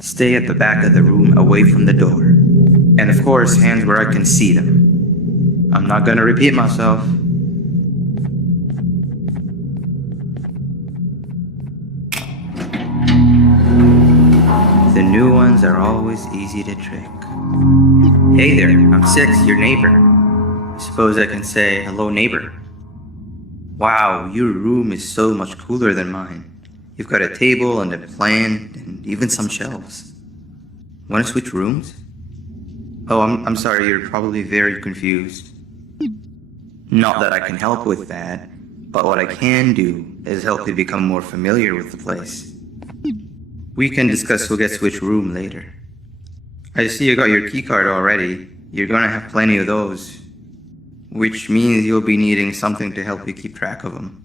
Stay at the back of the room away from the door. And of course, hands where I can see them. I'm not gonna repeat myself. The new ones are always easy to trick. Hey there, I'm Six, your neighbor. I suppose I can say hello, neighbor. Wow, your room is so much cooler than mine. You've got a table and a plant and even some shelves. Want to switch rooms? Oh, I'm sorry, you're probably very confused. Not that I can help with that, but what I can do is help you become more familiar with the place. We can discuss who gets which room later. I see you got your keycard already. You're gonna have plenty of those. Which means you'll be needing something to help you keep track of them.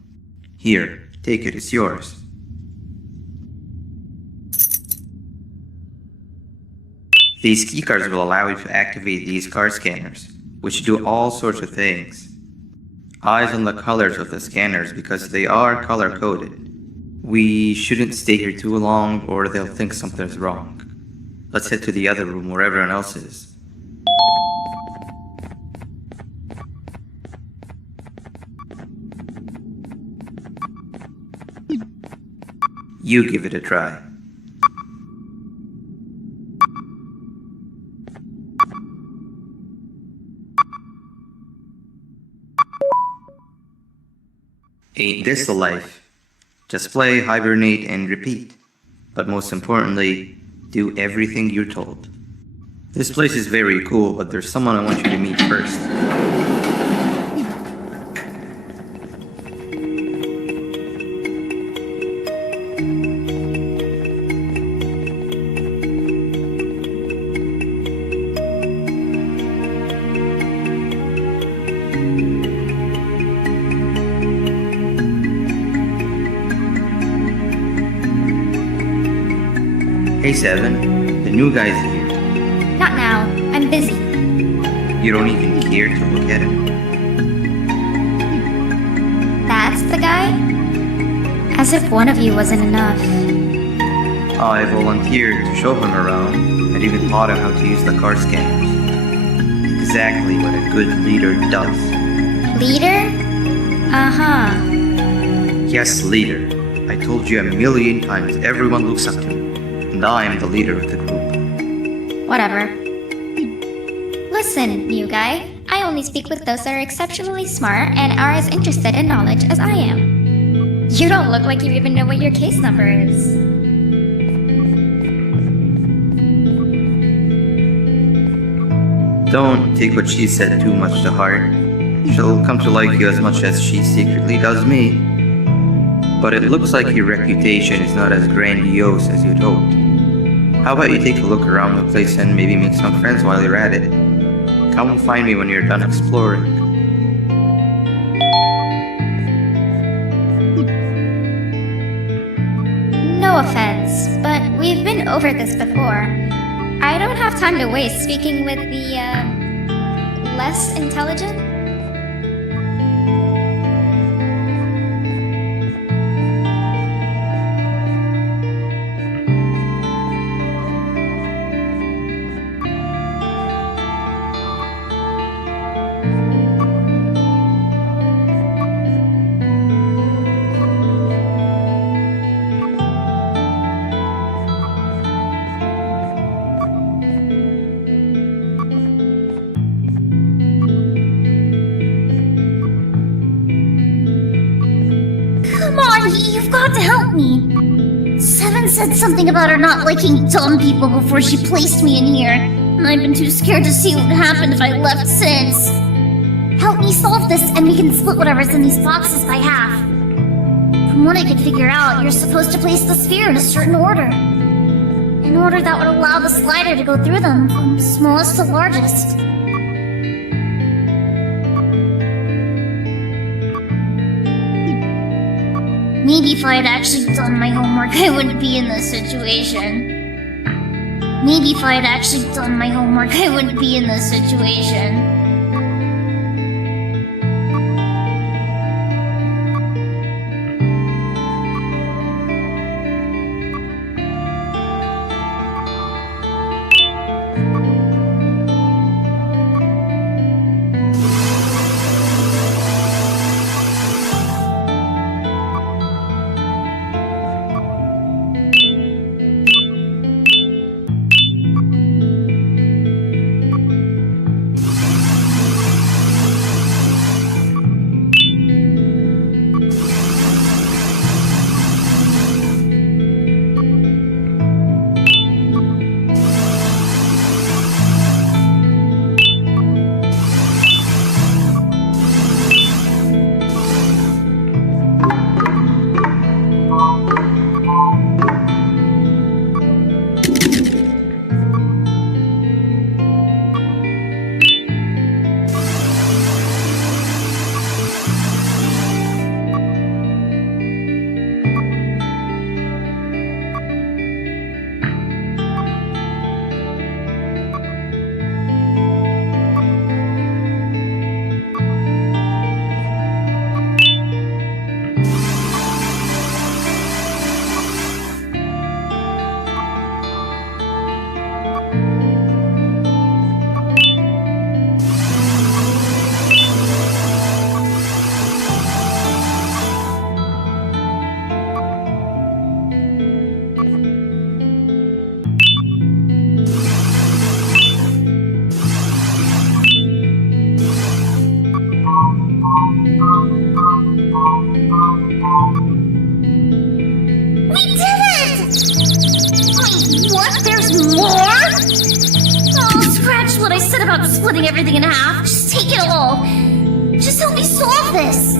Here, take it, it's yours. These keycards will allow you to activate these card scanners, which do all sorts of things. Eyes on the colors of the scanners because they are color-coded. We shouldn't stay here too long or they'll think something's wrong. Let's head to the other room where everyone else is. You give it a try. Ain't this the life? Just play, hibernate, and repeat. But most importantly, do everything you're told. This place is very cool, but there's someone I want you to meet first. Hey Seven, the new guy's here. Not now. I'm busy. You don't even care to look at him? That's the guy? As if one of you wasn't enough. I volunteered to show him around and even taught him how to use the card scanners. Exactly what a good leader does. Leader? Uh-huh. Yes, leader. I told you a million times everyone looks up to me. And I am the leader of the group. Whatever. Listen, new guy. I only speak with those that are exceptionally smart and are as interested in knowledge as I am. You don't look like you even know what your case number is. Don't take what she said too much to heart. She'll come to like you as much as she secretly does me. But it looks like your reputation is not as grandiose as you'd hoped. How about you take a look around the place and maybe make some friends while you're at it? Come and find me when you're done exploring. No offense, but we've been over this before. I don't have time to waste speaking with the, less intelligent? You've got to help me. Seven said something about her not liking dumb people before she placed me in here, and I've been too scared to see what happened if I left since. Help me solve this, and we can split whatever's in these boxes by half. From what I could figure out, you're supposed to place the sphere in a certain order. An order that would allow the slider to go through them, from smallest to largest. Maybe if I had actually done my homework, I wouldn't be in this situation. Maybe if I had actually done my homework, I wouldn't be in this situation. Splitting everything in half. Just take it all. Just help me solve this.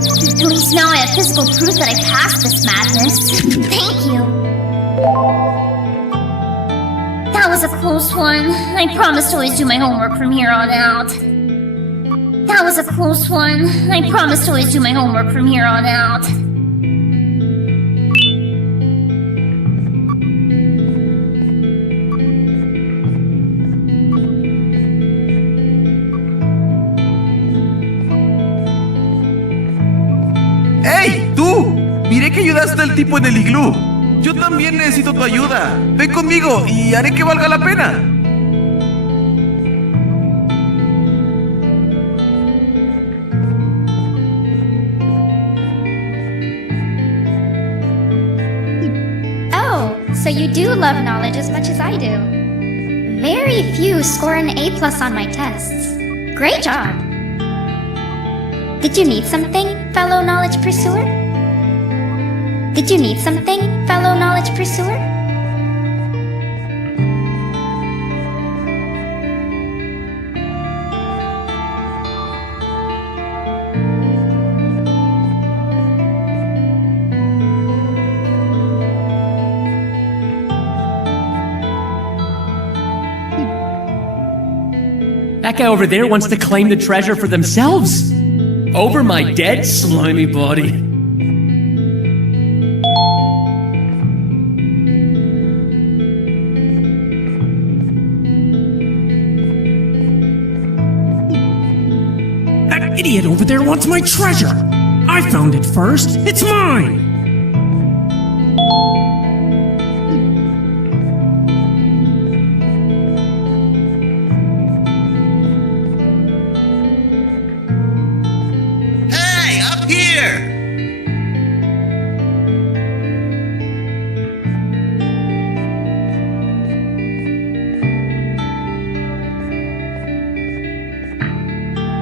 At least now I have physical proof that I passed this madness. Thank you. That was a close one. I promise to always do my homework from here on out. That was a close one. I promise to always do my homework from here on out. ¡Hey, tú! Miré que ayudaste al tipo en el iglú. Yo también necesito tu ayuda. Ven conmigo y haré que valga la pena. Oh, so you do love knowledge as much as I do. Very few score an A+ on my tests. Great job. Did you need something, fellow knowledge pursuer? Did you need something, fellow knowledge pursuer? That guy over there wants to claim the treasure for themselves. Over my dead, slimy body. That idiot over there wants my treasure. I found it first. It's mine.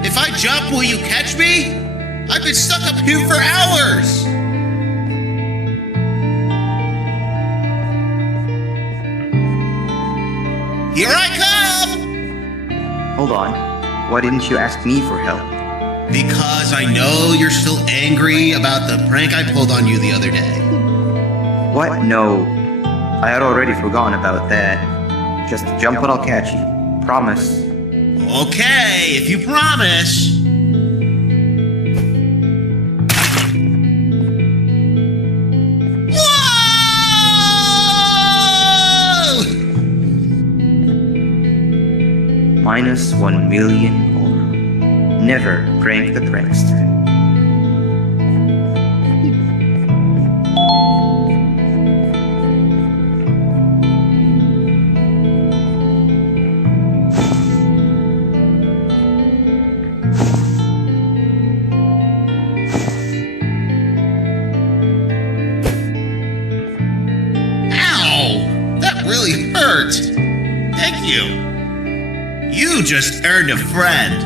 If I jump, will you catch me? I've been stuck up here for hours! Here I come! Hold on. Why didn't you ask me for help? Because I know you're still angry about the prank I pulled on you the other day. What? No. I had already forgotten about that. Just jump and I'll catch you. Promise. Okay, if you promise. Whoa! Minus 1 million or never prank the prankster. Really hurt. Thank you. You just earned a friend.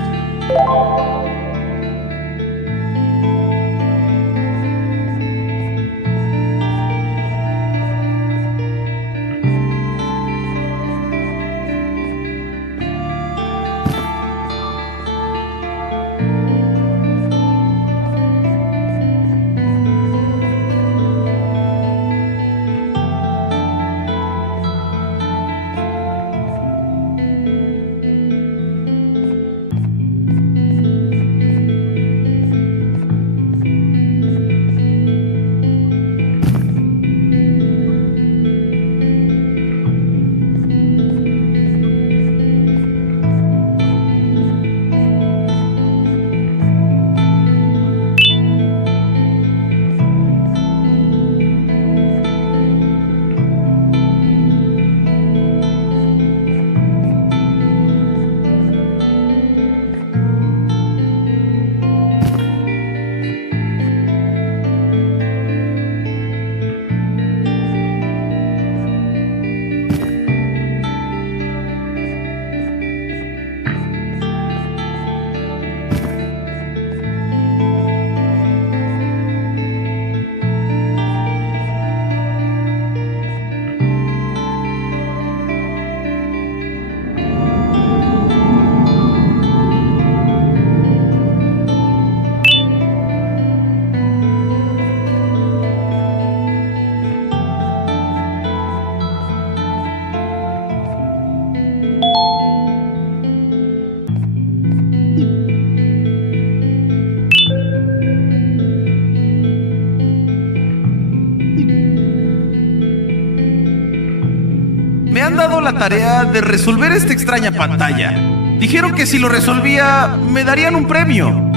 habían dado la tarea de resolver esta extraña pantalla. Dijeron que si lo resolvía, me darían un premio.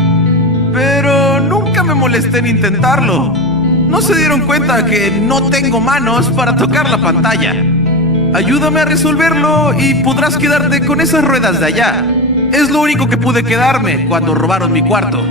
Pero nunca me molesté en intentarlo. No se dieron cuenta que no tengo manos para tocar la pantalla. Ayúdame a resolverlo y podrás quedarte con esas ruedas de allá. Es lo único que pude quedarme cuando robaron mi cuarto.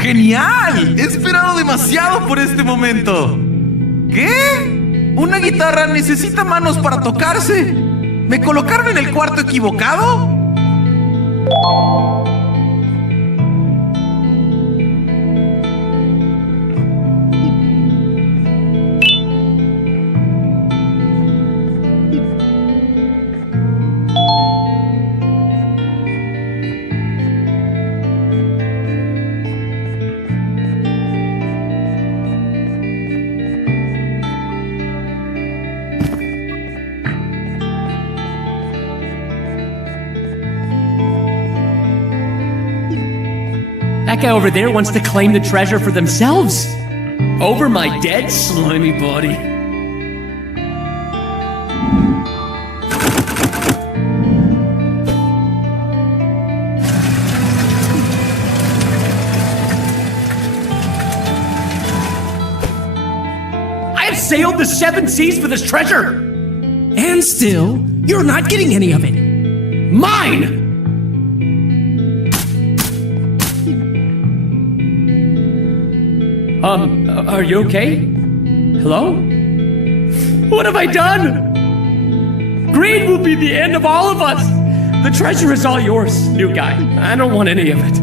¡Genial! He esperado demasiado por este momento. ¿Qué? ¿Una guitarra necesita manos para tocarse? ¿Me colocaron en el cuarto equivocado? That guy over there wants to claim the treasure for themselves. Over my dead, slimy body. I have sailed the 7 seas for this treasure. And still, you're not getting any of it. Mine! Are you okay? Hello? What have I done? Greed will be the end of all of us. The treasure is all yours, new guy. I don't want any of it.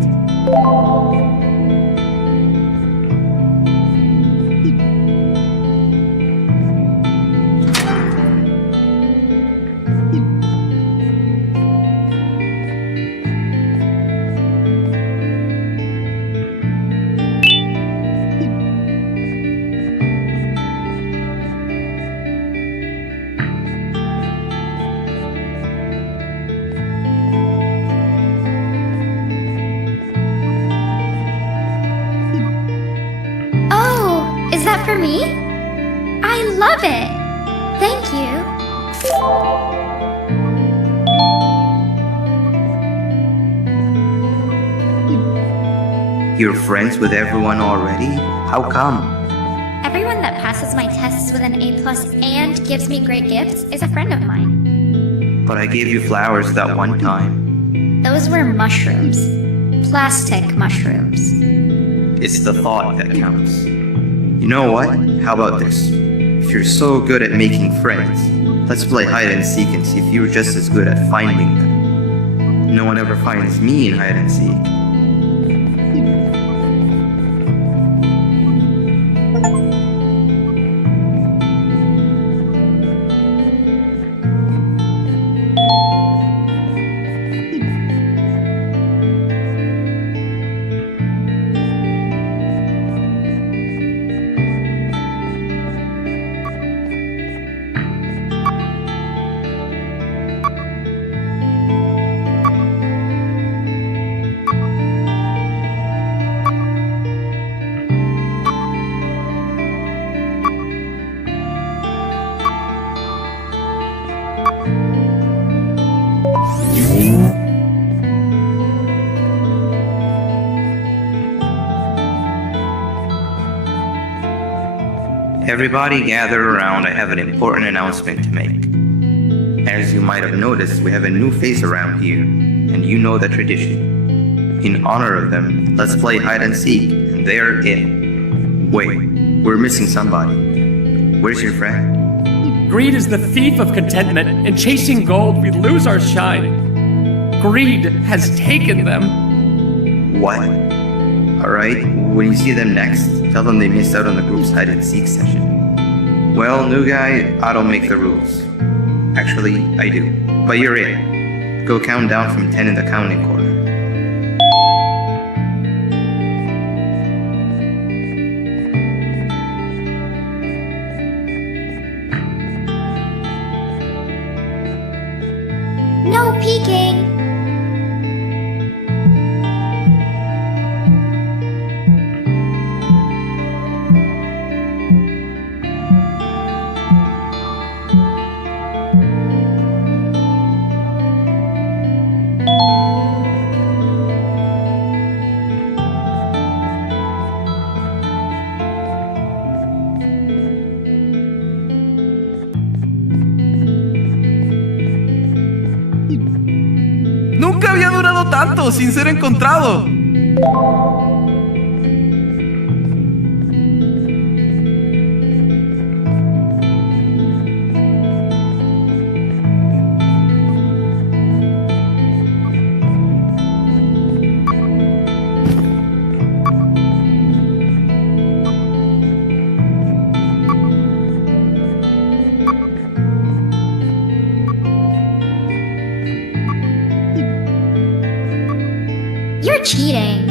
For me? I love it! Thank you. You're friends with everyone already? How come? Everyone that passes my tests with an A+ and gives me great gifts is a friend of mine. But I gave you flowers that one time. Those were mushrooms. Plastic mushrooms. It's the thought that counts. You know what? How about this? If you're so good at making friends, let's play hide and seek and see if you're just as good at finding them. No one ever finds me in hide and seek. Everybody gather around, I have an important announcement to make. As you might have noticed, we have a new face around here, and you know the tradition. In honor of them, let's play hide and seek, and they're it. Wait, we're missing somebody. Where's your friend? Greed is the thief of contentment, and chasing gold, we lose our shine. Greed has taken them. What? Alright, when you see them next, tell them they missed out on the group's hide and seek session. Well, new guy, I don't make the rules. Actually, I do. But you're it. Go count down from 10 in the counting corner. No peeking! Nunca había durado tanto sin ser encontrado. You're cheating.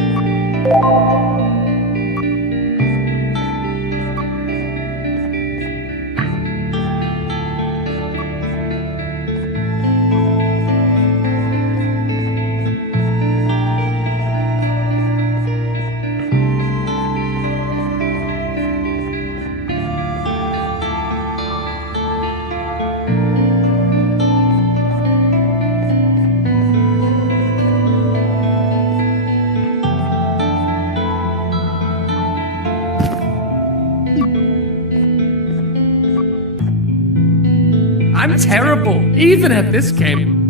I'm terrible, even at this game.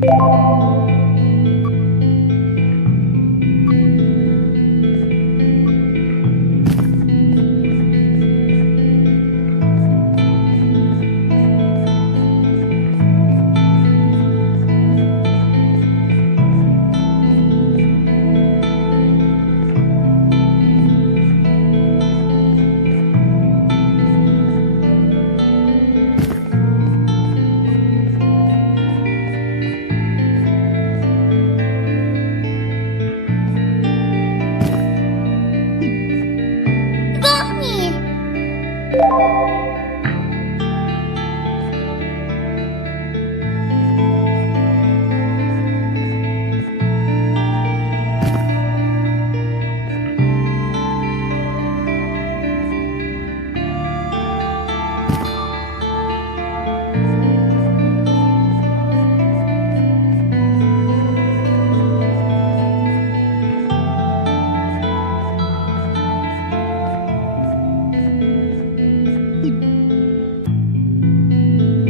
Got me!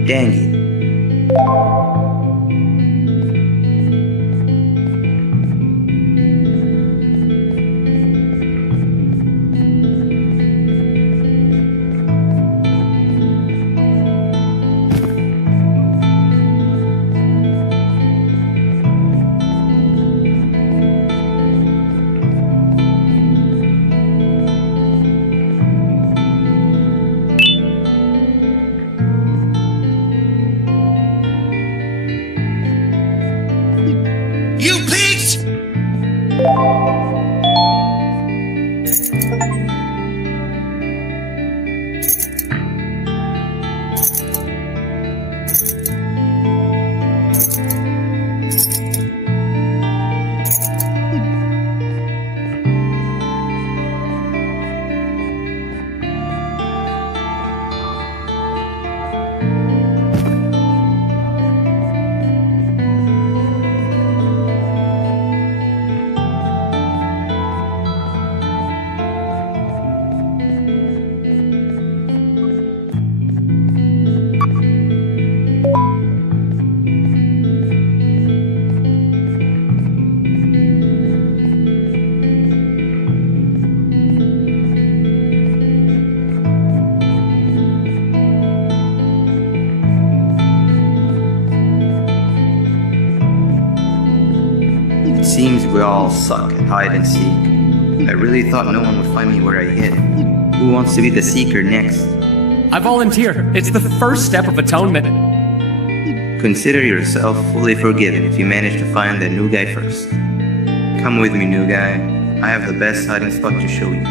Dang it. You peaked! We all suck at hide and seek. I really thought no one would find me where I hid. Who wants to be the seeker next? I volunteer. It's the first step of atonement. Consider yourself fully forgiven if you manage to find the new guy first. Come with me, new guy. I have the best hiding spot to show you.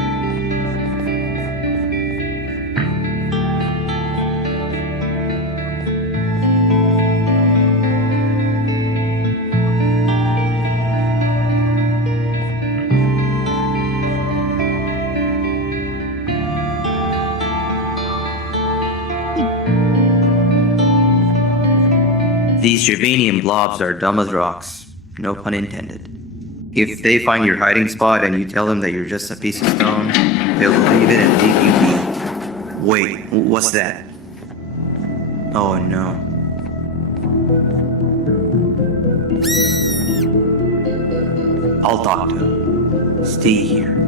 These Gervanium blobs are dumb as rocks. No pun intended. If they find your hiding spot and you tell them that you're just a piece of stone, they'll believe it and leave you be. Wait, what's that? Oh no. I'll talk to him. Stay here.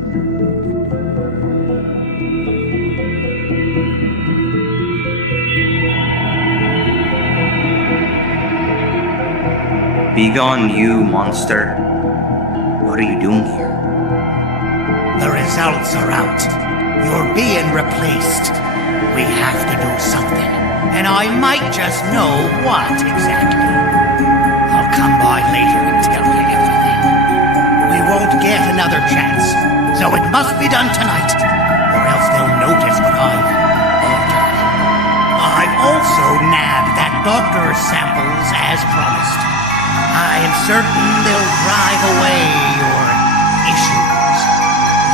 Begone, you monster. What are you doing here? The results are out. You're being replaced. We have to do something. And I might just know what exactly. I'll come by later and tell you everything. We won't get another chance. So it must be done tonight. Or else they'll notice what I've altered. I've also nabbed that doctor's samples as promised. I am certain they'll drive away your issues.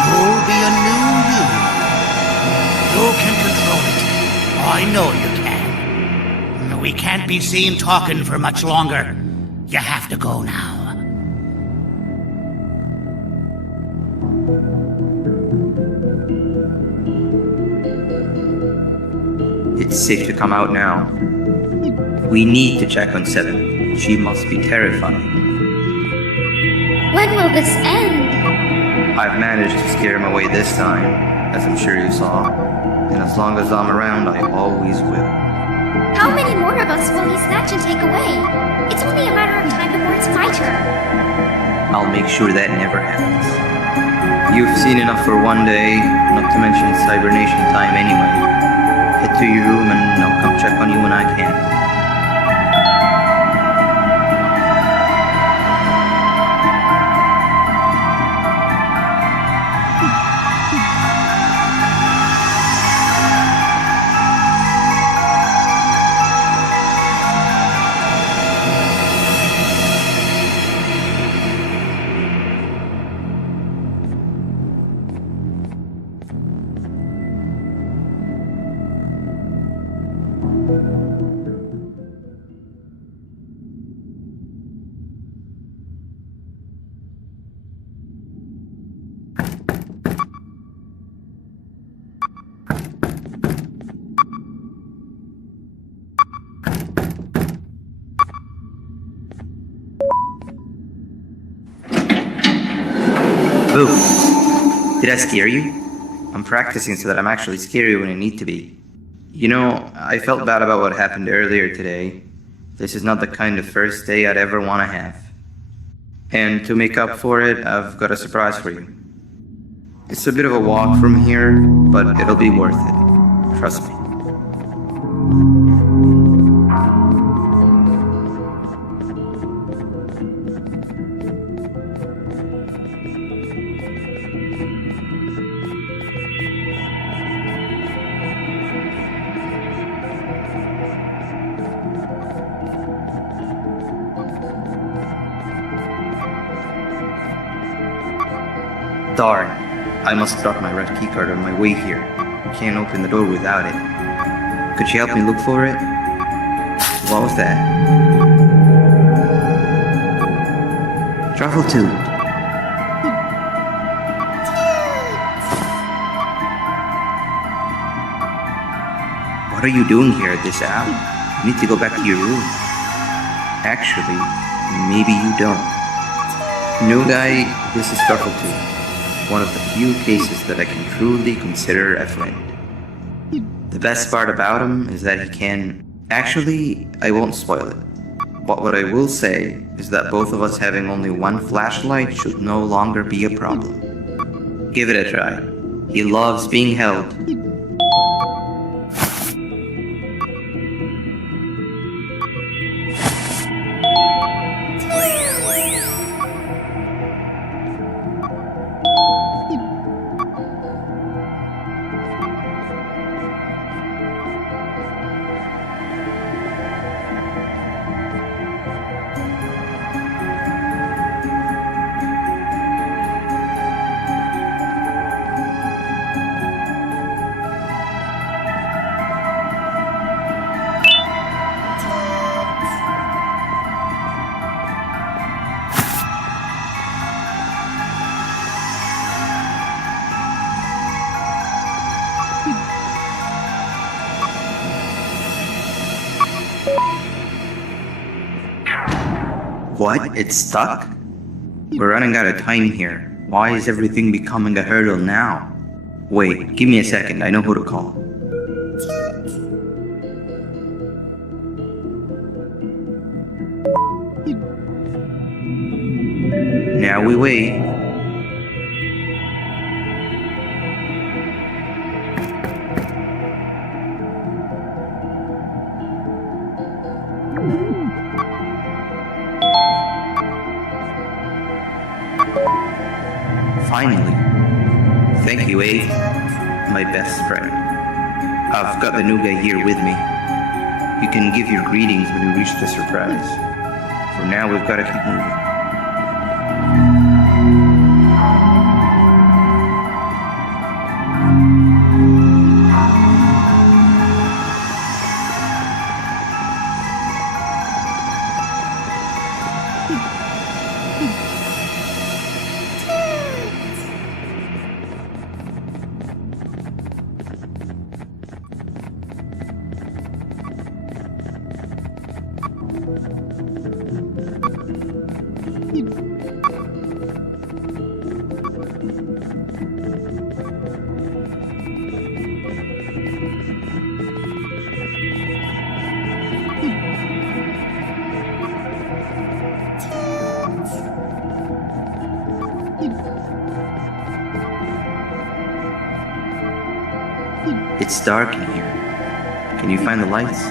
You'll be a new you. You can control it. I know you can. We can't be seen talking for much longer. You have to go now. It's safe to come out now. We need to check on Seven. She must be terrified. When will this end? I've managed to scare him away this time, as I'm sure you saw. And as long as I'm around, I always will. How many more of us will he snatch and take away? It's only a matter of time before it's my turn. I'll make sure that never happens. You've seen enough for one day, not to mention hibernation time anyway. Head to your room and I'll come check on you when I can. Boo! Did I scare you? I'm practicing so that I'm actually scary when I need to be. You know, I felt bad about what happened earlier today. This is not the kind of first day I'd ever want to have. And to make up for it, I've got a surprise for you. It's a bit of a walk from here, but it'll be worth it. Trust me. Darn, I must have dropped my red keycard on my way here. Can't open the door without it. Could you help me look for it? What was that? Travel to. What are you doing here at this hour? You need to go back to your room. Actually, maybe you don't. New guy, this is Truffletooth. One of the few cases that I can truly consider a friend. The best part about him is that he can... Actually, I won't spoil it. But what I will say is that both of us having only one flashlight should no longer be a problem. Give it a try. He loves being held. What? It's stuck? We're running out of time here. Why is everything becoming a hurdle now? Wait, give me a second. I know who to call. Now we wait. Finally. Thank you, Abe. My best friend. I've got the new guy here with me. You can give your greetings when you reach the surprise. For now, we've got to keep moving. It's dark in here. Can you find the lights?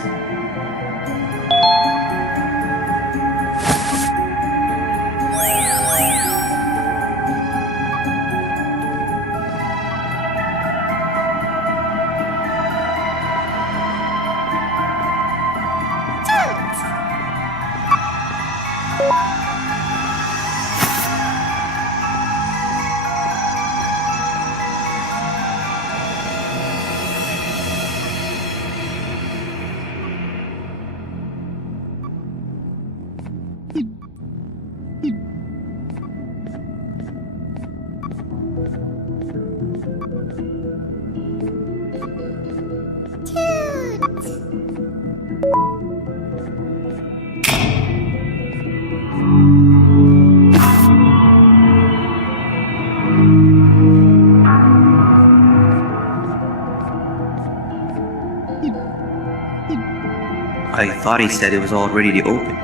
I thought he said it was all ready to open.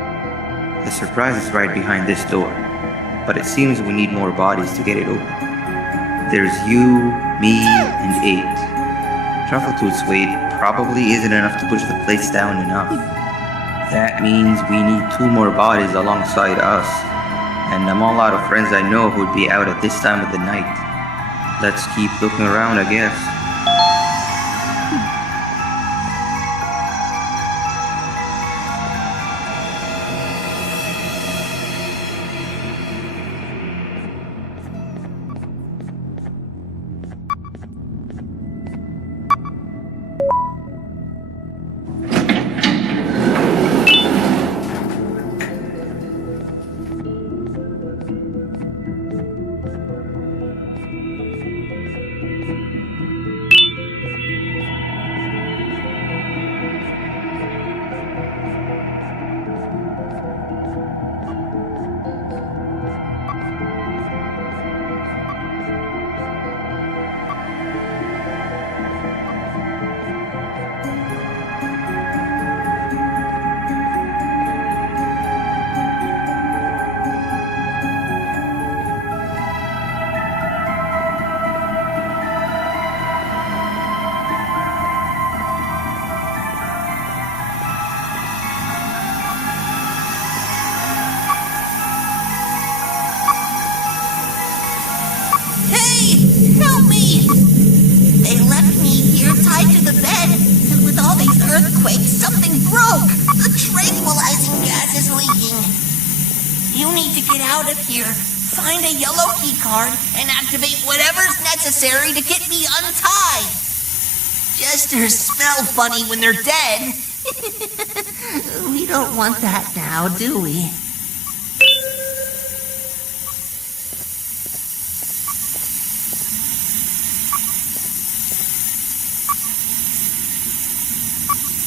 The surprise is right behind this door, but it seems we need more bodies to get it open. There's you, me, and 8. Truffletute's weight probably isn't enough to push the plates down enough. That means we need 2 more bodies alongside us, and I'm all out of friends I know who'd be out at this time of the night. Let's keep looking around, I guess. quick! Something broke! The tranquilizing gas is leaking. You need to get out of here. Find a yellow key card and activate whatever's necessary to get me untied. Jesters smell funny when they're dead. We don't want that now, do we?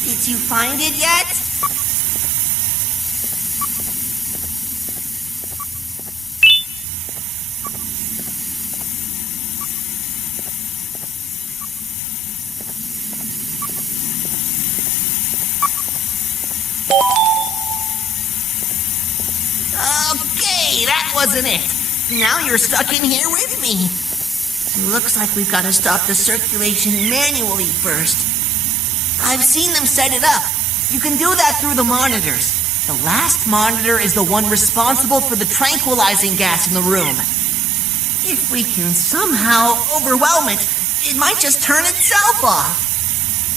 Did you find it yet? Okay, that wasn't it. Now you're stuck in here with me. It looks like we've got to stop the circulation manually first. I've seen them set it up. You can do that through the monitors. The last monitor is the one responsible for the tranquilizing gas in the room. If we can somehow overwhelm it, it might just turn itself off.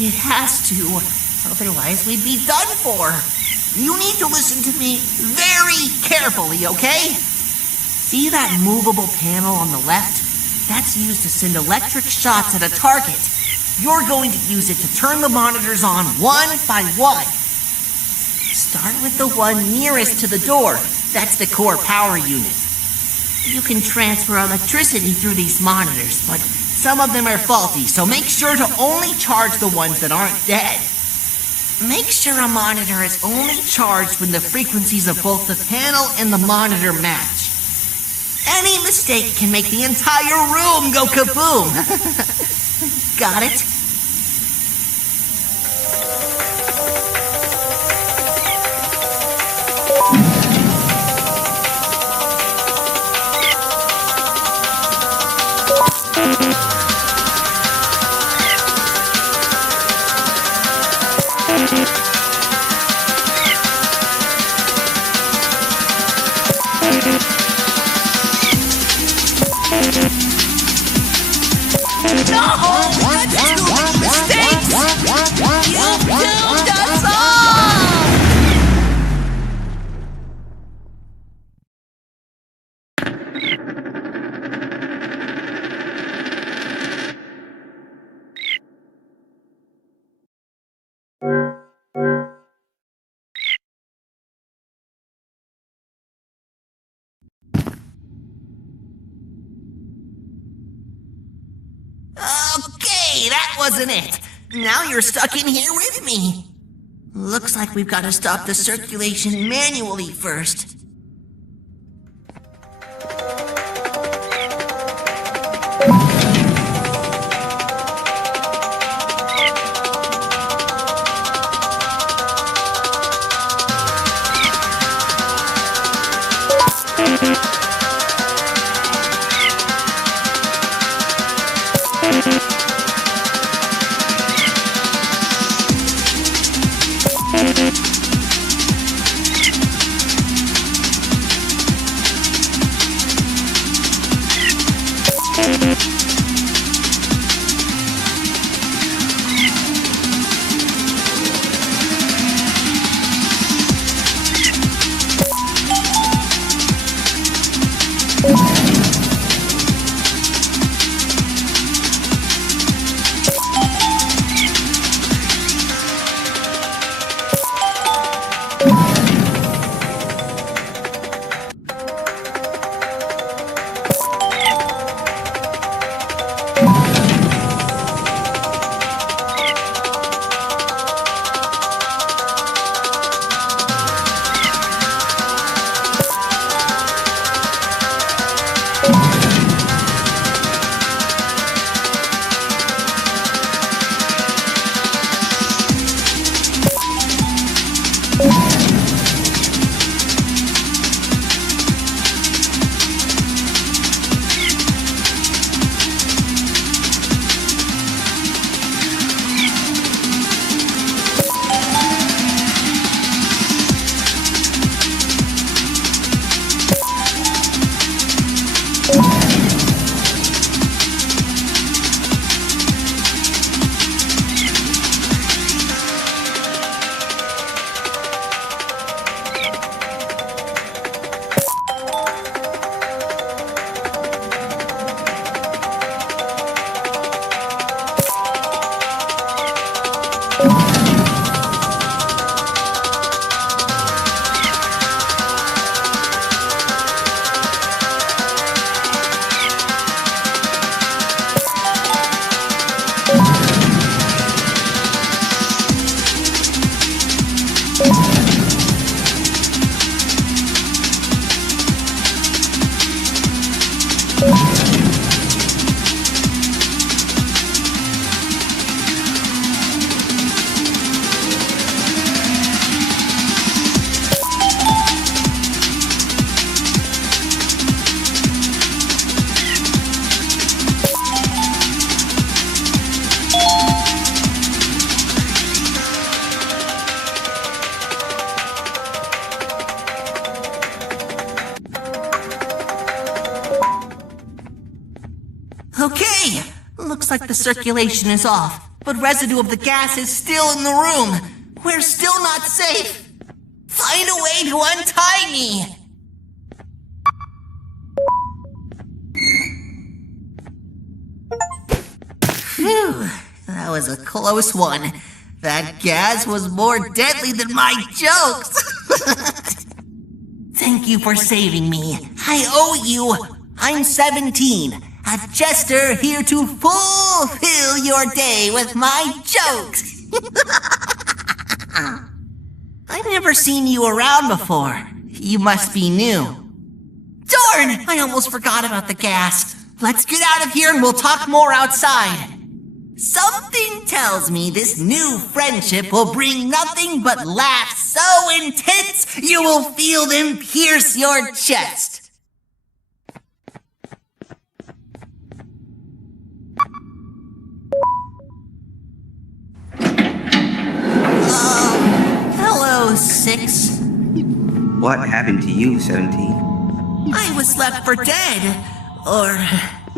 It has to, otherwise we'd be done for. You need to listen to me very carefully, okay? See that movable panel on the left? That's used to send electric shots at a target. You're going to use it to turn the monitors on one by one. Start with the one nearest to the door. That's the core power unit. You can transfer electricity through these monitors, but some of them are faulty, so make sure to only charge the ones that aren't dead. Make sure a monitor is only charged when the frequencies of both the panel and the monitor match. Any mistake can make the entire room go kaboom. Got it? Okay, that wasn't it. Now you're stuck in here with me. Looks like we've got to stop the circulation manually first. Okay, looks like the circulation is off, but residue of the gas is still in the room. We're still not safe. Find a way to untie me. Phew, that was a close one. That gas was more deadly than my jokes. Thank you for saving me. I owe you. I'm 17, a jester here to fulfill your day with my jokes. I've never seen you around before. You must be new. Darn! I almost forgot about the gas. Let's get out of here and we'll talk more outside. Something tells me this new friendship will bring nothing but laughs so intense you will feel them pierce your chest. Hello, 6. What happened to you, 17? I was left for dead. Or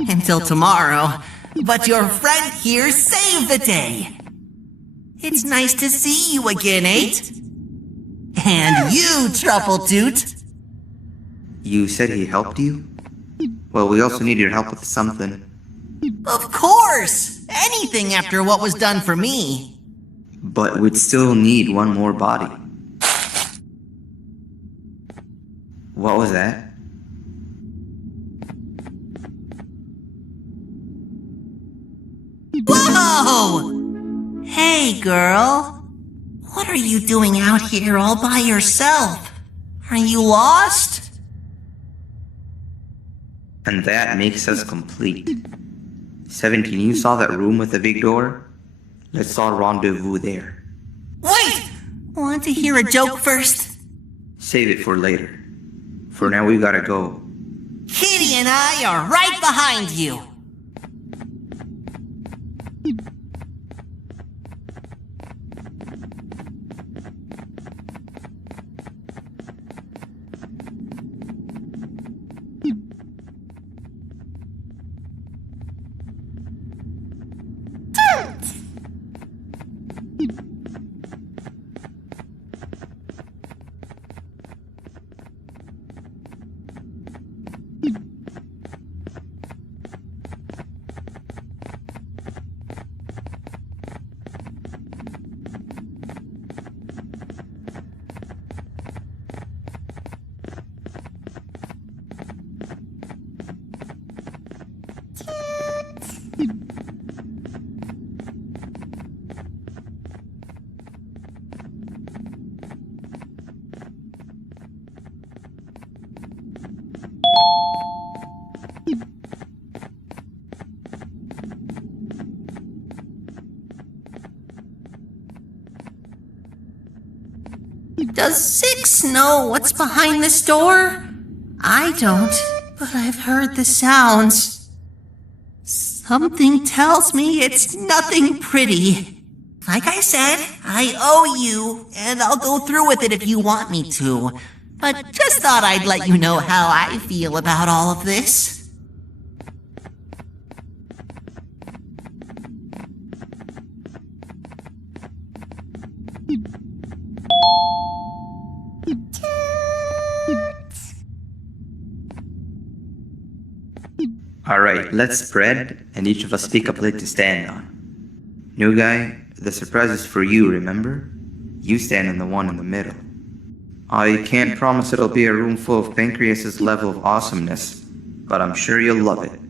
until tomorrow. But your friend here saved the day. It's nice to see you again, 8. And you, Truffletoot. You said he helped you? Well, we also need your help with something. Of course! Anything after what was done for me. But we'd still need one more body. What was that? Whoa! Hey, girl. What are you doing out here all by yourself? Are you lost? And that makes us complete. 17, you saw that room with the big door? Let's all rendezvous there. Wait! Want to hear a joke first? Save it for later. For now, we gotta go. Kitty and I are right behind you. Does 6 know what's behind this door? I don't, but I've heard the sounds. Something tells me it's nothing pretty. Like I said, I owe you, and I'll go through with it if you want me to. But just thought I'd let you know how I feel about all of this. Alright, let's spread, and each of us pick a plate to stand on. New guy, the surprise is for you, remember? You stand in the one in the middle. I can't promise it'll be a room full of Pancreas's level of awesomeness, but I'm sure you'll love it.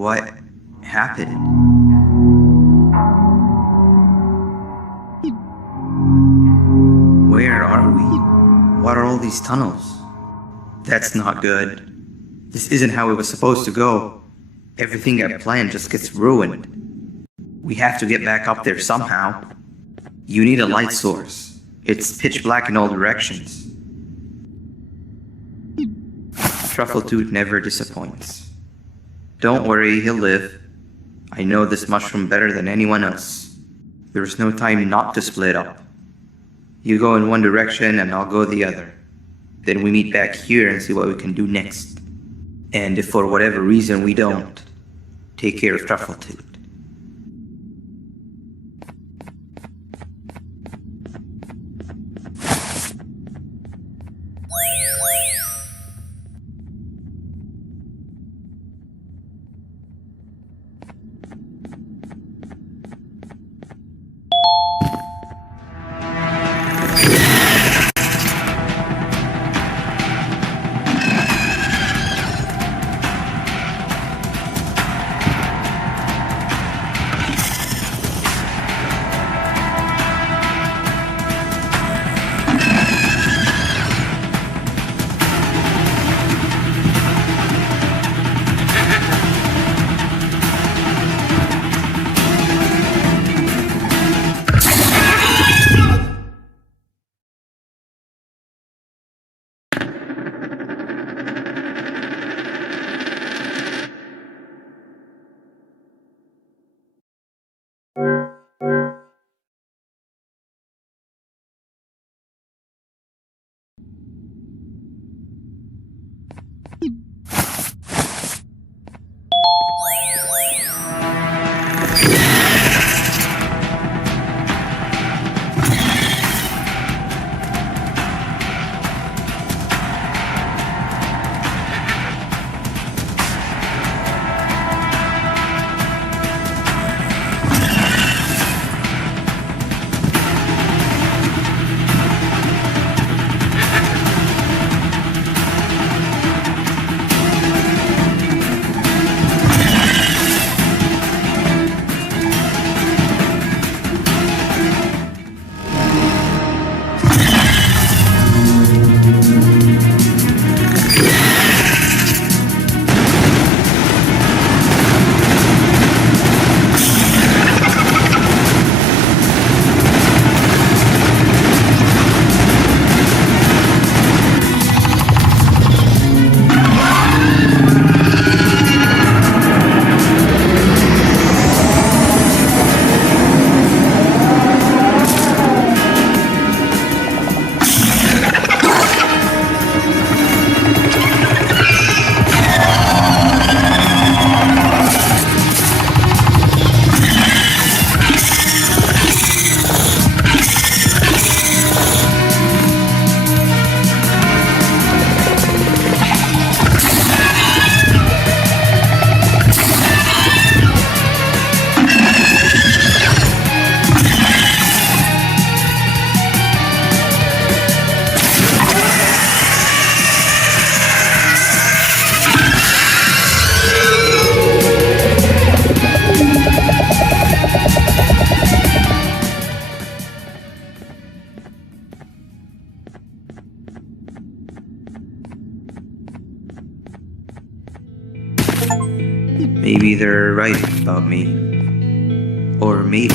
What happened? Where are we? What are all these tunnels? That's not good. This isn't how it was supposed to go. Everything I planned just gets ruined. We have to get back up there somehow. You need a light source. It's pitch black in all directions. Truffletooth never disappoints. Don't worry, he'll live. I know this mushroom better than anyone else. There's no time not to split up. You go in one direction and I'll go the other. Then we meet back here and see what we can do next. And if for whatever reason we don't, take care of Truffletooth. Maybe they're right about me. Or maybe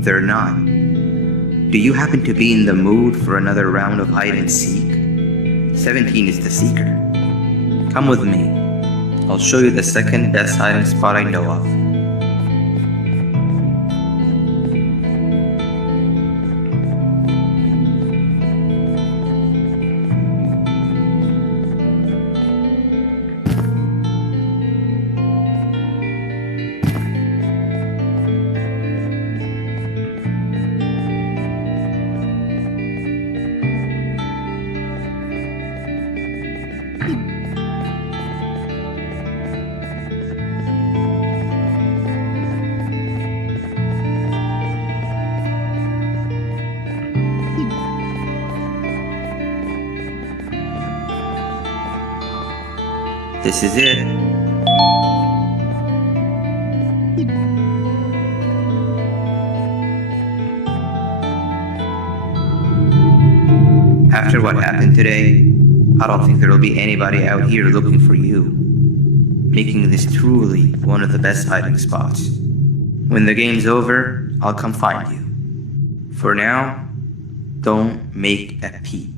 they're not. Do you happen to be in the mood for another round of hide and seek? 17 is the seeker. Come with me. I'll show you the second best hiding spot I know of. This is it. After what happened today, I don't think there'll be anybody out here looking for you, making this truly one of the best hiding spots. When the game's over, I'll come find you. For now, don't make a peep.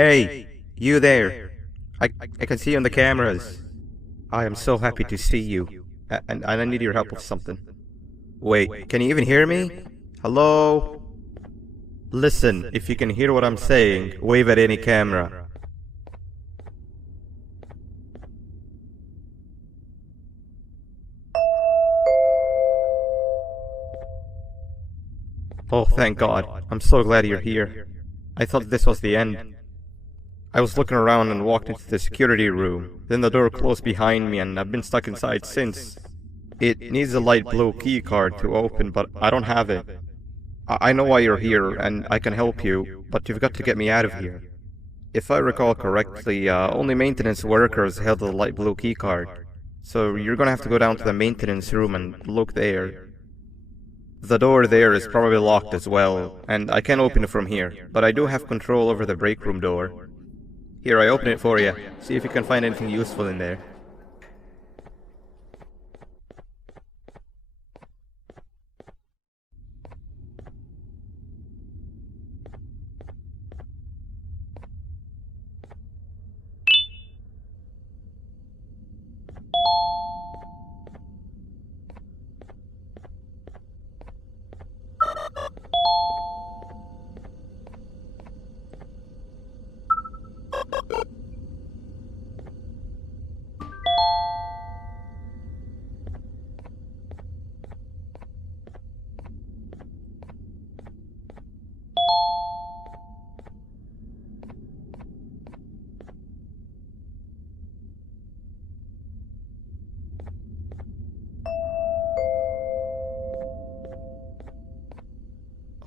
Hey, you there. I can see you on the cameras. I am so happy to see you. And I need your help with something. Wait, can you even hear me? Hello? Listen, if you can hear what I'm saying, wave at any camera. Oh, thank God. I'm so glad you're here. I thought this was the end. I was looking around and walked into the security room. Then the door closed behind me and I've been stuck inside since. It needs a light blue key card to open, but I don't have it. I know why you're here and I can help you, but you've got to get me out of here. If I recall correctly, only maintenance workers held the light blue key card. So you're gonna have to go down to the maintenance room and look there. The door there is probably locked as well, and I can't open it from here, but I do have control over the break room door. Here, I open it for you. See if you can find anything useful in there.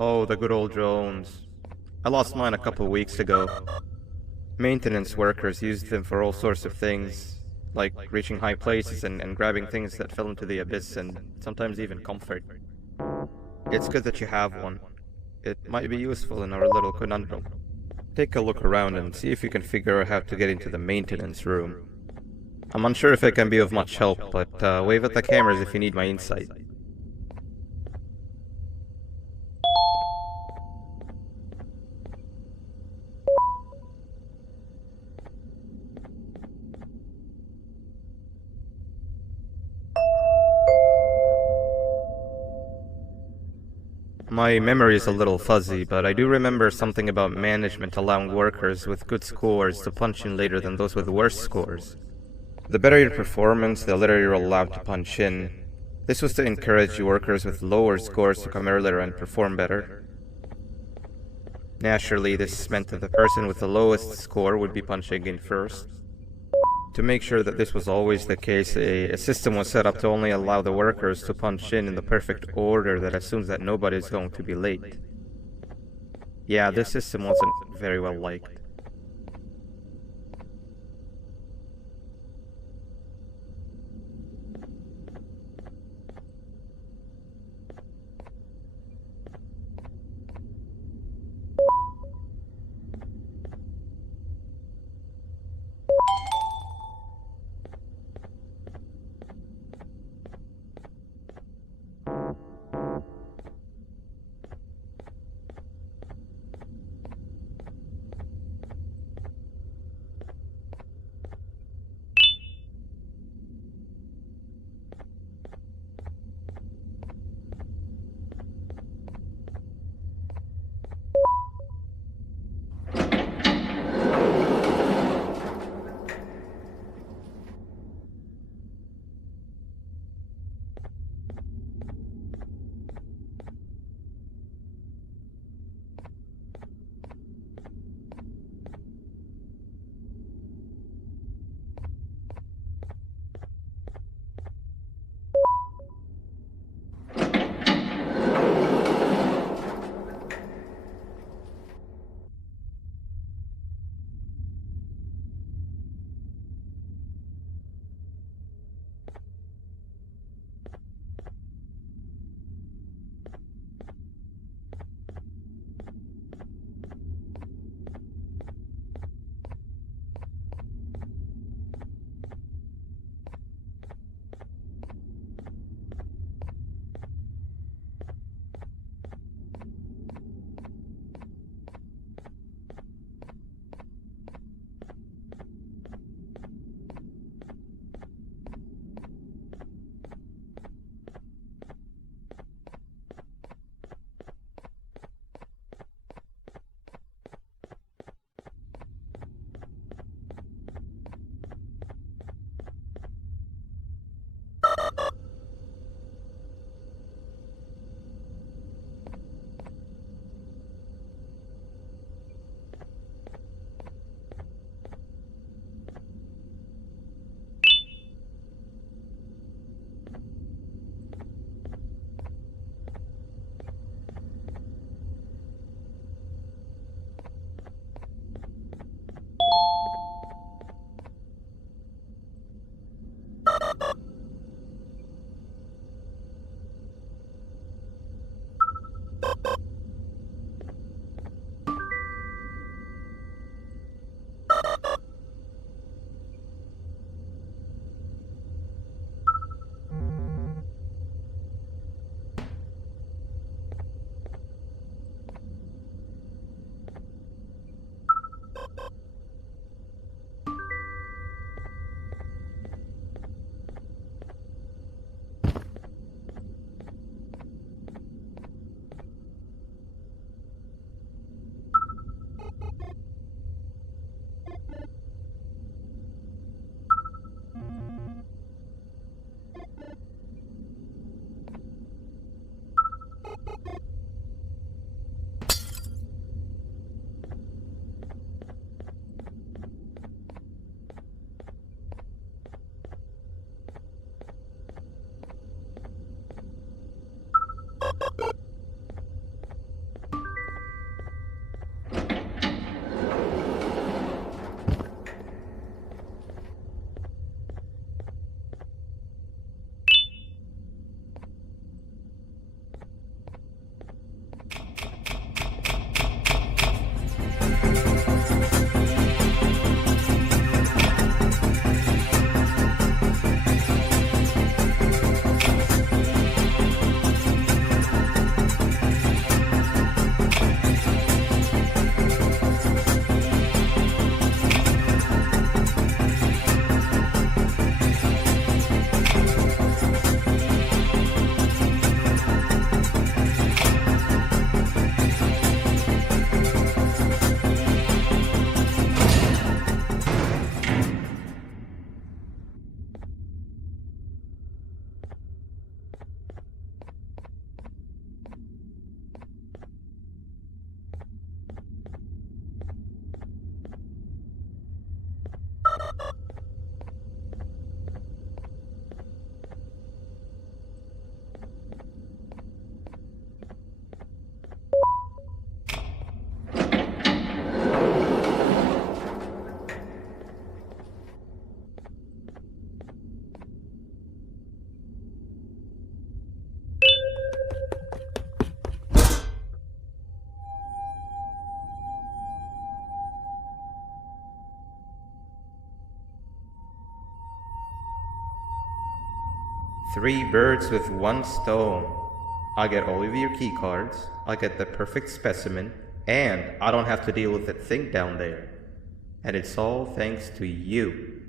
Oh, the good old drones. I lost mine a couple weeks ago. Maintenance workers used them for all sorts of things, like reaching high places and grabbing things that fell into the abyss and sometimes even comfort. It's good that you have one. It might be useful in our little conundrum. Take a look around and see if you can figure out how to get into the maintenance room. I'm unsure if it can be of much help, but wave at the cameras if you need my insight. My memory is a little fuzzy, but I do remember something about management allowing workers with good scores to punch in later than those with worse scores. The better your performance, the later you're allowed to punch in. This was to encourage workers with lower scores to come earlier and perform better. Naturally, this meant that the person with the lowest score would be punching in first. To make sure that this was always the case, a system was set up to only allow the workers to punch in the perfect order that assumes that nobody is going to be late. Yeah, this system wasn't very well liked. 3 birds with 1 stone. I'll get all of your key cards, I'll get the perfect specimen, and I don't have to deal with that thing down there. And it's all thanks to you.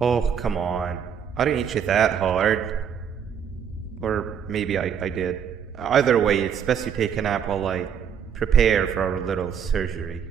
Oh, come on. I didn't hit you that hard. Or maybe I did. Either way, it's best you take a nap while I prepare for our little surgery.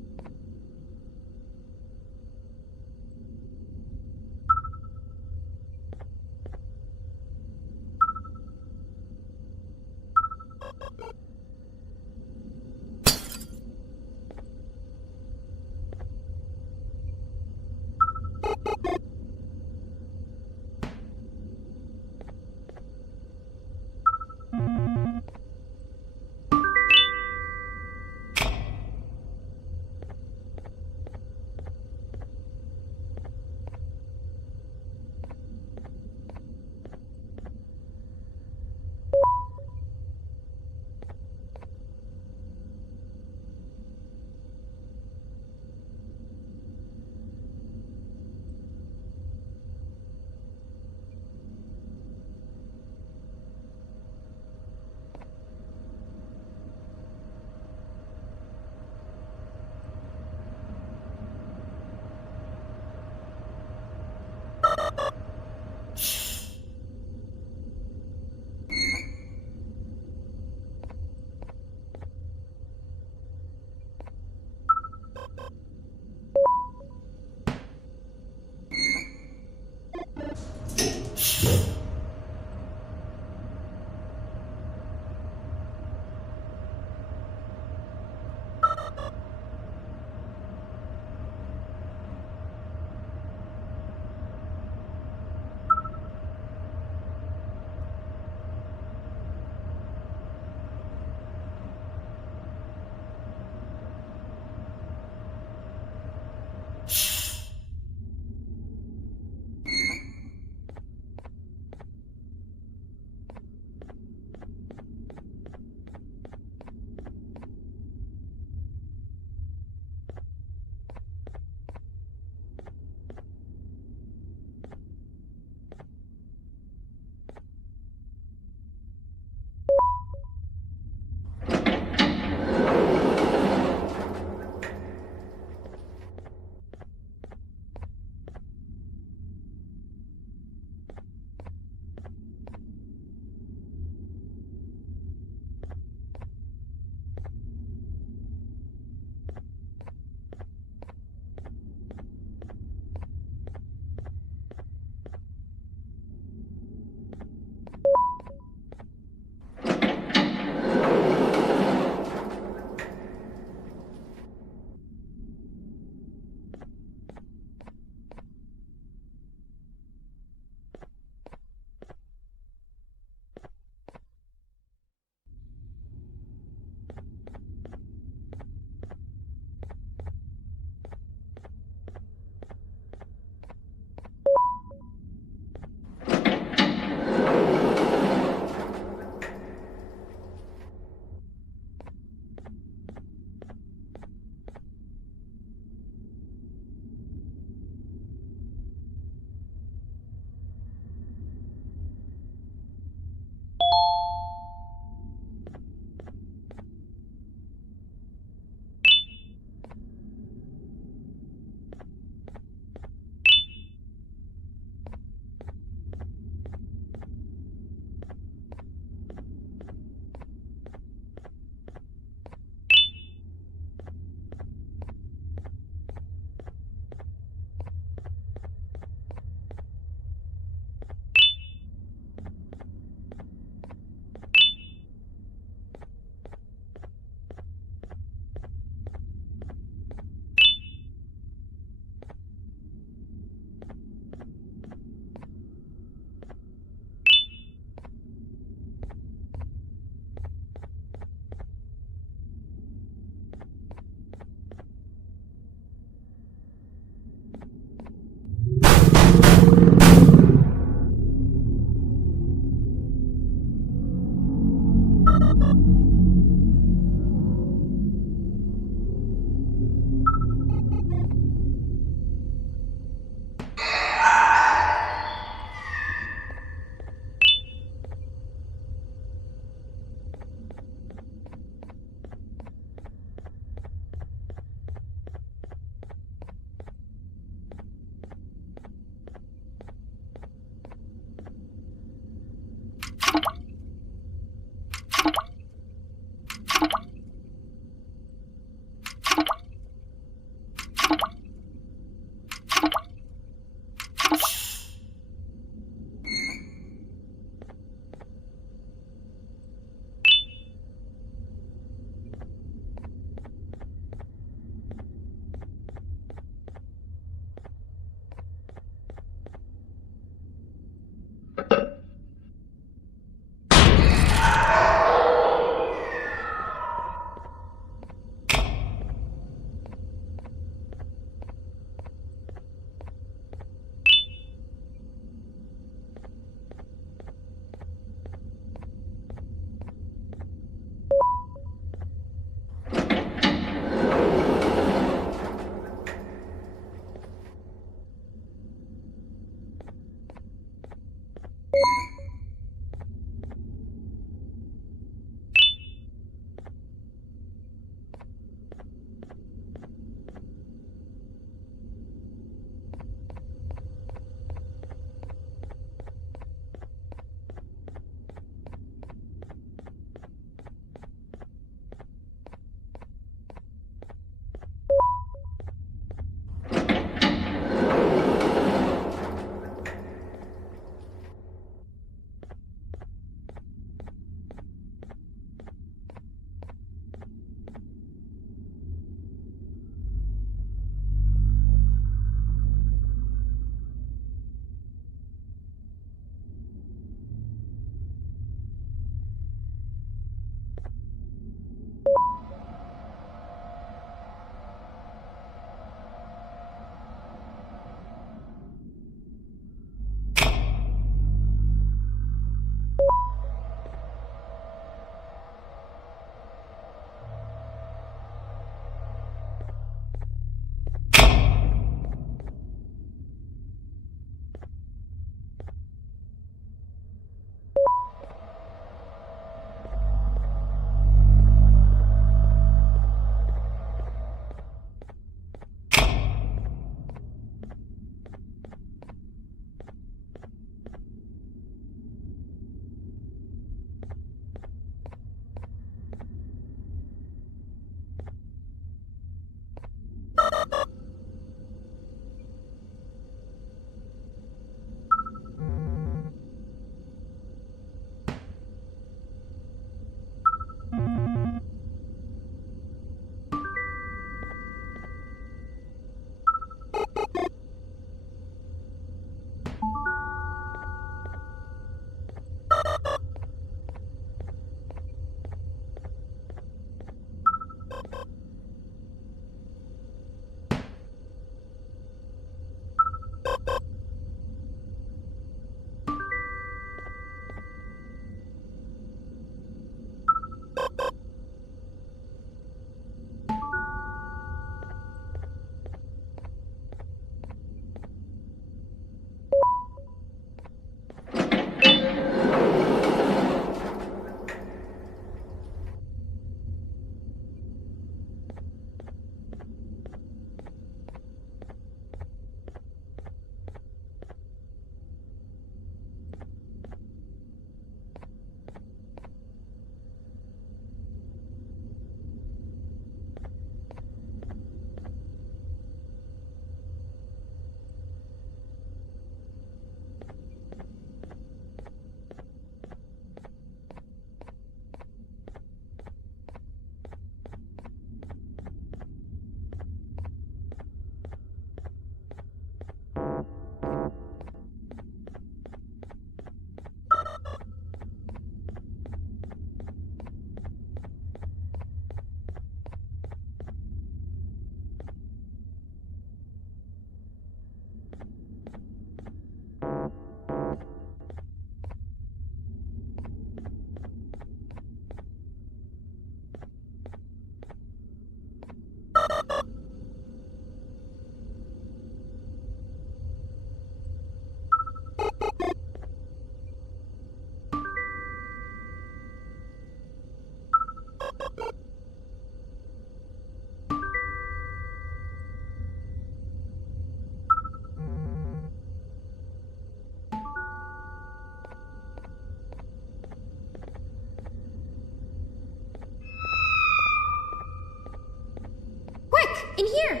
In here!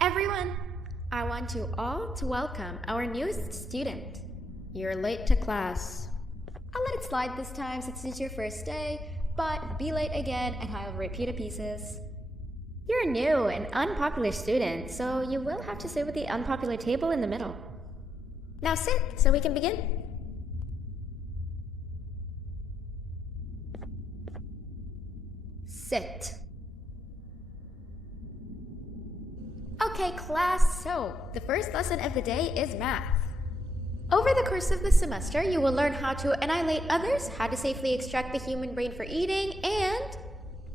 Everyone, I want you all to welcome our newest student. You're late to class. I'll let it slide this time since it's your first day, but be late again and I'll repeat the pieces. You're a new and unpopular student, so you will have to sit with the unpopular table in the middle. Now sit so we can begin. Sit. Okay, class, so the first lesson of the day is math. Over the course of the semester, you will learn how to annihilate others, how to safely extract the human brain for eating, and...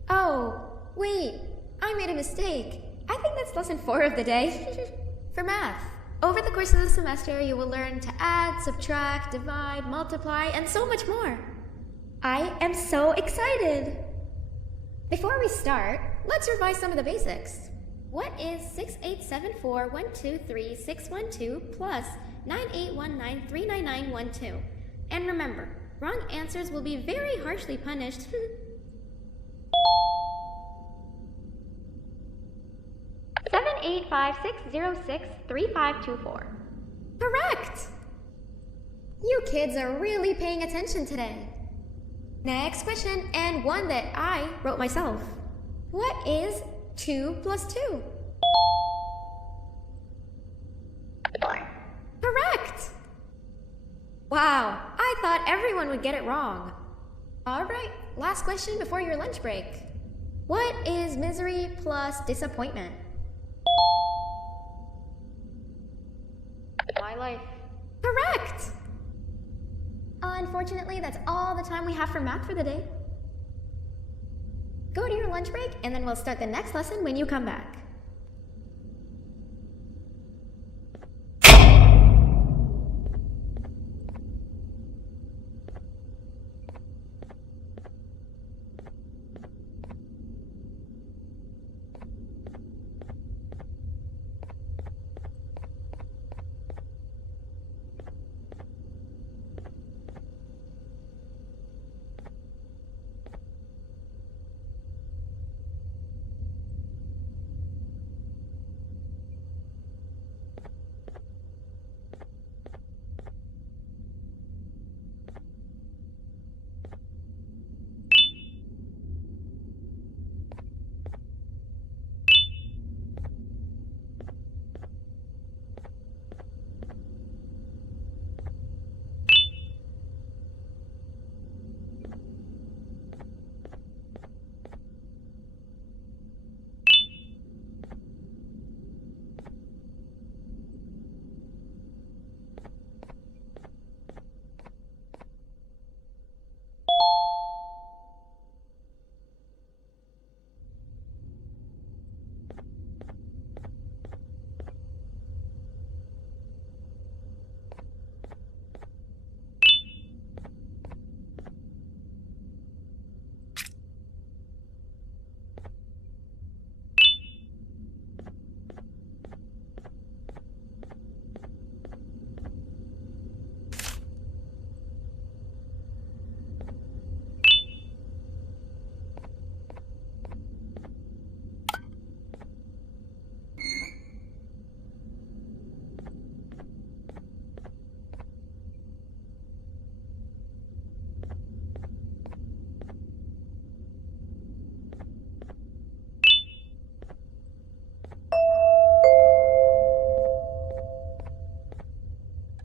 Oh, wait, I made a mistake. I think that's lesson 4 of the day. For math, over the course of the semester, you will learn to add, subtract, divide, multiply, and so much more. I am so excited! Before we start, let's revise some of the basics. What is 6874123612 plus 9819399912? And remember, wrong answers will be very harshly punished. 785-606-3524. Correct! You kids are really paying attention today. Next question, and one that I wrote myself. What is 2 plus 2? Wow, I thought everyone would get it wrong. Alright, last question before your lunch break. What is misery plus disappointment? My life. Correct! Unfortunately, that's all the time we have for math for the day. Go to your lunch break, and then we'll start the next lesson when you come back.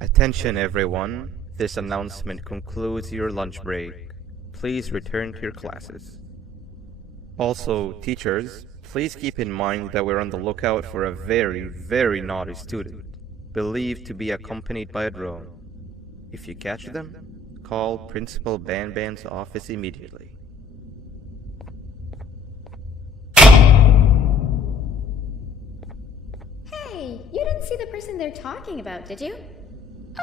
Attention everyone, this announcement concludes your lunch break. Please return to your classes. Also, teachers, please keep in mind that we're on the lookout for a very, very naughty student, believed to be accompanied by a drone. If you catch them, call Principal Banban's office immediately. Hey, you didn't see the person they're talking about, did you?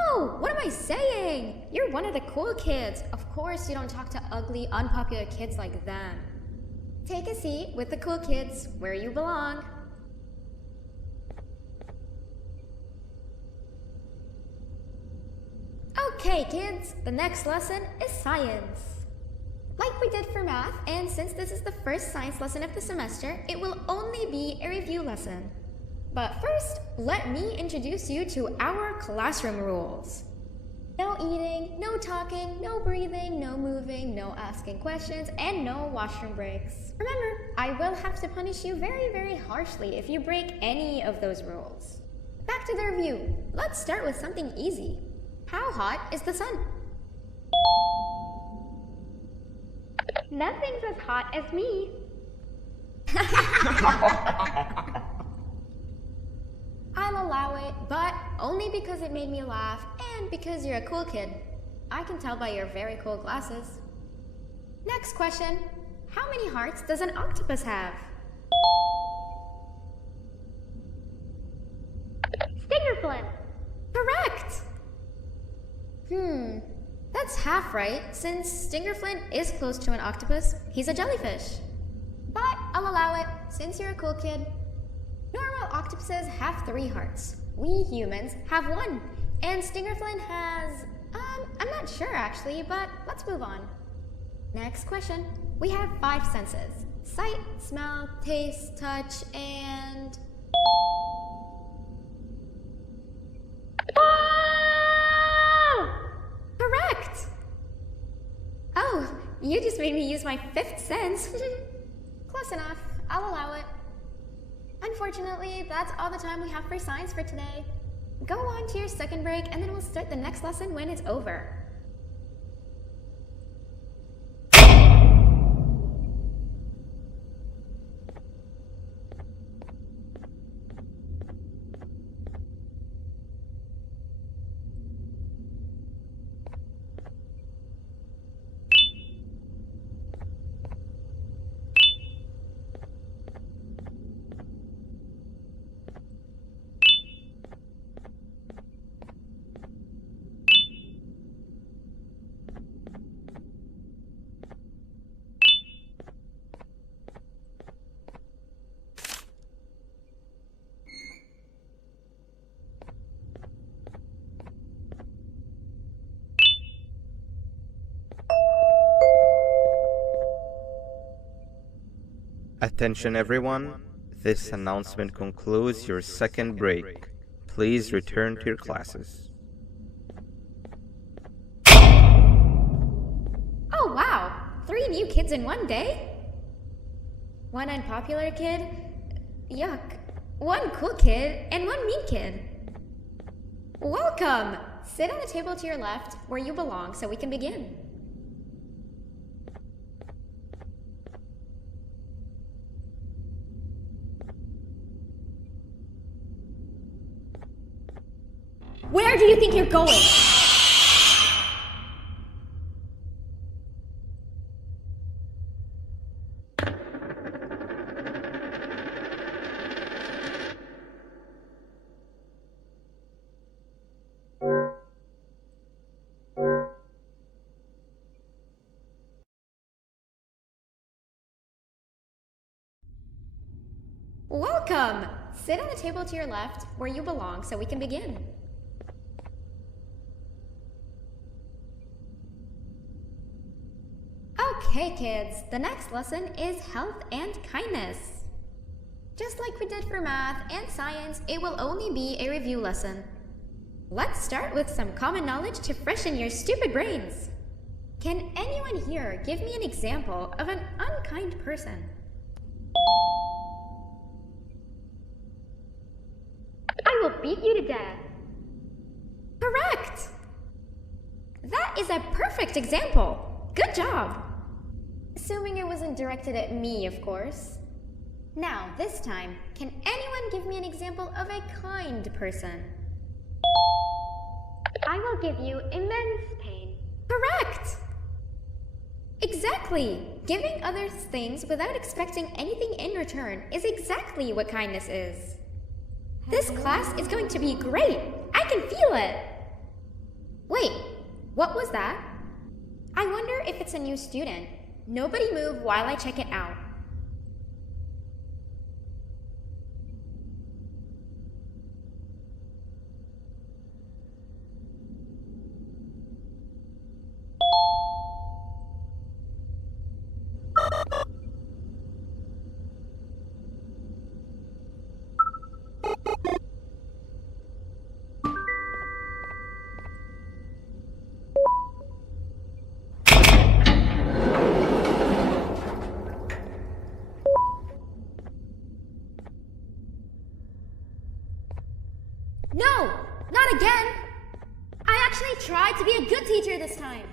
Oh, what am I saying? You're one of the cool kids. Of course you don't talk to ugly, unpopular kids like them. Take a seat with the cool kids where you belong. Okay, kids, the next lesson is science. Like we did for math, and since this is the first science lesson of the semester, it will only be a review lesson. But first, let me introduce you to our classroom rules. No eating, no talking, no breathing, no moving, no asking questions, and no washroom breaks. Remember, I will have to punish you very, very harshly if you break any of those rules. Back to the review. Let's start with something easy. How hot is the sun? Nothing's as hot as me. I'll allow it, but only because it made me laugh and because you're a cool kid. I can tell by your very cool glasses. Next question. How many hearts does an octopus have? Stingerflint. Correct! That's half right, since Stingerflint is close to an octopus. He's a jellyfish. But I'll allow it, since you're a cool kid. Normal octopuses have 3 hearts. We humans have 1. And Stingerflint has... I'm not sure actually, but let's move on. Next question. We have 5 senses. Sight, smell, taste, touch, and... Correct! Oh, you just made me use my 5th sense. Close enough. I'll allow it. Unfortunately, that's all the time we have for science for today. Go on to your second break, and then we'll start the next lesson when it's over. Attention everyone, this announcement concludes your second break. Please return to your classes. Oh wow! 3 new kids in one day? 1 unpopular kid? Yuck. 1 cool kid and 1 mean kid. Welcome! Sit on the table to your left, where you belong, so we can begin. Where do you think you're going? Welcome! Sit on the table to your left, where you belong, so we can begin. Okay, kids, the next lesson is health and kindness. Just like we did for math and science, it will only be a review lesson. Let's start with some common knowledge to freshen your stupid brains. Can anyone here give me an example of an unkind person? I will beat you to death. Correct! That is a perfect example. Good job. Assuming it wasn't directed at me, of course. Now, this time, can anyone give me an example of a kind person? I will give you immense pain. Correct! Exactly! Giving others things without expecting anything in return is exactly what kindness is. This class is going to be great! I can feel it! Wait, what was that? I wonder if it's a new student. Nobody move while I check it out. No! Not again! I actually tried to be a good teacher this time.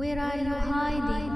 Where are you hiding?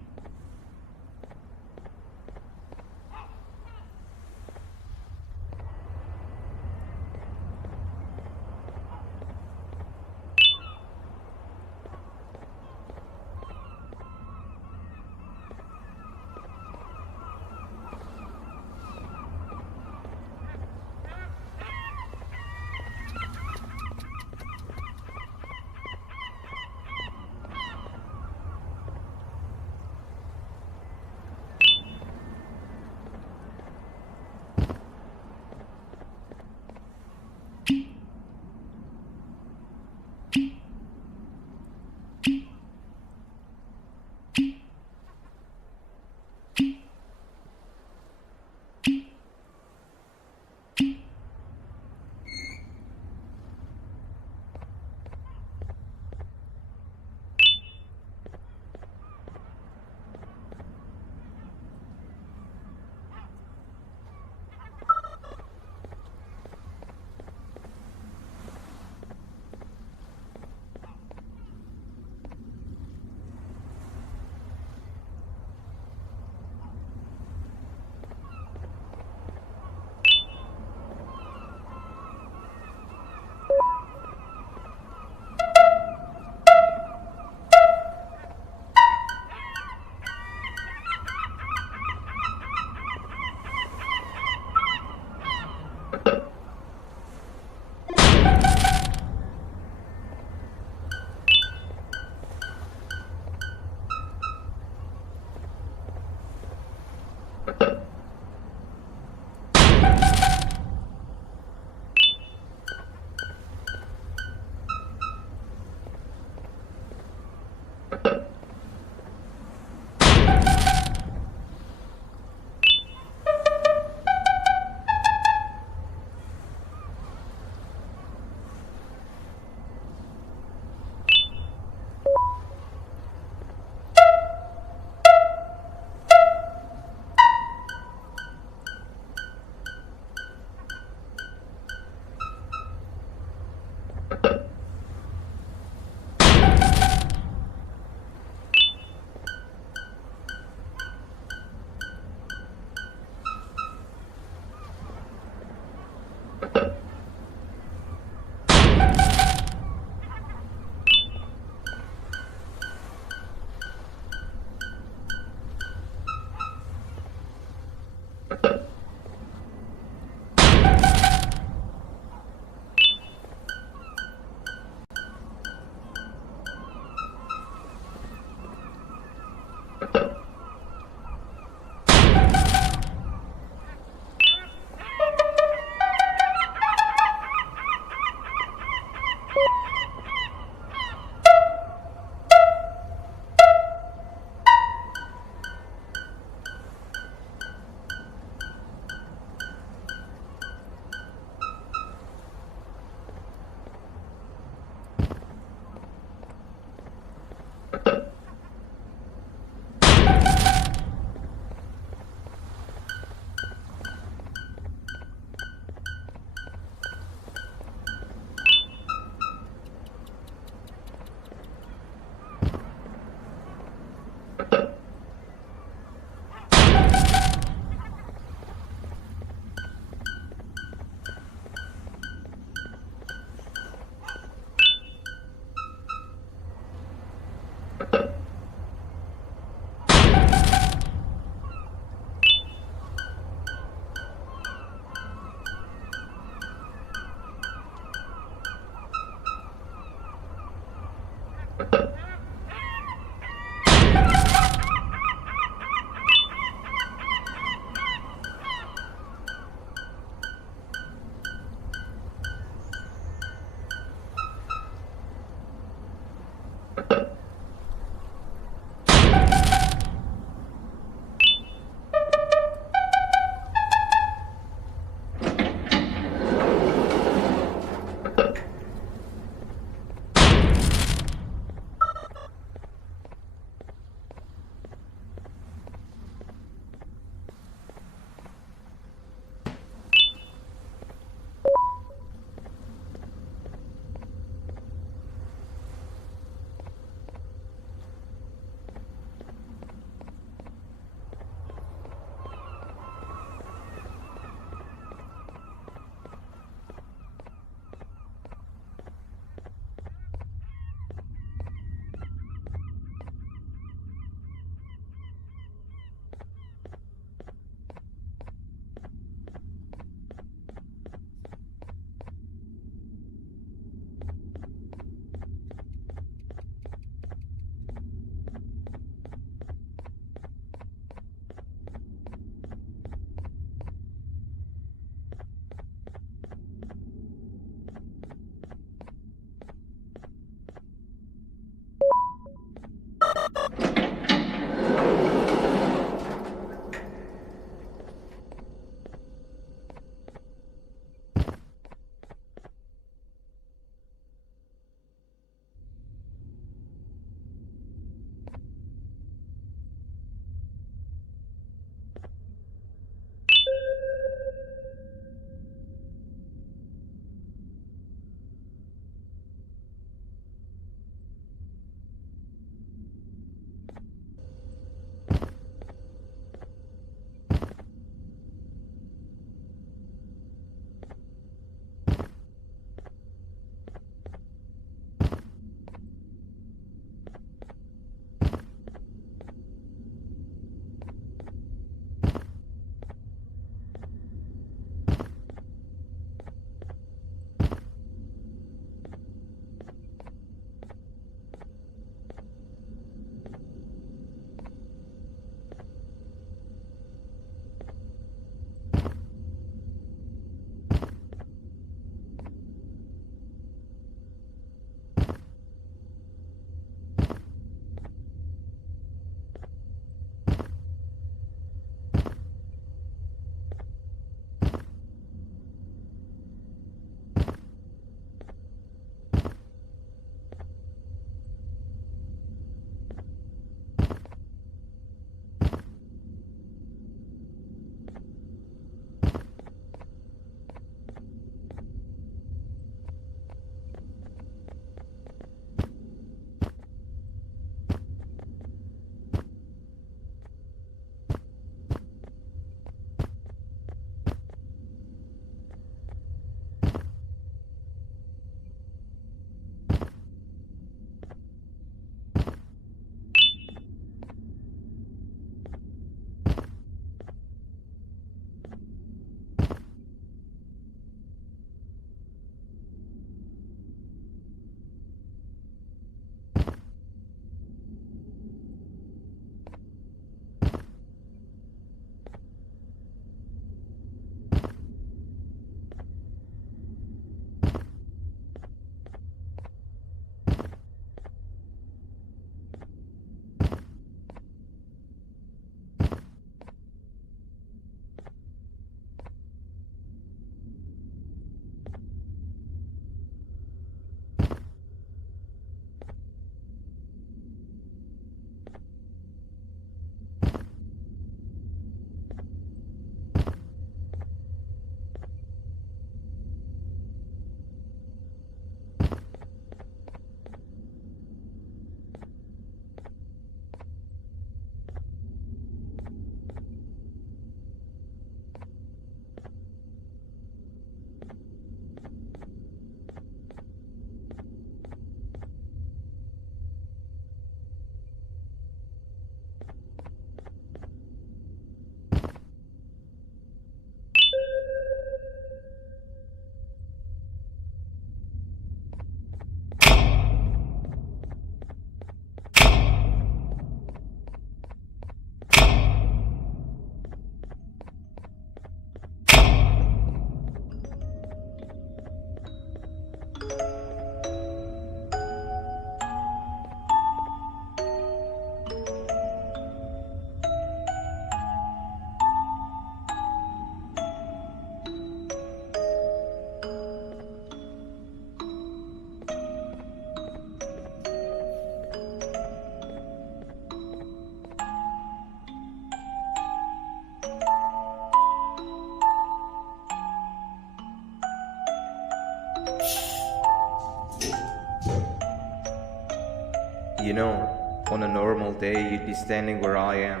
You know, on a normal day, you'd be standing where I am,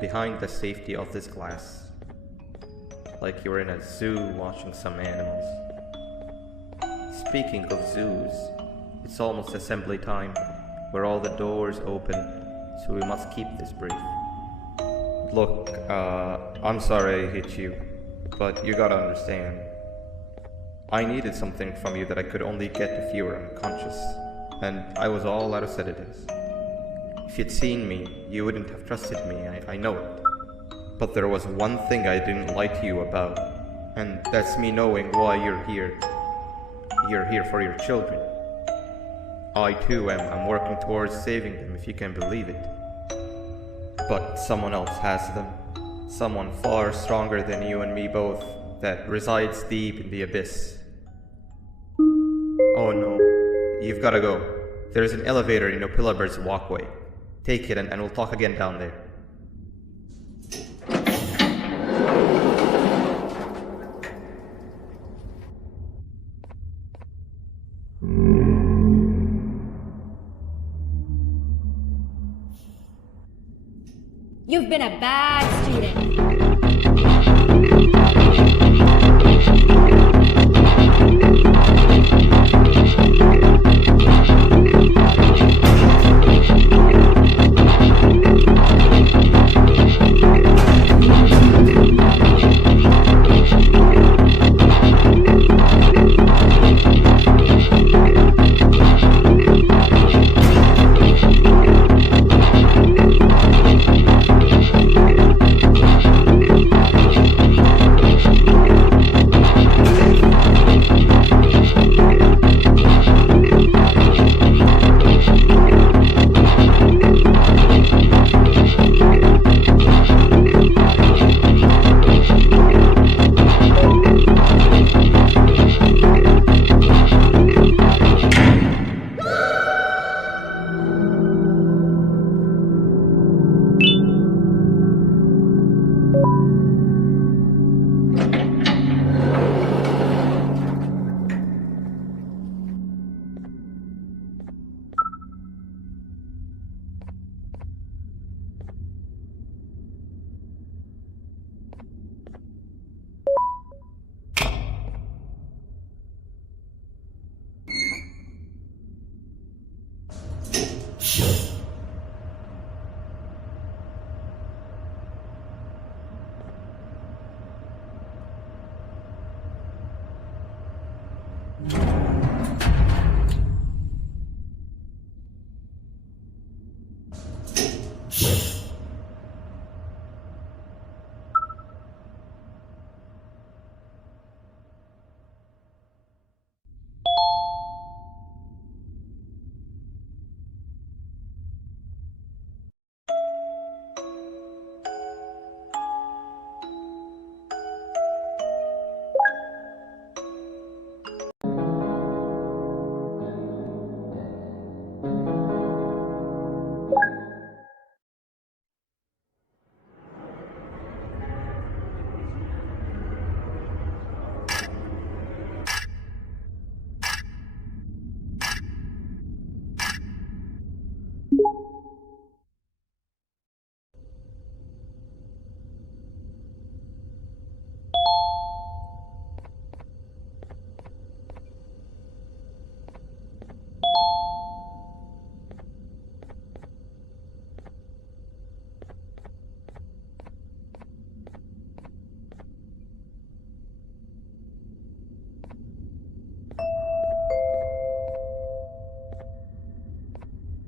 behind the safety of this glass. Like you're in a zoo watching some animals. Speaking of zoos, it's almost assembly time. Where all the doors open, so we must keep this brief. Look, I'm sorry I hit you, but you gotta understand. I needed something from you that I could only get if you were unconscious, and I was all out of sedatives. If you'd seen me, you wouldn't have trusted me, I know it. But there was one thing I didn't lie to you about, and that's me knowing why you're here. You're here for your children. I too am working towards saving them, if you can believe it. But someone else has them. Someone far stronger than you and me both, that resides deep in the abyss. Oh no, you've gotta go. There's an elevator in Opillabird's walkway. Take it and we'll talk again down there. You've been a bad student.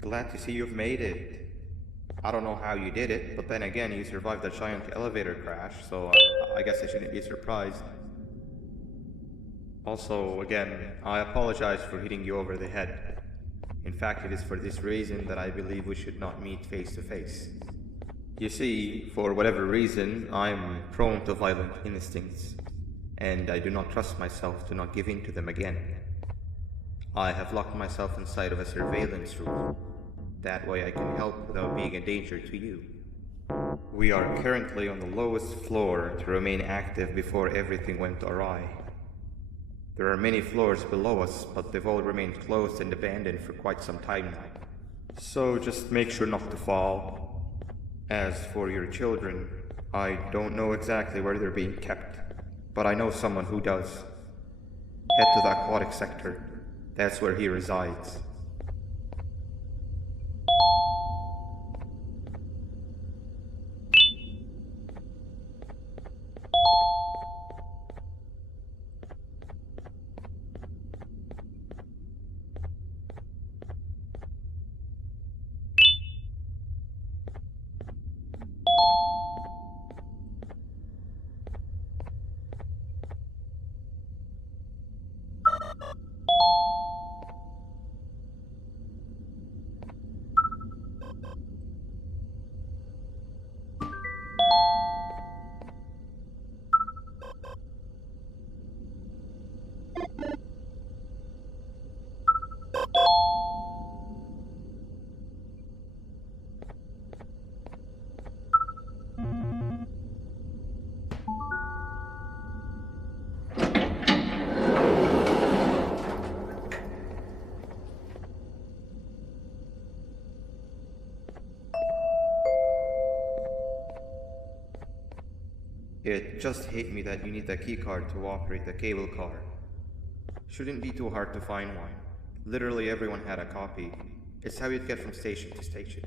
Glad to see you've made it. I don't know how you did it, but then again, you survived a giant elevator crash, so I guess I shouldn't be surprised. Also, again, I apologize for hitting you over the head. In fact, it is for this reason that I believe we should not meet face to face. You see, for whatever reason, I'm prone to violent instincts, and I do not trust myself to not give in to them again. I have locked myself inside of a surveillance room. That way I can help without being a danger to you. We are currently on the lowest floor to remain active before everything went awry. There are many floors below us, but they've all remained closed and abandoned for quite some time now. So just make sure not to fall. As for your children, I don't know exactly where they're being kept, but I know someone who does. Head to the aquatic sector. That's where he resides. It just hit me that you need the keycard to operate the cable car. Shouldn't be too hard to find one. Literally everyone had a copy. It's how you'd get from station to station.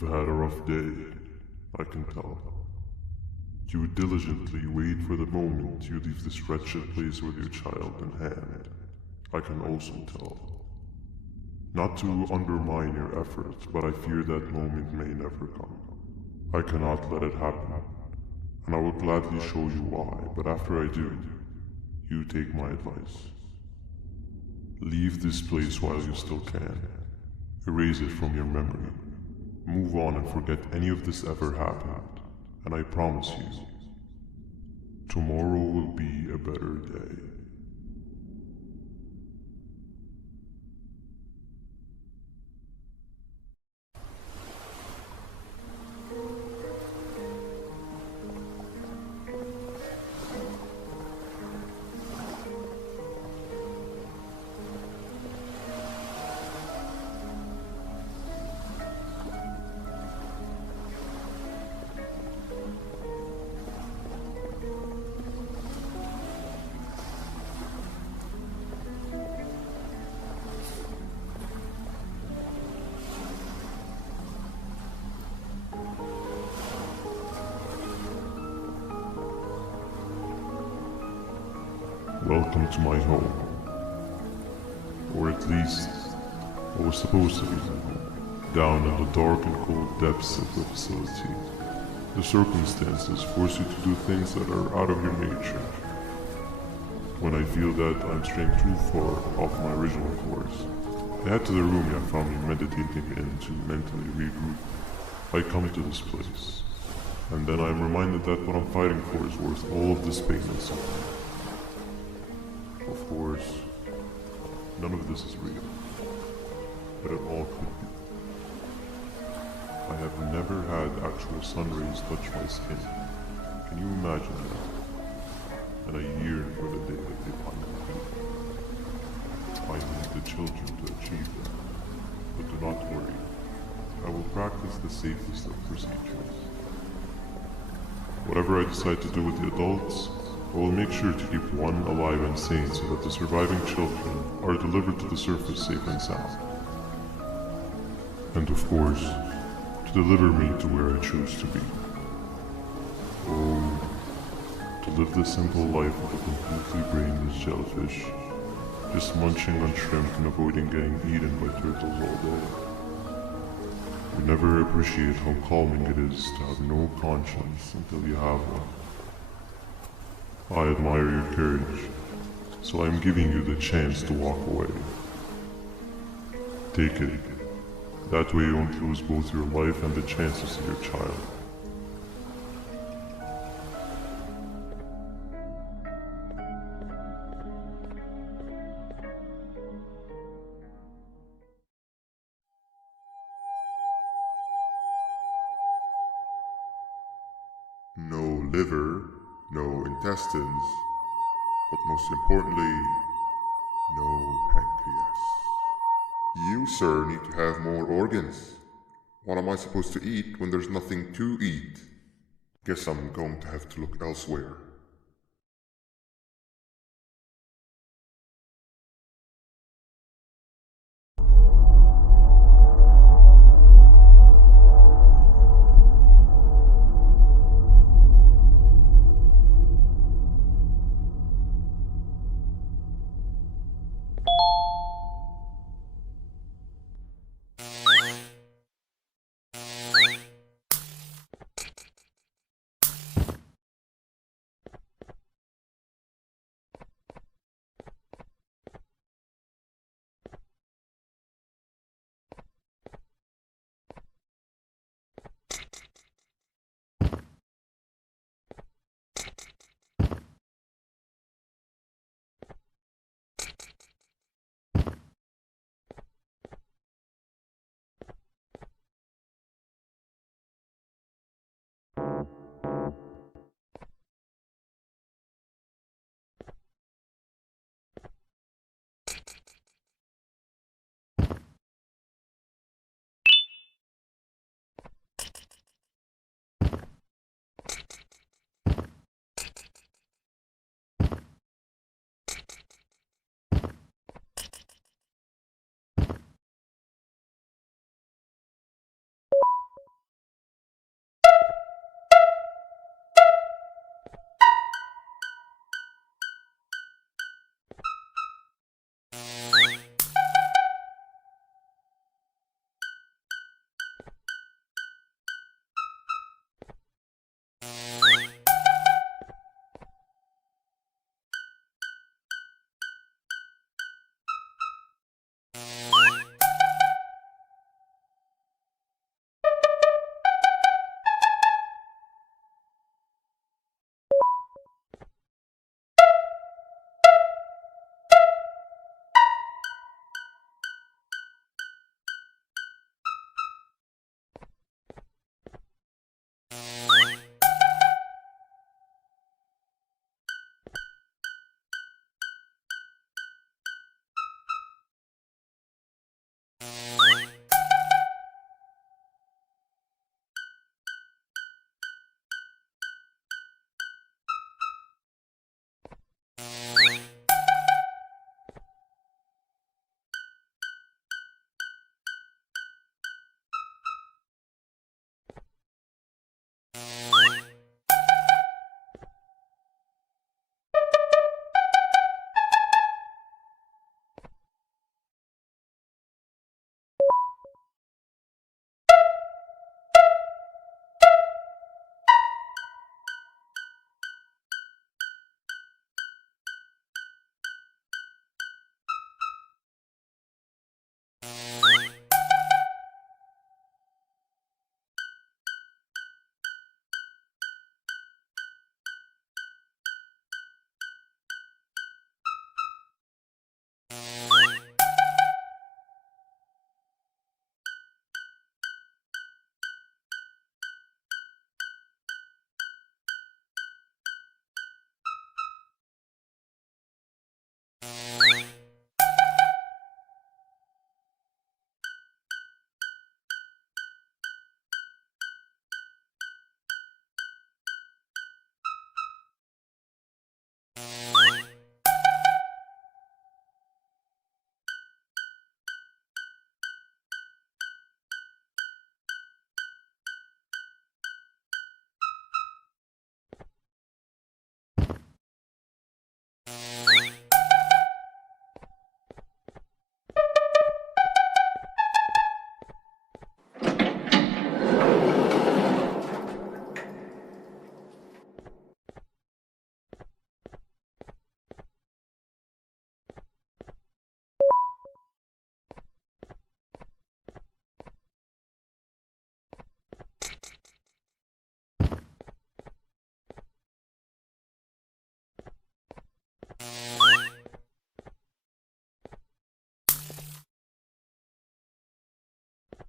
You've had a rough day, I can tell. You diligently wait for the moment you leave this wretched place with your child in hand. I can also tell. Not to undermine your efforts, but I fear that moment may never come. I cannot let it happen, and I will gladly show you why, but after I do, you take my advice. Leave this place while you still can. Erase it from your memory. Move on and forget any of this ever happened, and I promise you, tomorrow will be a better day. Welcome to my home. Or at least, what was supposed to be my home. Down in the dark and cold depths of the facility, the circumstances force you to do things that are out of your nature. When I feel that I'm straying too far off my original course, I head to the room you found me meditating in to mentally regroup. I come to this place, and then I'm reminded that what I'm fighting for is worth all of this pain and suffering. Of course, none of this is real, but it all could be. I have never had actual sun rays touch my skin. Can you imagine that? And I yearn for the day that they finally do. I need the children to achieve that. But do not worry. I will practice the safest of procedures. Whatever I decide to do with the adults, I will make sure to keep one alive and sane so that the surviving children are delivered to the surface safe and sound. And of course, to deliver me to where I choose to be. Oh, to live the simple life of a completely brainless jellyfish, just munching on shrimp and avoiding getting eaten by turtles all day. You never appreciate how calming it is to have no conscience until you have one. I admire your courage, so I am giving you the chance to walk away. Take it. That way you won't lose both your life and the chance to see your child. No liver, no intestines, but most importantly, no pancreas. You, sir, need to have more organs. What am I supposed to eat when there's nothing to eat? Guess I'm going to have to look elsewhere.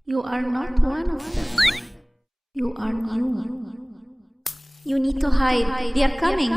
You are not one of them. You are new. You need to hide. They are coming.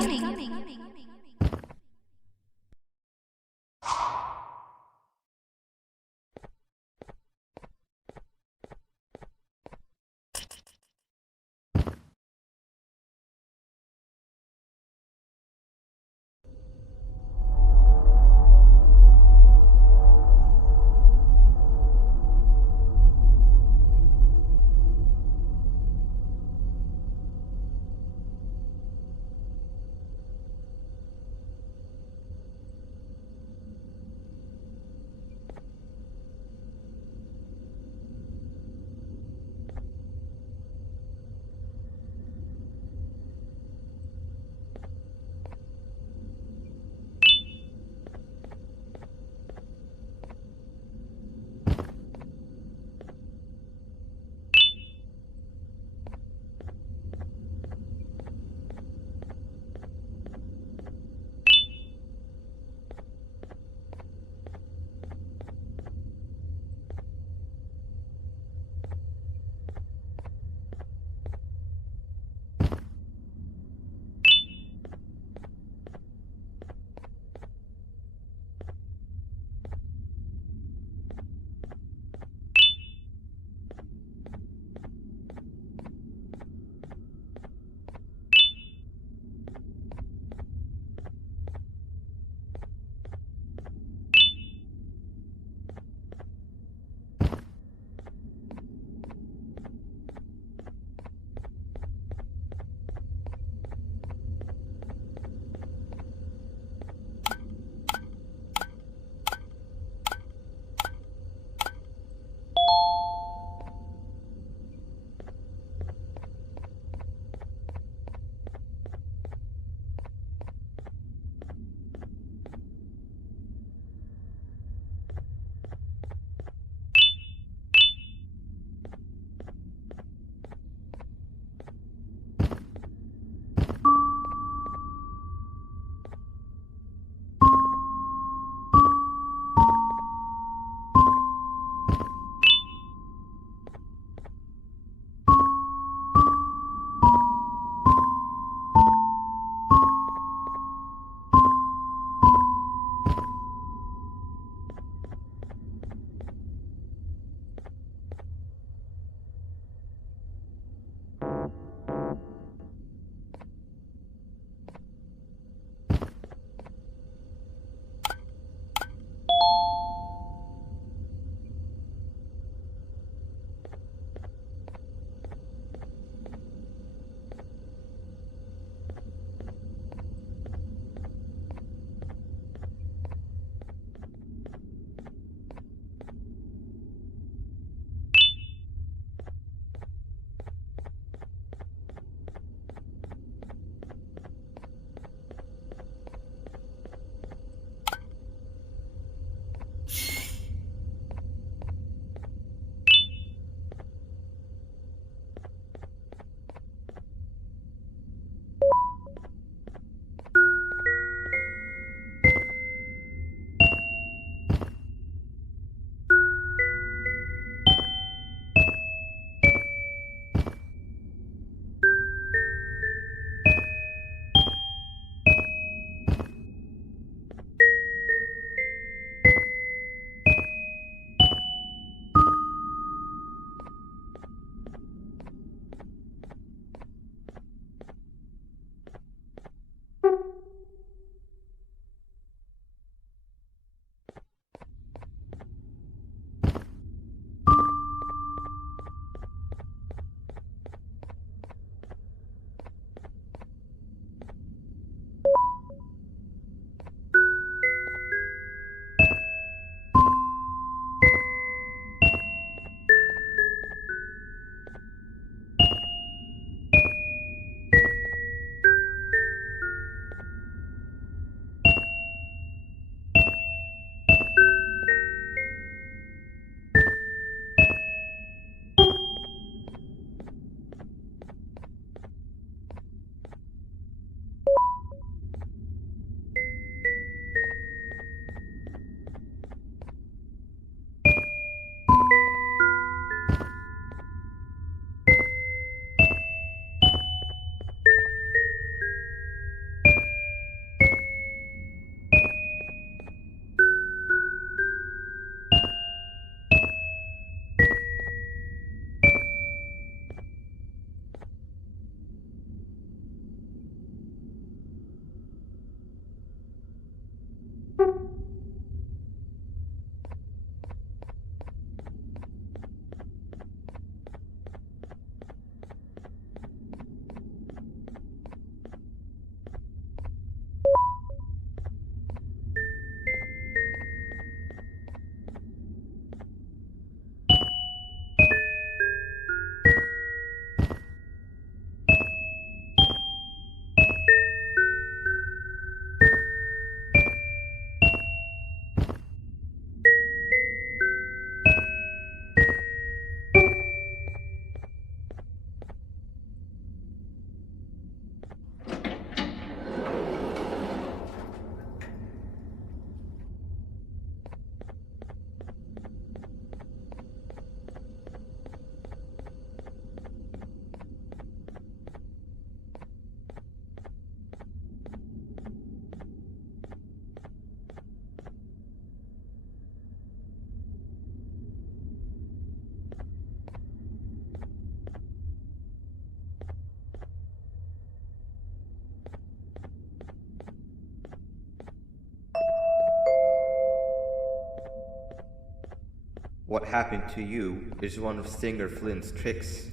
What happened to you is one of Stinger Flynn's tricks.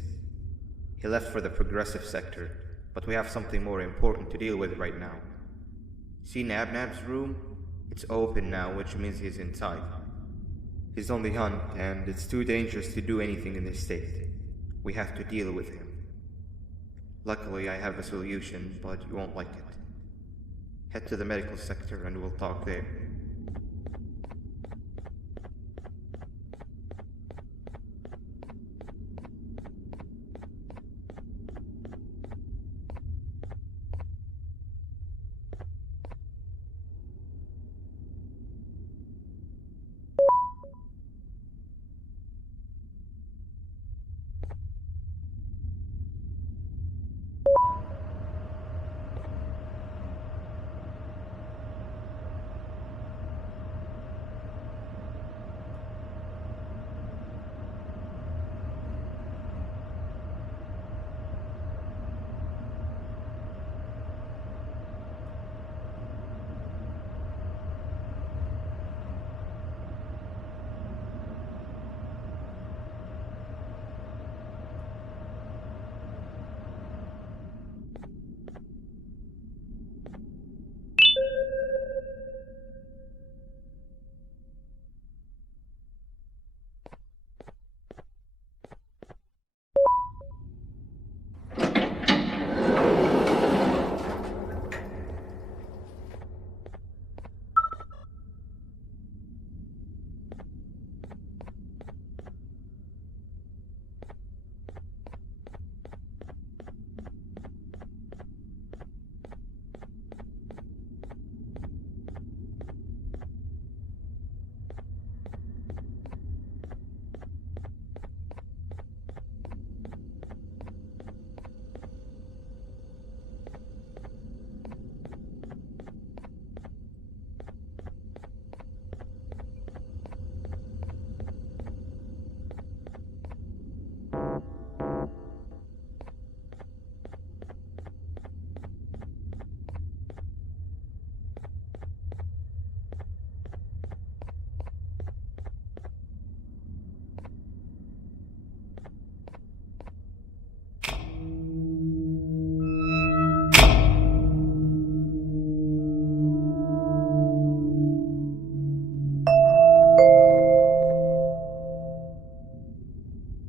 He left for the progressive sector, but we have something more important to deal with right now. See Nabnab's room? It's open now, which means he's inside. He's on the hunt, and it's too dangerous to do anything in this state. We have to deal with him. Luckily, I have a solution, but you won't like it. Head to the medical sector and we'll talk there.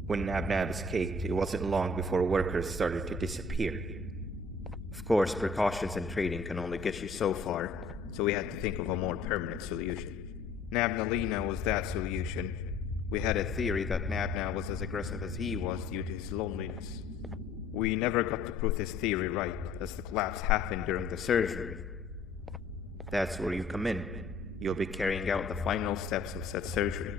When Nabnab escaped, it wasn't long before workers started to disappear. Of course, precautions and trading can only get you so far, so we had to think of a more permanent solution. Nabnalina was that solution. We had a theory that Nabnab was as aggressive as he was due to his loneliness. We never got to prove this theory right, as the collapse happened during the surgery. That's where you come in. You'll be carrying out the final steps of said surgery.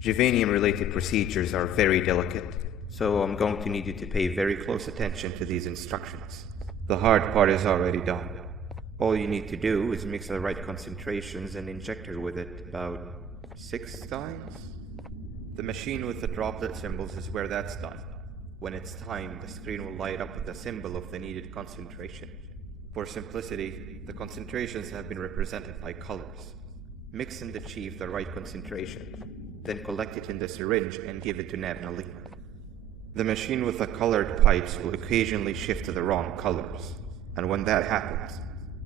Juvenium-related procedures are very delicate, so I'm going to need you to pay very close attention to these instructions. The hard part is already done. All you need to do is mix the right concentrations and inject her with it about 6 times. The machine with the droplet symbols is where that's done. When it's timed, the screen will light up with the symbol of the needed concentration. For simplicity, the concentrations have been represented by colors. Mix and achieve the right concentration, then collect it in the syringe and give it to Nabnalina. The machine with the colored pipes will occasionally shift to the wrong colors, and when that happens,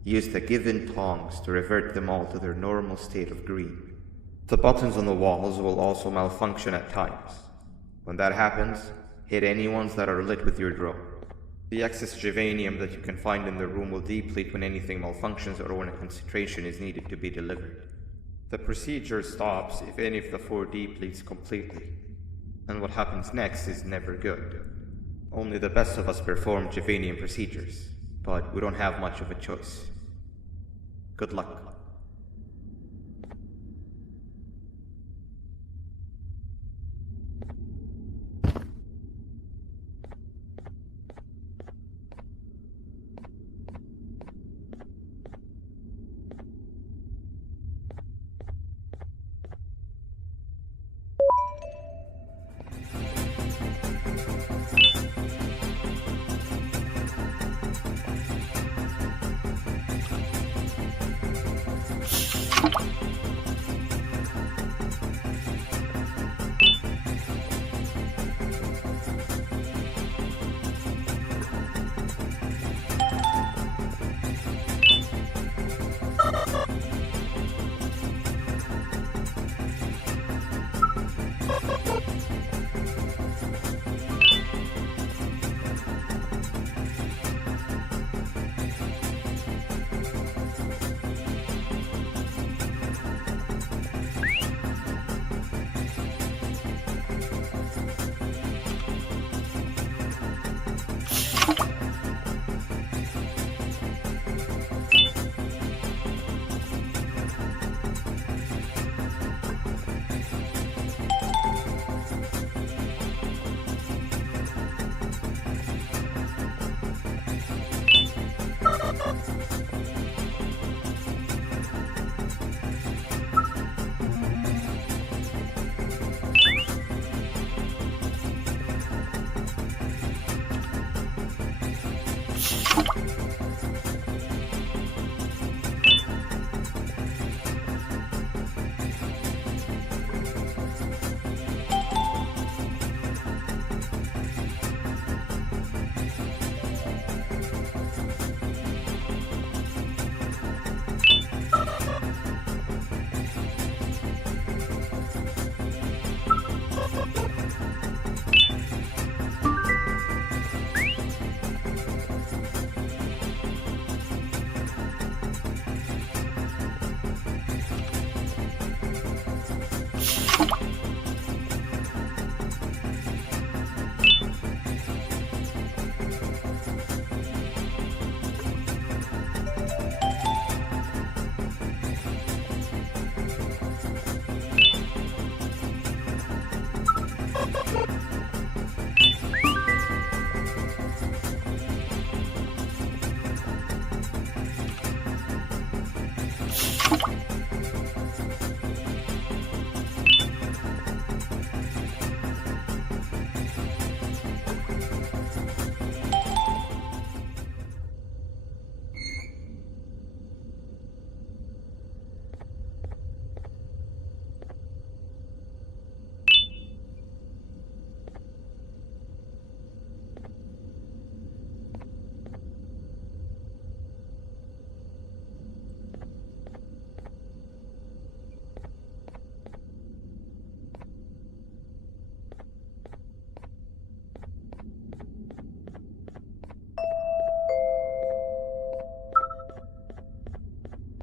use the given tongs to revert them all to their normal state of green. The buttons on the walls will also malfunction at times. When that happens, hit any ones that are lit with your drone. The excess juvenium that you can find in the room will deplete when anything malfunctions or when a concentration is needed to be delivered. The procedure stops if any of the 4 depletes completely, and what happens next is never good. Only the best of us perform juvenium procedures, but we don't have much of a choice. Good luck.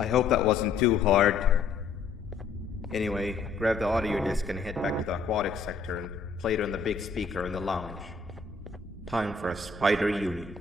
I hope that wasn't too hard. Anyway, grab the audio disc and head back to the aquatic sector and play it on the big speaker in the lounge. Time for a spider uni.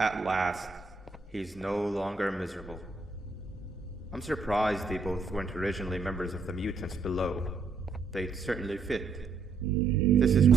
At last, he's no longer miserable. I'm surprised they both weren't originally members of the mutants below. They'd certainly fit. This is...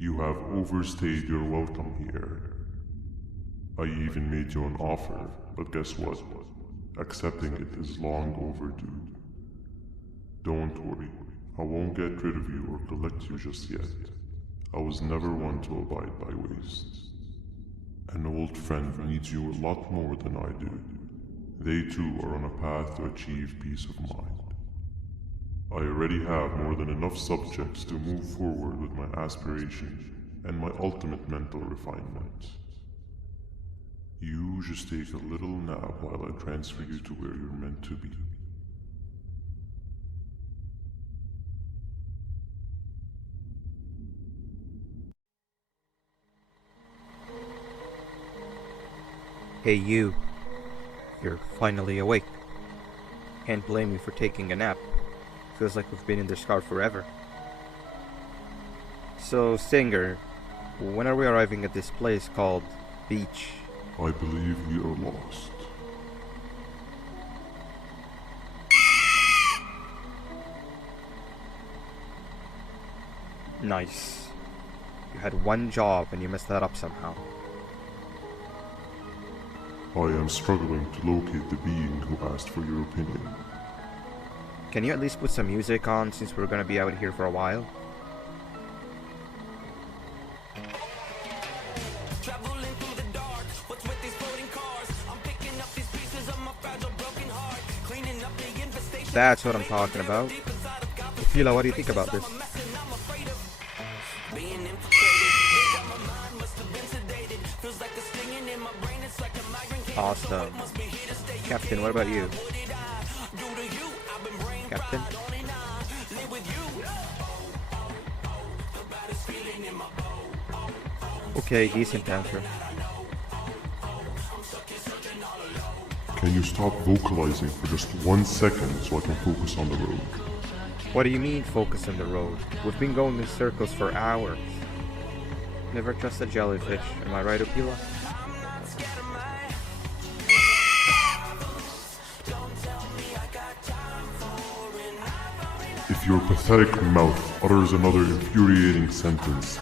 You have overstayed your welcome here. I even made you an offer, but guess what? Accepting it is long overdue. Don't worry, I won't get rid of you or collect you just yet. I was never one to abide by wastes. An old friend needs you a lot more than I do. They too are on a path to achieve peace of mind. I already have more than enough subjects to move forward with my aspiration and my ultimate mental refinement. You just take a little nap while I transfer you to where you're meant to be. Hey you. You're finally awake. Can't blame you for taking a nap. Feels like we've been in this car forever. So, Singer, when are we arriving at this place called Beach? I believe we are lost. Nice. You had one job and you messed that up somehow. I am struggling to locate the being who asked for your opinion. Can you at least put some music on since we're gonna be out here for a while? That's what I'm talking about. Fila, what do you think about this? Awesome. Captain, what about you? Captain? Okay, decent answer. Can you stop vocalizing for just 1 second so I can focus on the road? What do you mean, focus on the road? We've been going in circles for hours. Never trust a jellyfish, am I right, Opila? If your pathetic mouth utters another infuriating sentence,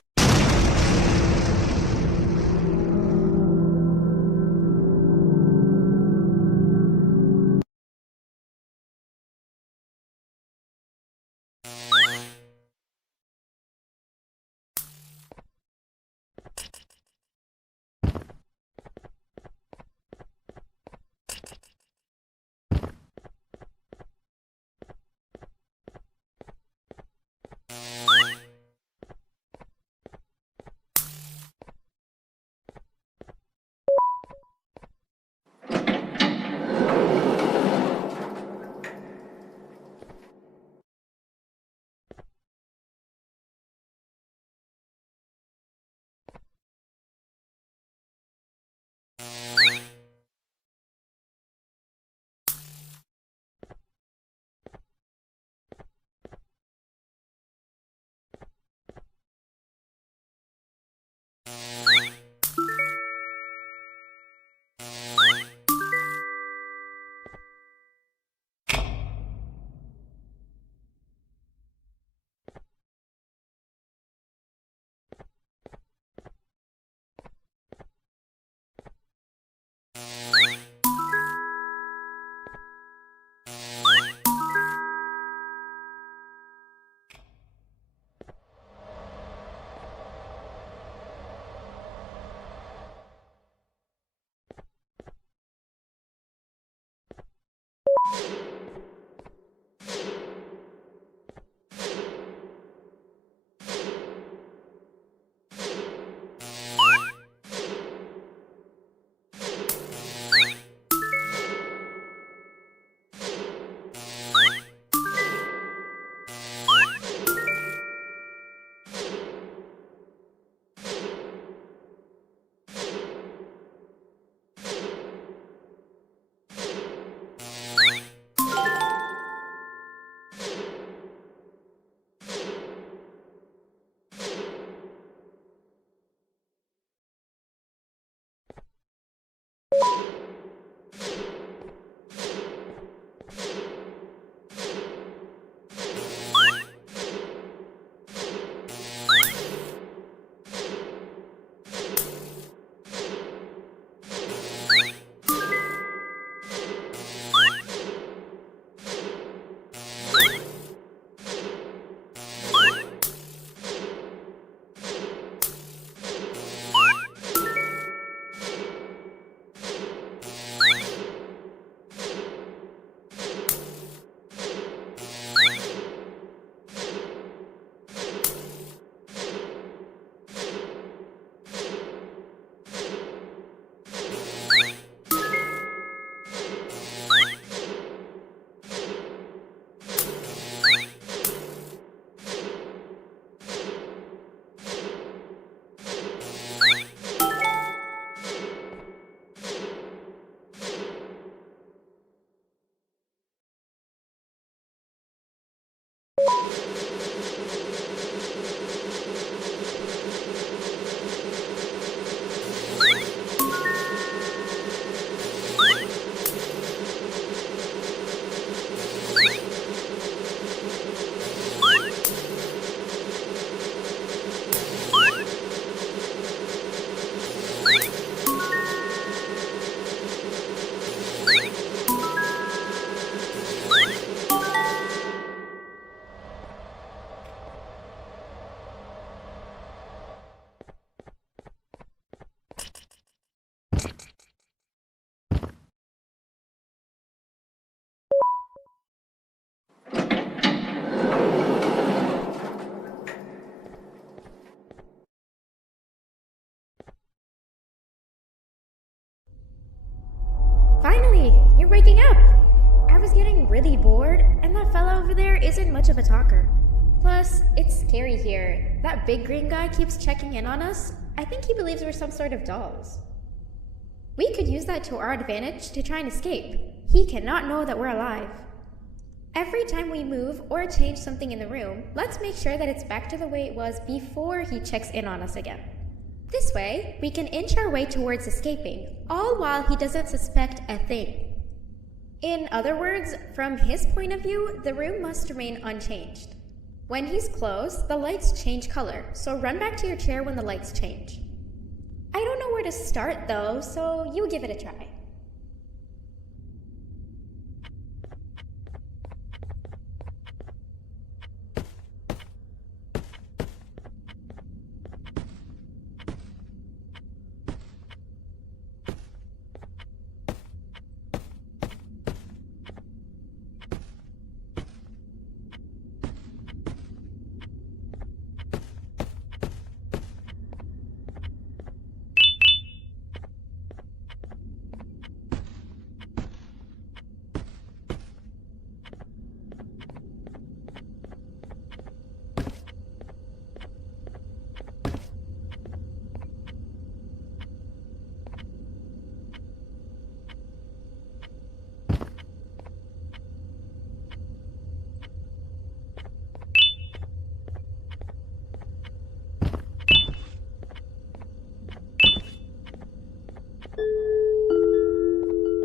Finally, you're waking up! I was getting really bored, and that fella over there isn't much of a talker. Plus, it's scary here. That big green guy keeps checking in on us. I think he believes we're some sort of dolls. We could use that to our advantage to try and escape. He cannot know that we're alive. Every time we move or change something in the room, let's make sure that it's back to the way it was before he checks in on us again. This way, we can inch our way towards escaping, all while he doesn't suspect a thing. In other words, from his point of view, the room must remain unchanged. When he's close, the lights change color, so run back to your chair when the lights change. I don't know where to start though, so you give it a try.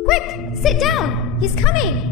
Quick! Sit down! He's coming!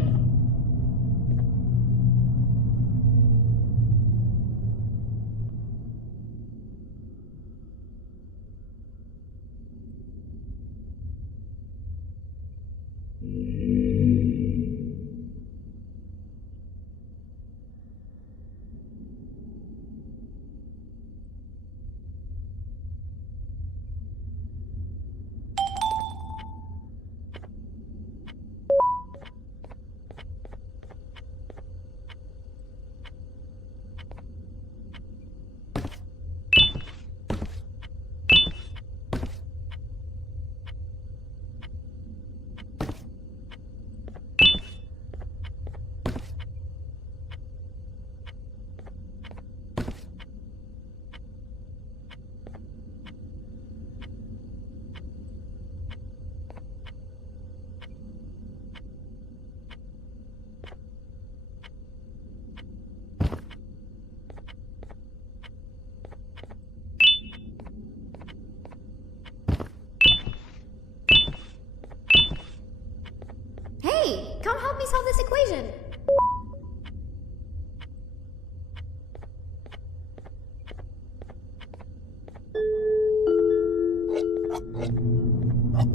Hey, come help me solve this equation.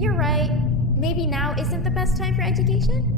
You're right. Maybe now isn't the best time for education?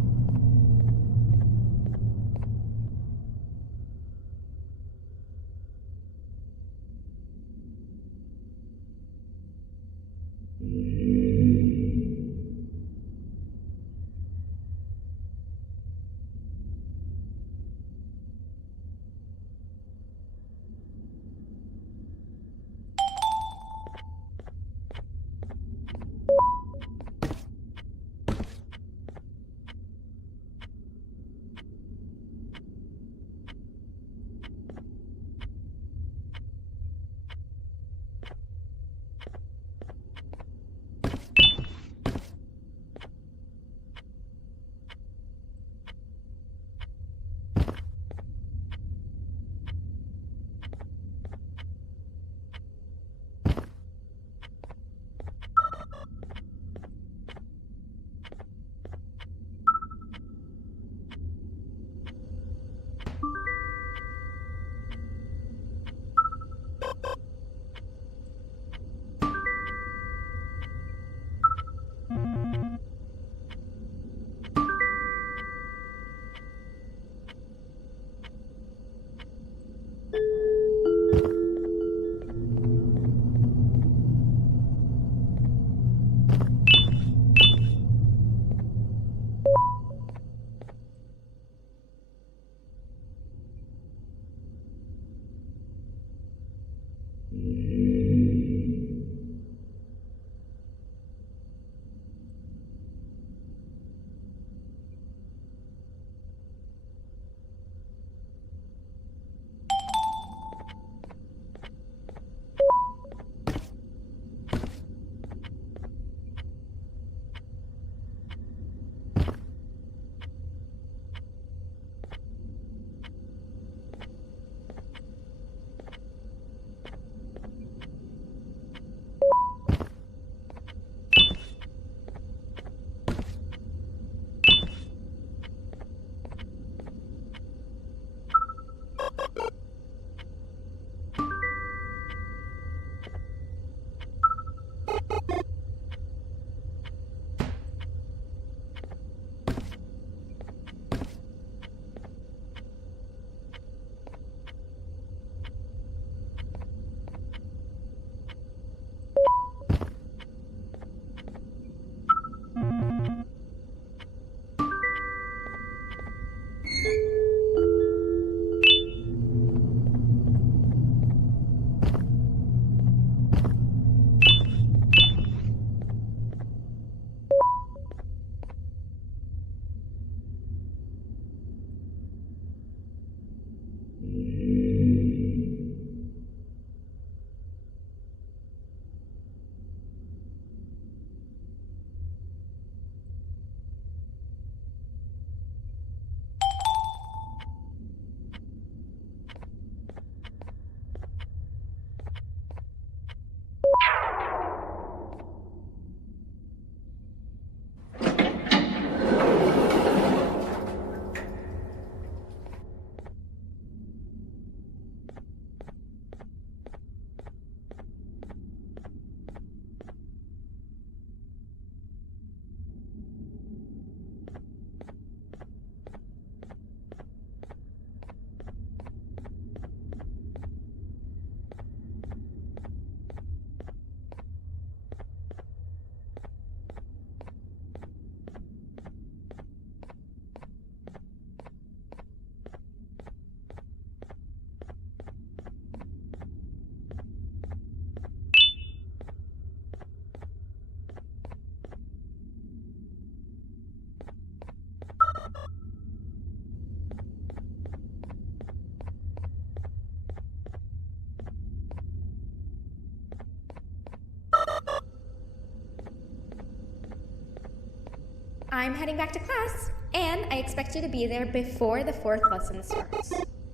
I'm heading back to class, and I expect you to be there before the 4th lesson starts.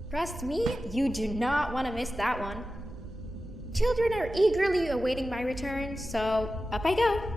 Trust me, you do not want to miss that one. Children are eagerly awaiting my return, so up I go.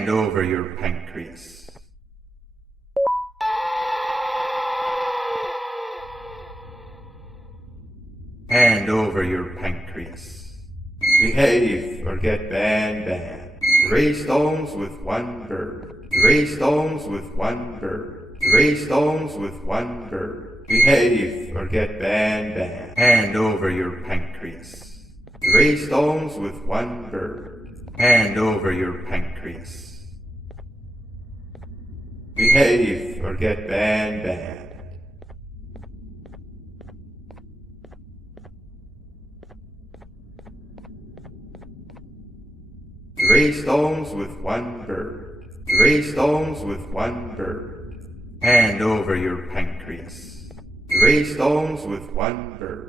Hand over your pancreas. Hand over your pancreas. Behave or get banned. 3 stones with 1 bird. 3 stones with 1 bird. 3 stones with 1 bird. Behave or get banned. Hand over your pancreas. 3 stones with 1 bird. Hand over your pancreas. Behave or get banned. 3 stones with 1 bird. 3 stones with 1 bird. Hand over your pancreas. 3 stones with 1 bird.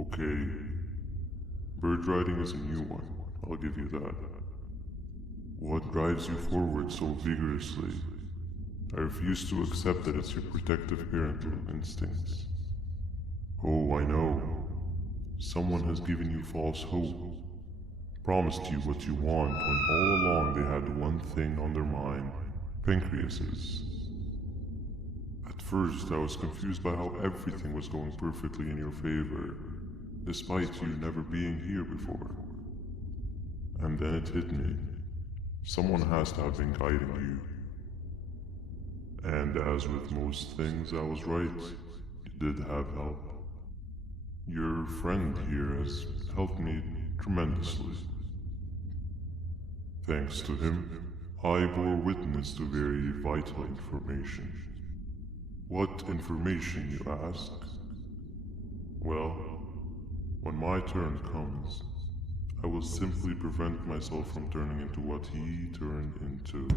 Okay. Bird riding is a new one, I'll give you that. What drives you forward so vigorously? I refuse to accept that it's your protective parental instincts. Oh, I know. Someone has given you false hope. Promised you what you want when all along they had one thing on their mind: pancreases. At first, I was confused by how everything was going perfectly in your favor, despite you never being here before. And then it hit me. Someone has to have been guiding you. And as with most things, I was right. You did have help. Your friend here has helped me tremendously. Thanks to him, I bore witness to very vital information. What information, you ask? Well, when my turn comes, I will simply prevent myself from turning into what he turned into.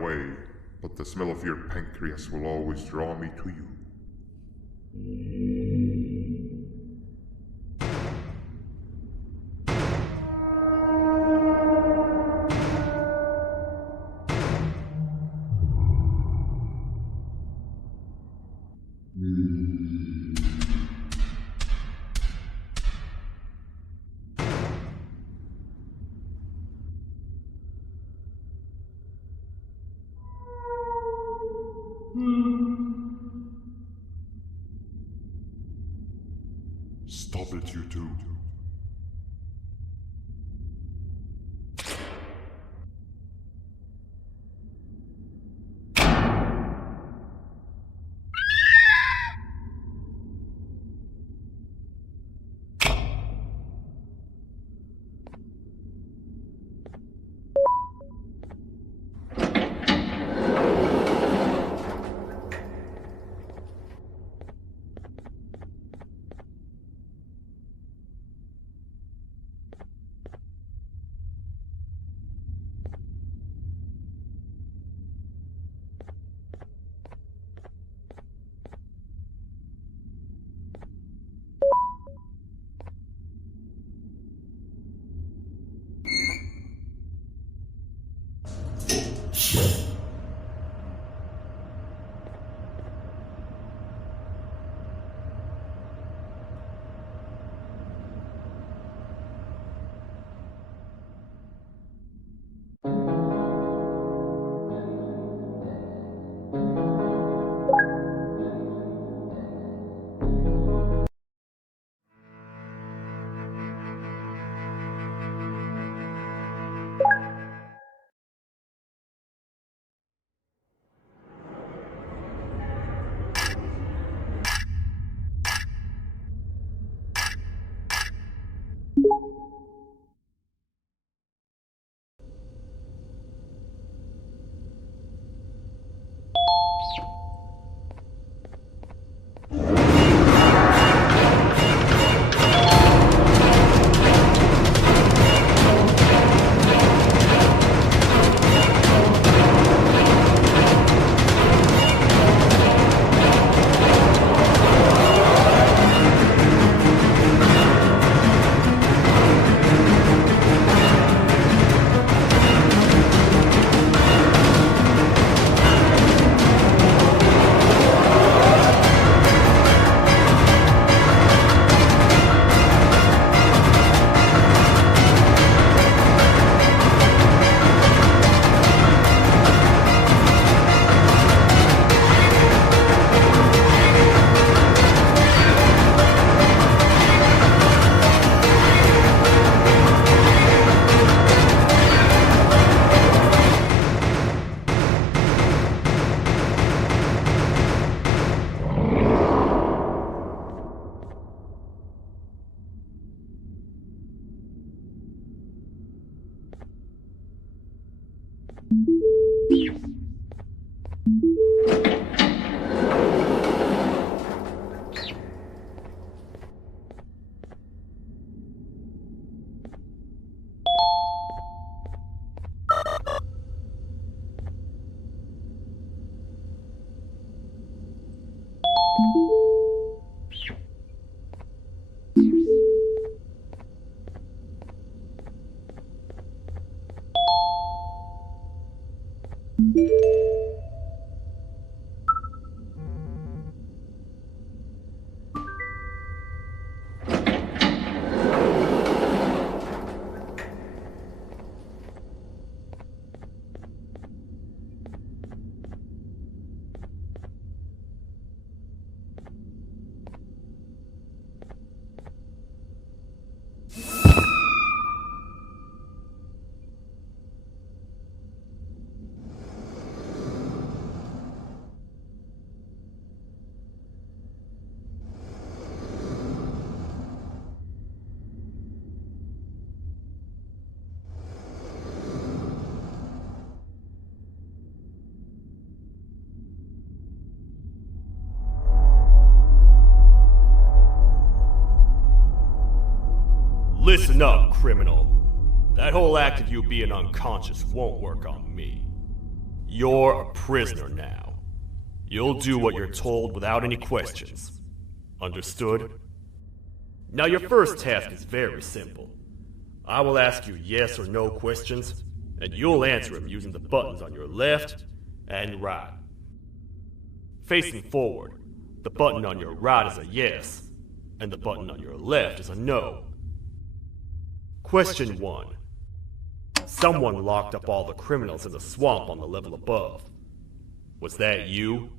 away, but the smell of your pancreas will always draw me to you. Stop it, you two. Listen up, criminal. That whole act of you being unconscious won't work on me. You're a prisoner now. You'll do what you're told without any questions. Understood? Now your first task is very simple. I will ask you yes or no questions, and you'll answer them using the buttons on your left and right. Facing forward, the button on your right is a yes, and the button on your left is a no. Question 1. Someone locked up all the criminals in the swamp on the level above. Was that you?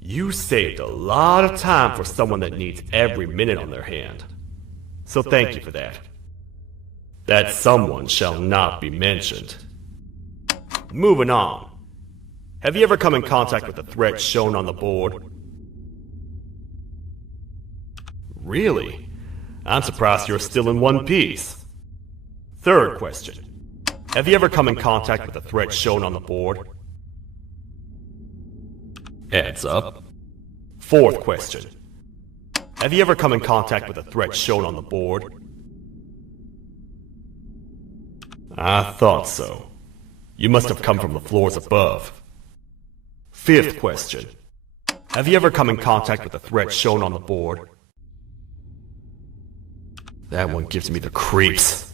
You saved a lot of time for someone that needs every minute on their hand. So thank you for that. That someone shall not be mentioned. Moving on. Have you ever come in contact with the threat shown on the board? Really? I'm surprised you're still in one piece. Third question. Have you ever come in contact with the threat shown on the board? Heads up. Fourth question. Have you ever come in contact with the threat shown on the board? I thought so. You must have come from the floors above. Fifth question. Have you ever come in contact with the threat shown on the board? That one gives me the creeps.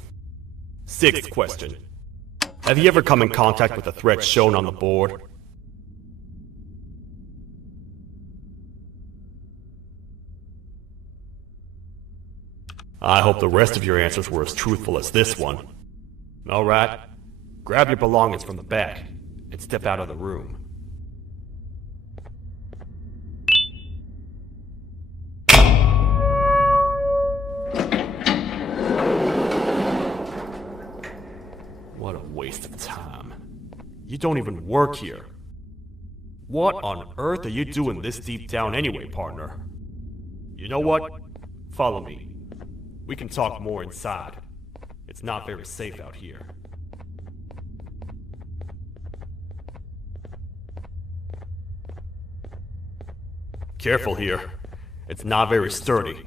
Sixth question. Have you ever come in contact with the threat shown on the board? I hope the rest of your answers were as truthful as this one. Alright, grab your belongings from the back and step out of the room. What a waste of time. You don't even work here. What on earth are you doing this deep down anyway, partner? You know what? Follow me. We can talk more inside. It's not very safe out here. Careful here. It's not very sturdy.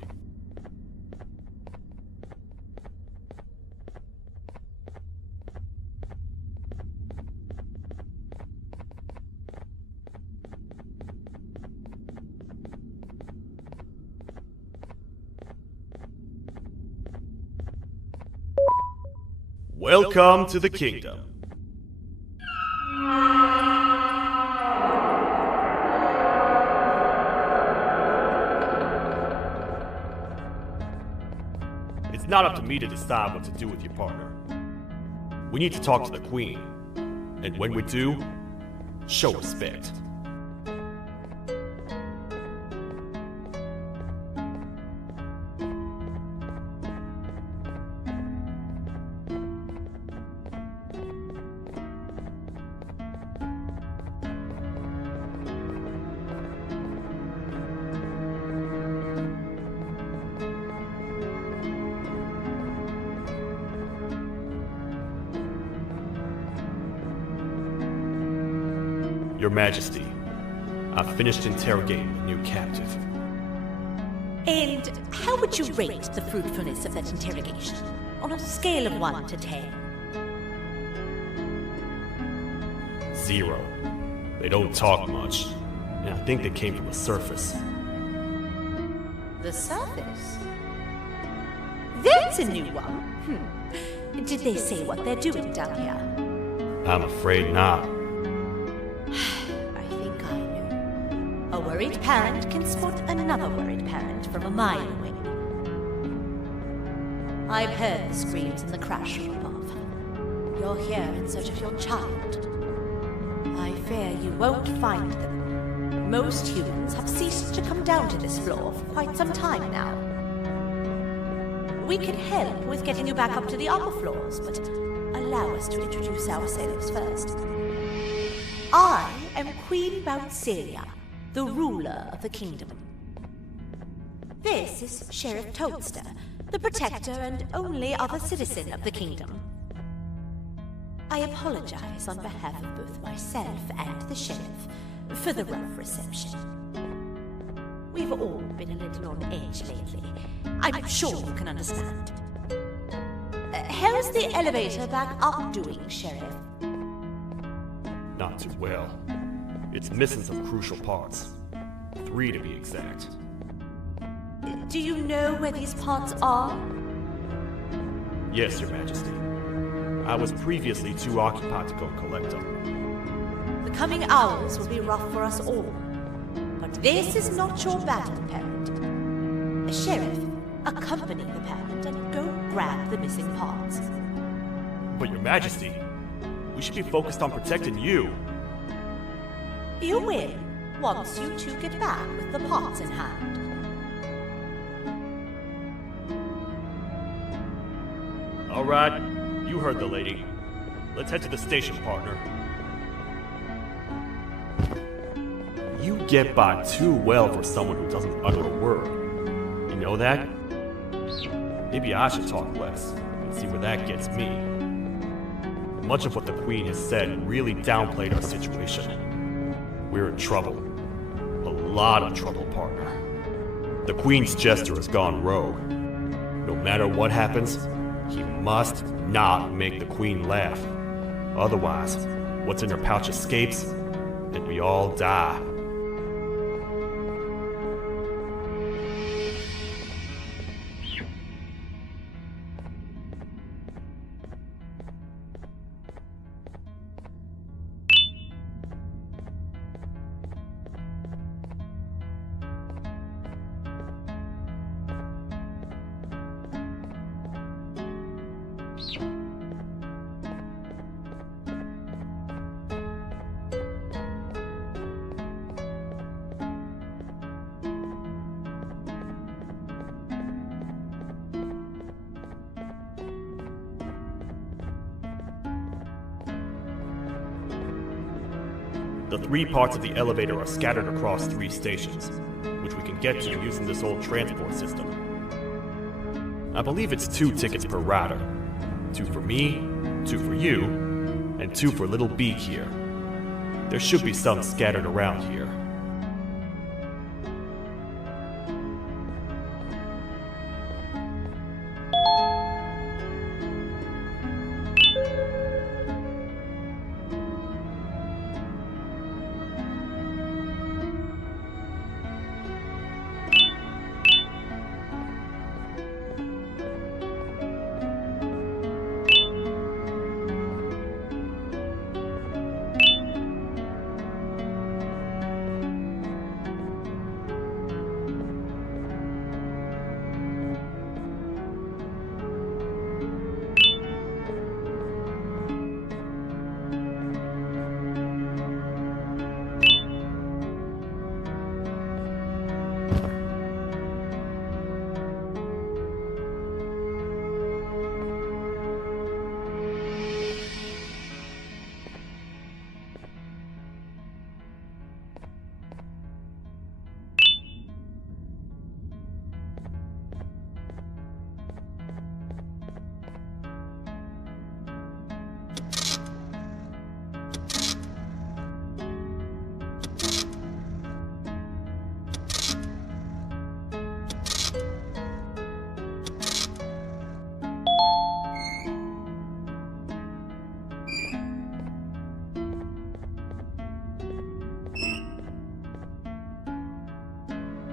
Welcome to the kingdom. It's not up to me to decide what to do with your partner. We need to talk to the queen. And when we do, show respect. Your Majesty, I've finished interrogating the new captive. And how would you rate the fruitfulness of that interrogation? On a scale of 1 to 10? 0. They don't talk much, and I think they came from the surface. The surface? That's a new one. Did they say what they're doing down here? I'm afraid not. A worried parent can spot another worried parent from a mile away. I've heard the screams and the crash from above. You're here in search of your child. I fear you won't find them. Most humans have ceased to come down to this floor for quite some time now. We can help with getting you back up to the upper floors, but allow us to introduce ourselves first. I am Queen Bouncelia, the ruler of the kingdom. This is Sheriff Toadster, the protector and only other citizen of the kingdom. I apologize on behalf of both myself and the sheriff for the rough reception. We've all been a little on edge lately. I'm sure you can understand. How's the elevator back up doing, Sheriff? Not too well. It's missing some crucial parts. 3 to be exact. Do you know where these parts are? Yes, Your Majesty. I was previously too occupied to go collect them. The coming hours will be rough for us all. But this is not your battle, Parent. Sheriff, accompany the Parent and go grab the missing parts. But Your Majesty, we should be focused on protecting you. You win once you two get back with the parts in hand. All right, you heard the lady. Let's head to the station, partner. You get by too well for someone who doesn't utter a word. You know that? Maybe I should talk less and see where that gets me. Much of what the Queen has said really downplayed our situation. We're in trouble. A lot of trouble, partner. The Queen's jester has gone rogue. No matter what happens, he must not make the Queen laugh. Otherwise, what's in her pouch escapes, and we all die. The 3 parts of the elevator are scattered across 3 stations, which we can get to using this old transport system. I believe it's 2 tickets per rider. 2 for me, 2 for you, and 2 for Little Beak here. There should be some scattered around here.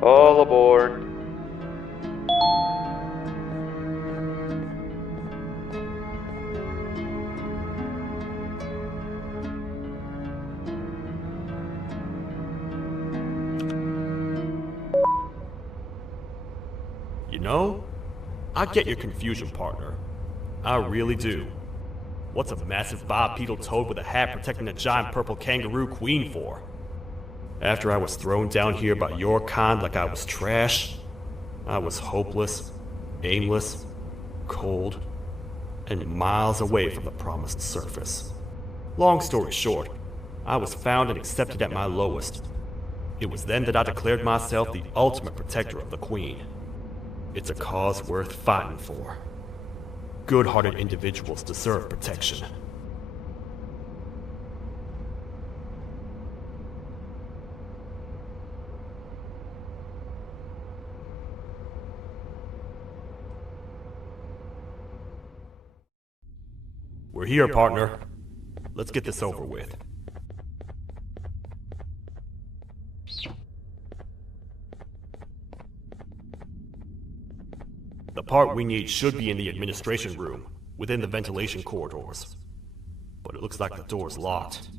All aboard. You know, I get your confusion, partner. I really do. What's a massive bipedal toad with a hat protecting a giant purple kangaroo queen for? After I was thrown down here by your kind like I was trash, I was hopeless, aimless, cold, and miles away from the promised surface. Long story short, I was found and accepted at my lowest. It was then that I declared myself the ultimate protector of the Queen. It's a cause worth fighting for. Good-hearted individuals deserve protection. We're here, partner. Let's get this over with. The part we need should be in the administration room, within the ventilation corridors. But it looks like the door's locked.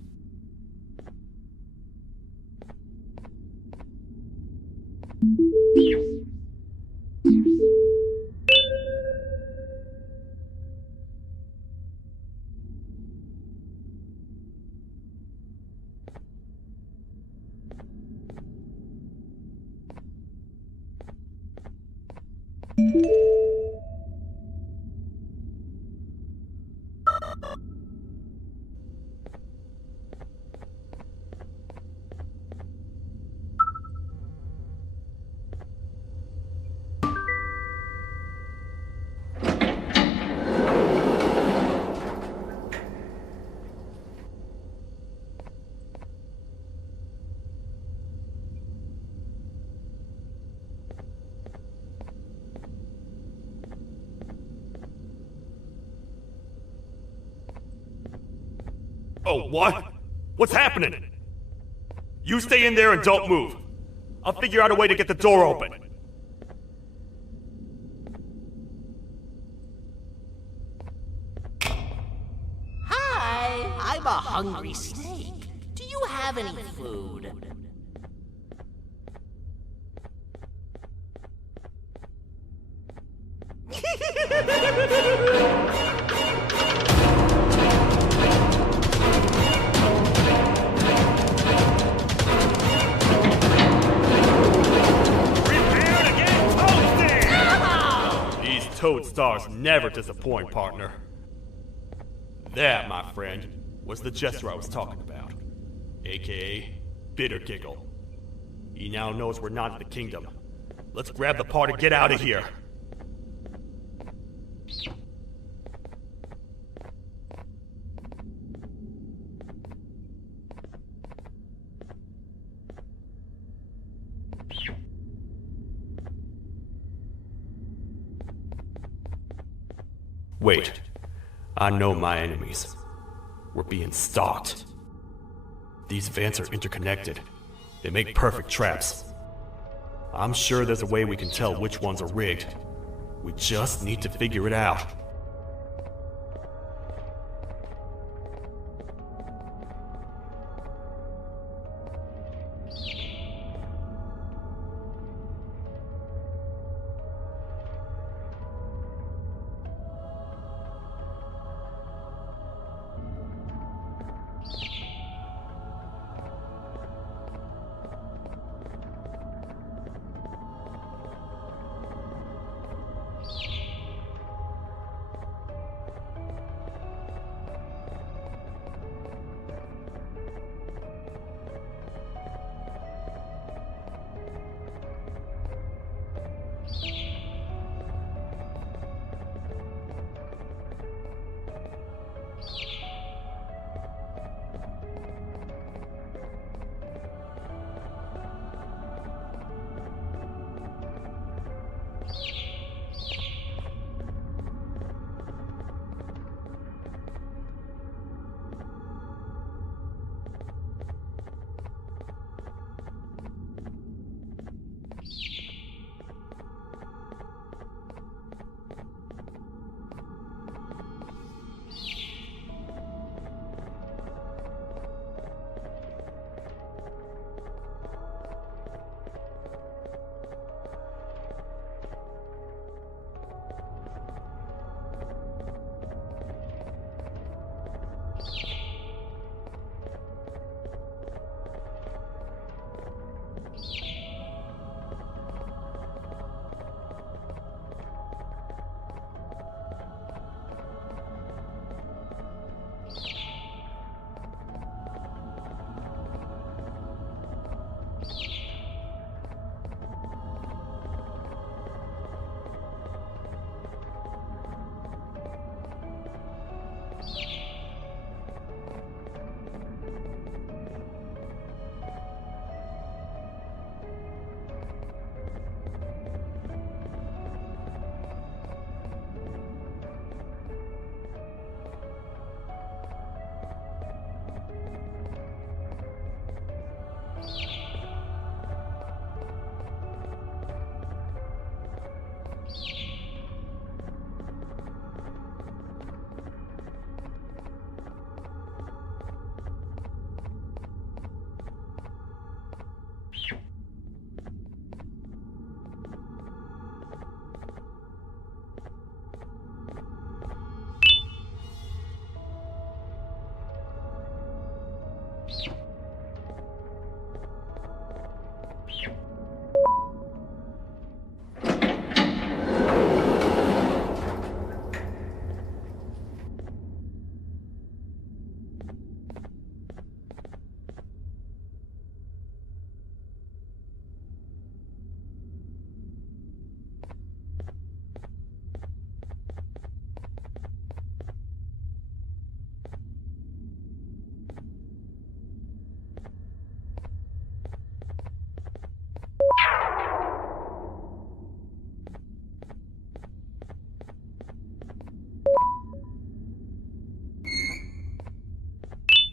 Oh, what? What's happening? You stay in there and don't move. I'll figure out a way to get the door open. Hi, I'm a hungry snake. Do you have any food? Toad stars never disappoint, partner. That, my friend, was the jester I was talking about, aka Bitter Giggle. He now knows we're not in the kingdom. Let's grab the part and get out of here. Wait, I know my enemies. We're being stalked. These vents are interconnected. They make perfect traps. I'm sure there's a way we can tell which ones are rigged. We just need to figure it out.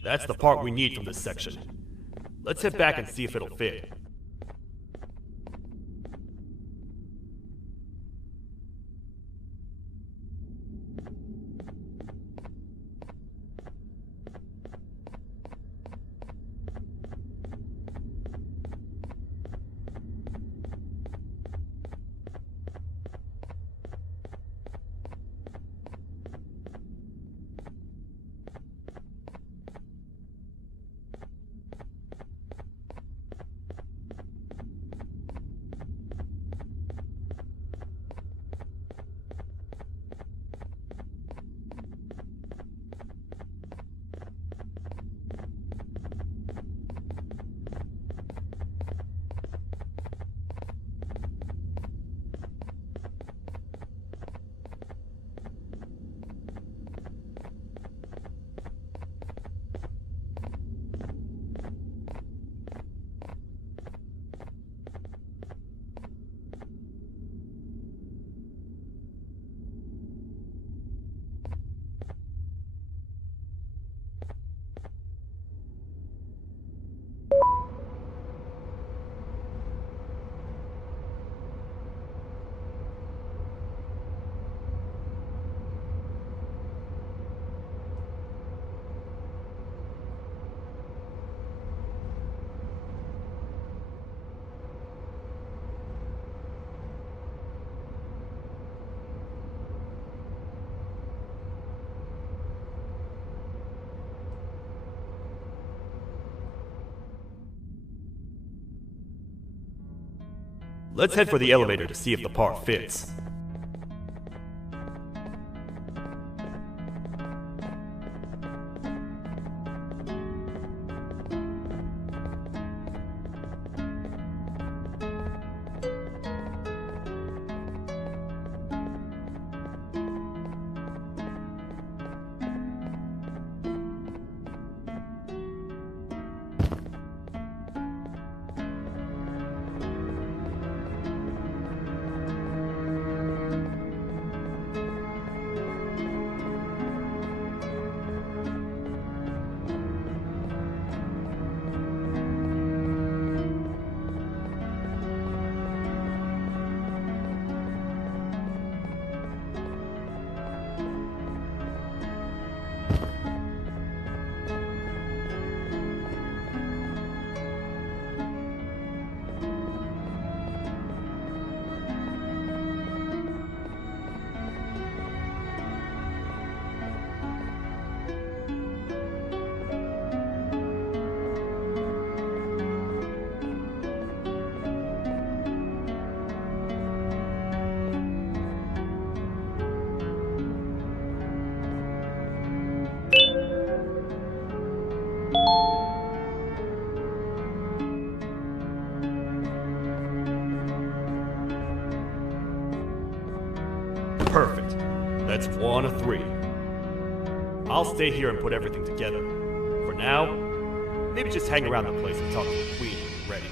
That's the part we need from this section. Let's head back and see if it'll fit. Let's head for the elevator to see if the part fits. Perfect. That's 1 of 3. I'll stay here and put everything together. For now, maybe just hang around the place and talk to the Queen when you're ready.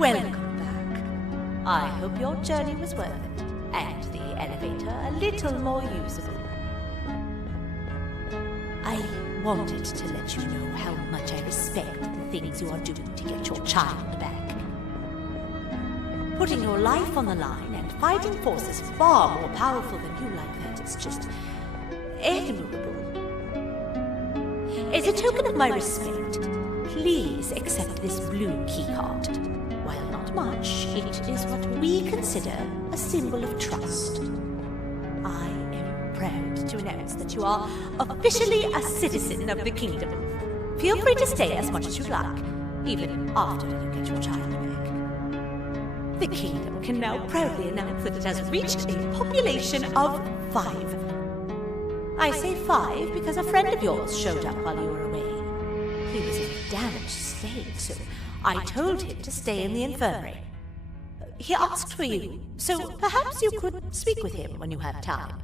Welcome back. I hope your journey was worth it, and the elevator a little more usable. I wanted to let you know how much I respect the things you are doing to get your child back. Putting your life on the line and fighting forces far more powerful than you like that is just admirable. As a token of my respect, please accept this blue keycard. While not much, it is what we consider a symbol of trust. I am proud to announce that you are officially a citizen of the kingdom. Feel free to stay as much as you like, even after you get your child back. The kingdom can now proudly announce that it has reached a population of 5. I say 5 because a friend of yours showed up while you were away. He was in a damaged state, so I told him to stay in the infirmary. He asked for you, so perhaps you could speak with him when you have time.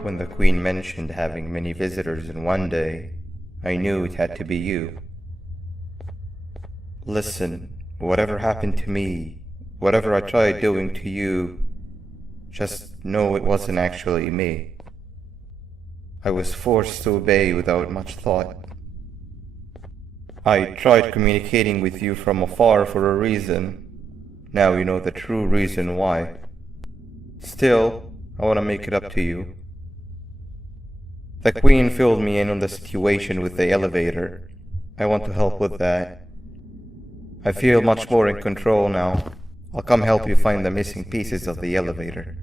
When the Queen mentioned having many visitors in one day, I knew it had to be you. Listen, whatever happened to me, whatever I tried doing to you, just know it wasn't actually me. I was forced to obey without much thought. I tried communicating with you from afar for a reason. Now you know the true reason why. Still, I want to make it up to you. The Queen filled me in on the situation with the elevator. I want to help with that. I feel much more in control now. I'll come help you find the missing pieces of the elevator.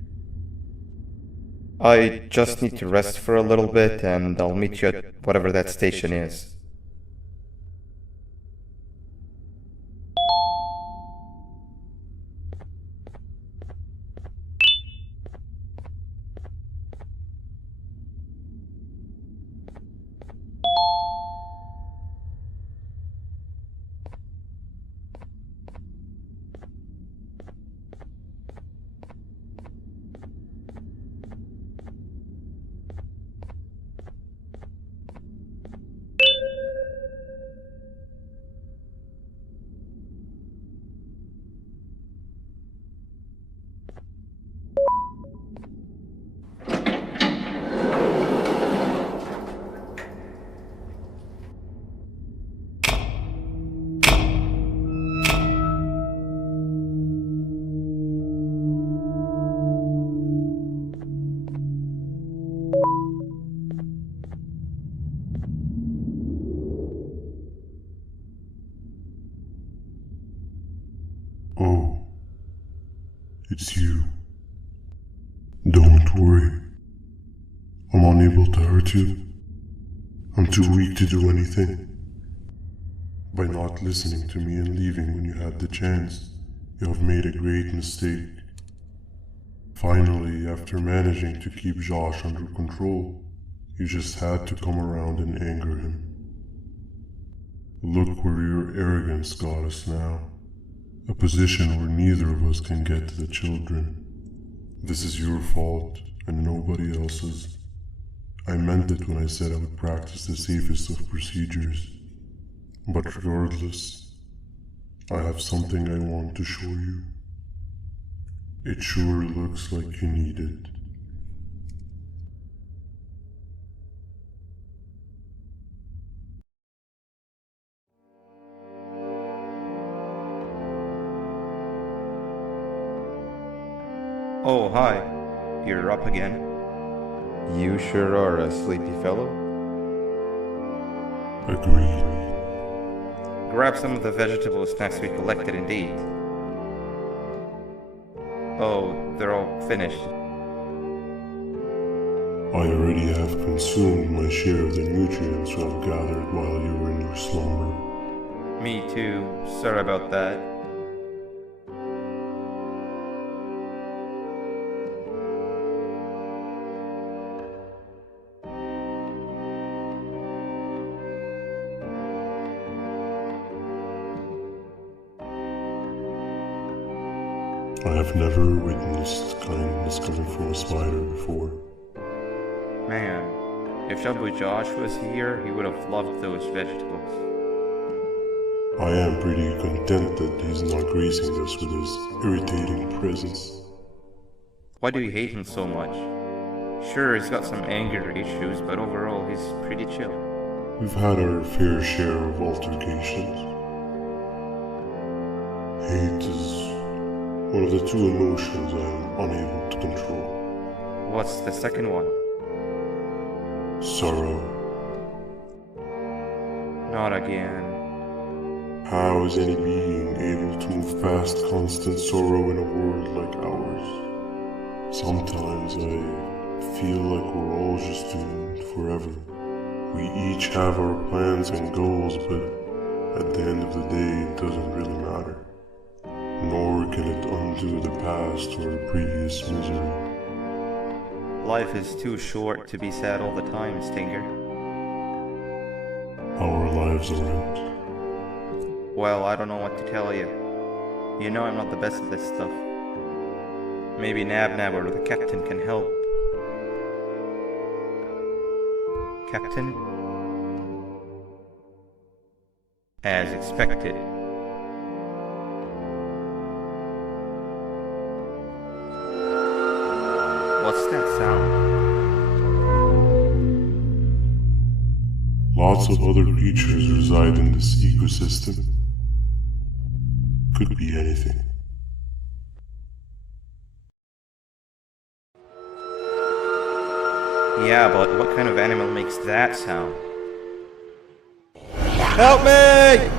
I just need to rest for a little bit and I'll meet you at whatever that station is. Oh, it's you. Don't worry. I'm unable to hurt you. I'm too weak to do anything. By not listening to me and leaving when you had the chance, you have made a great mistake. Finally, after managing to keep Josh under control, you just had to come around and anger him. Look where your arrogance got us now. A position where neither of us can get to the children. This is your fault, and nobody else's. I meant it when I said I would practice the safest of procedures. But regardless, I have something I want to show you. It sure looks like you need it. Oh, hi. You're up again. You sure are a sleepy fellow. Agreed. Grab some of the vegetable snacks we collected indeed. Oh, they're all finished. I already have consumed my share of the nutrients I've gathered while you were in your slumber. Me too. Sorry about that. I have never witnessed kindness coming from a spider before. Man, if Shabu Josh was here, he would have loved those vegetables. I am pretty content that he's not gracing us with his irritating presence. Why do you hate him so much? Sure, he's got some anger issues, but overall he's pretty chill. We've had our fair share of altercations. Hate is one of the two emotions I am unable to control. What's the second one? Sorrow. Not again. How is any being able to move past constant sorrow in a world like ours? Sometimes I feel like we're all just doomed forever. We each have our plans and goals, but at the end of the day it doesn't really matter. Nor can it undo the past or previous misery. Life is too short to be sad all the time, Stinger. Our lives aren't. Well, I don't know what to tell you. You know I'm not the best at this stuff. Maybe Nab or the captain can help. Captain? As expected. What's that sound? Lots of other creatures reside in this ecosystem. Could be anything. Yeah, but what kind of animal makes that sound? Help me!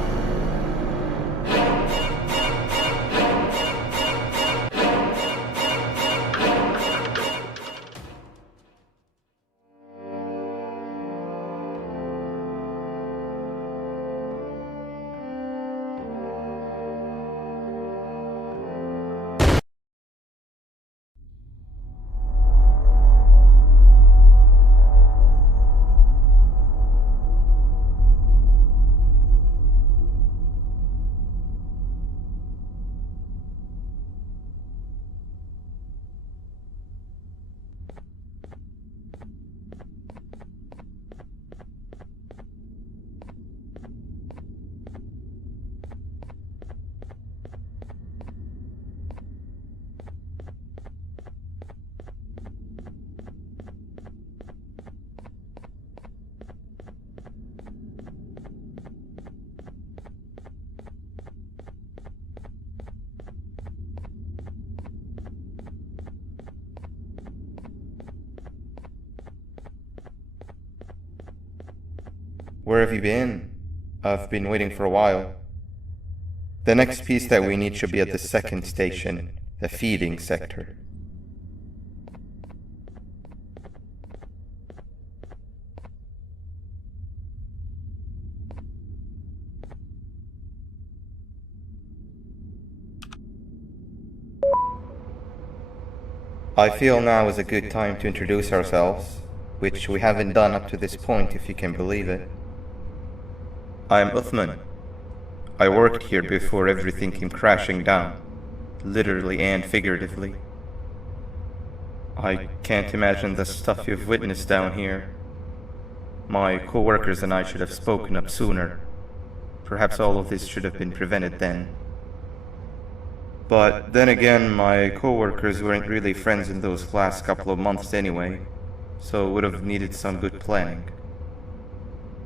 Where have you been? I've been waiting for a while. The next piece that we need should be at the second station, the feeding sector. I feel now is a good time to introduce ourselves, which we haven't done up to this point, if you can believe it. I'm Uthman. I worked here before everything came crashing down, literally and figuratively. I can't imagine the stuff you've witnessed down here. My co-workers and I should have spoken up sooner. Perhaps all of this should have been prevented then. But then again, my co-workers weren't really friends in those last couple of months anyway, so would have needed some good planning.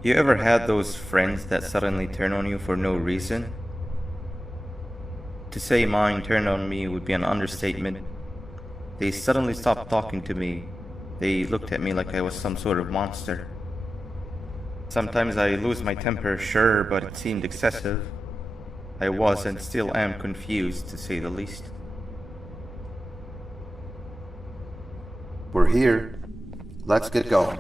You ever had those friends that suddenly turn on you for no reason? To say mine turned on me would be an understatement. They suddenly stopped talking to me. They looked at me like I was some sort of monster. Sometimes I lose my temper, sure, but it seemed excessive. I was and still am confused, to say the least. We're here. let's get going.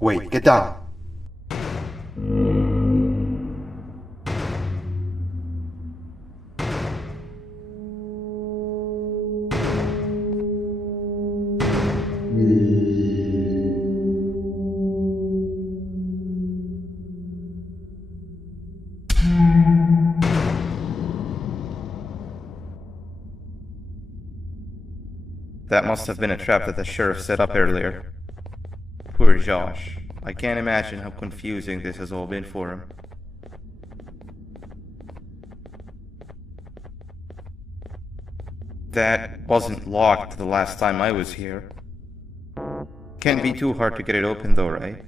Wait, get down. That must have been a trap that the sheriff set up earlier. Poor Josh. I can't imagine how confusing this has all been for him. That wasn't locked the last time I was here. Can't be too hard to get it open though, right?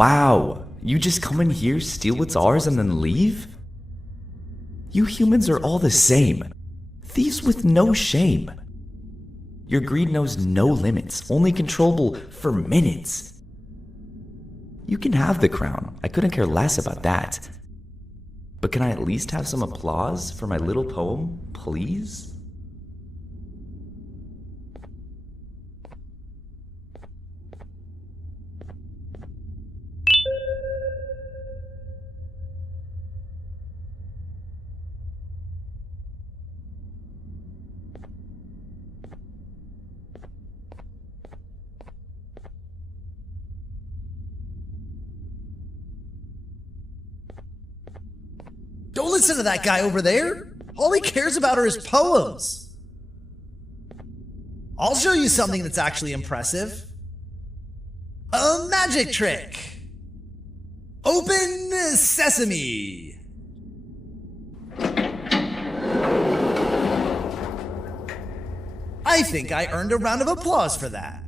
Wow, you just come in here, steal what's ours, and then leave? You humans are all the same. Thieves with no shame. Your greed knows no limits, only controllable for minutes. You can have the crown, I couldn't care less about that. But can I at least have some applause for my little poem, please? Don't listen to that guy over there. All he cares about are his poems. I'll show you something that's actually impressive. A magic trick. Open sesame. I think I earned a round of applause for that.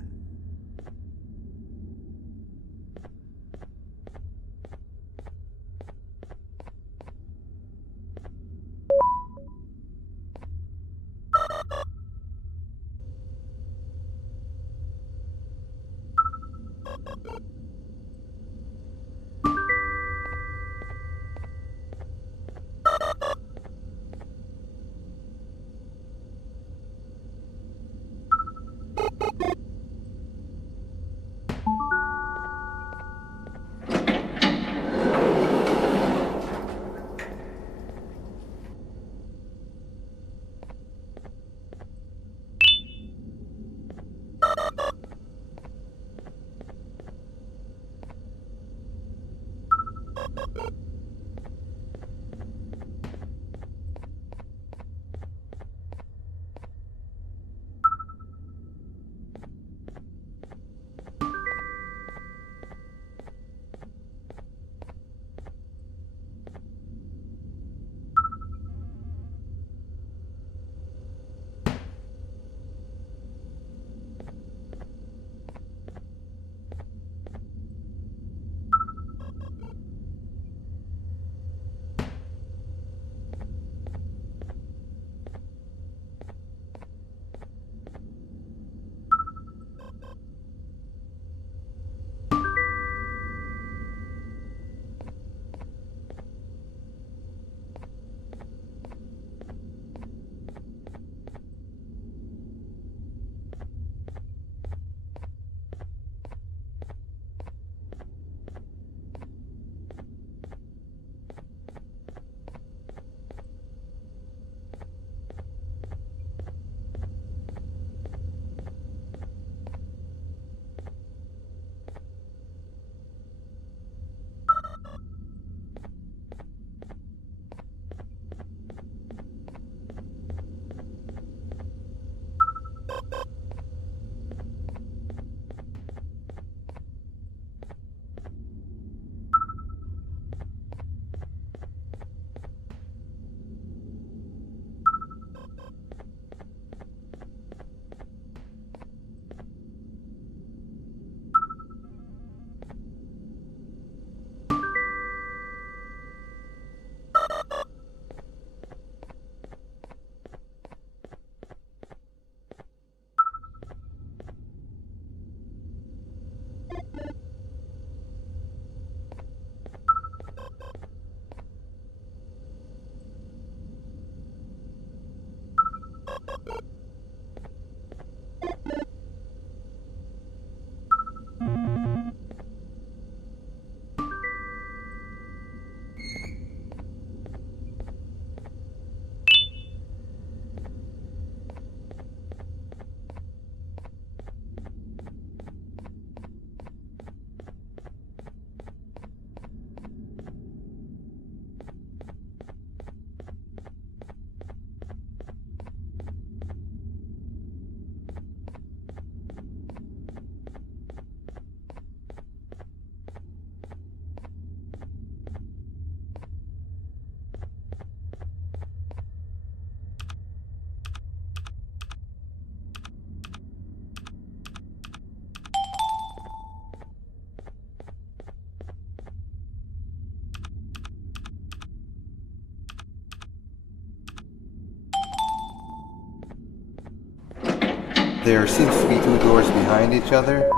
There seems to be two doors behind each other.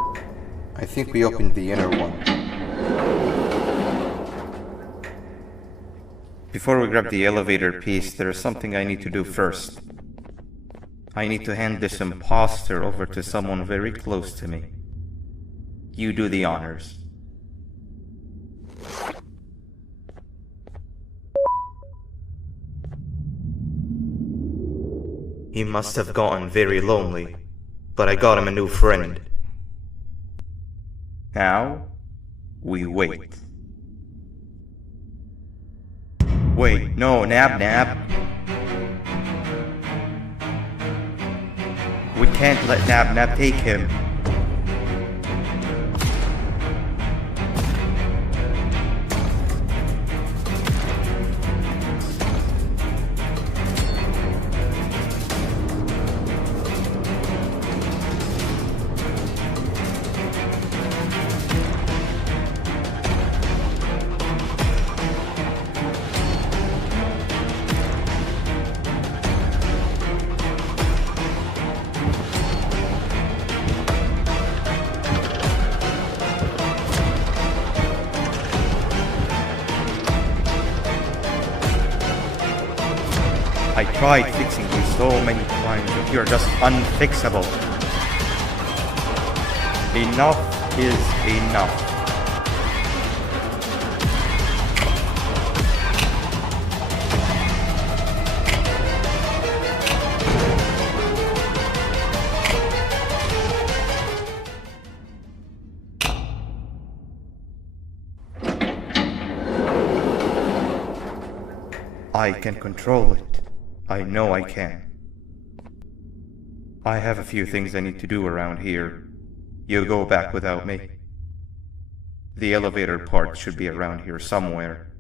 I think we opened the inner one. Before we grab the elevator piece, there is something I need to do first. I need to hand this imposter over to someone very close to me. You do the honors. He must have gotten very lonely, but I got him a new friend. Now, we wait. Wait, no, Nab. We can't let Nab take him. I tried fixing you so many times, but you're just unfixable. Enough is enough. I can control it. I know I can. I have a few things I need to do around here. You go back without me. The elevator part should be around here somewhere.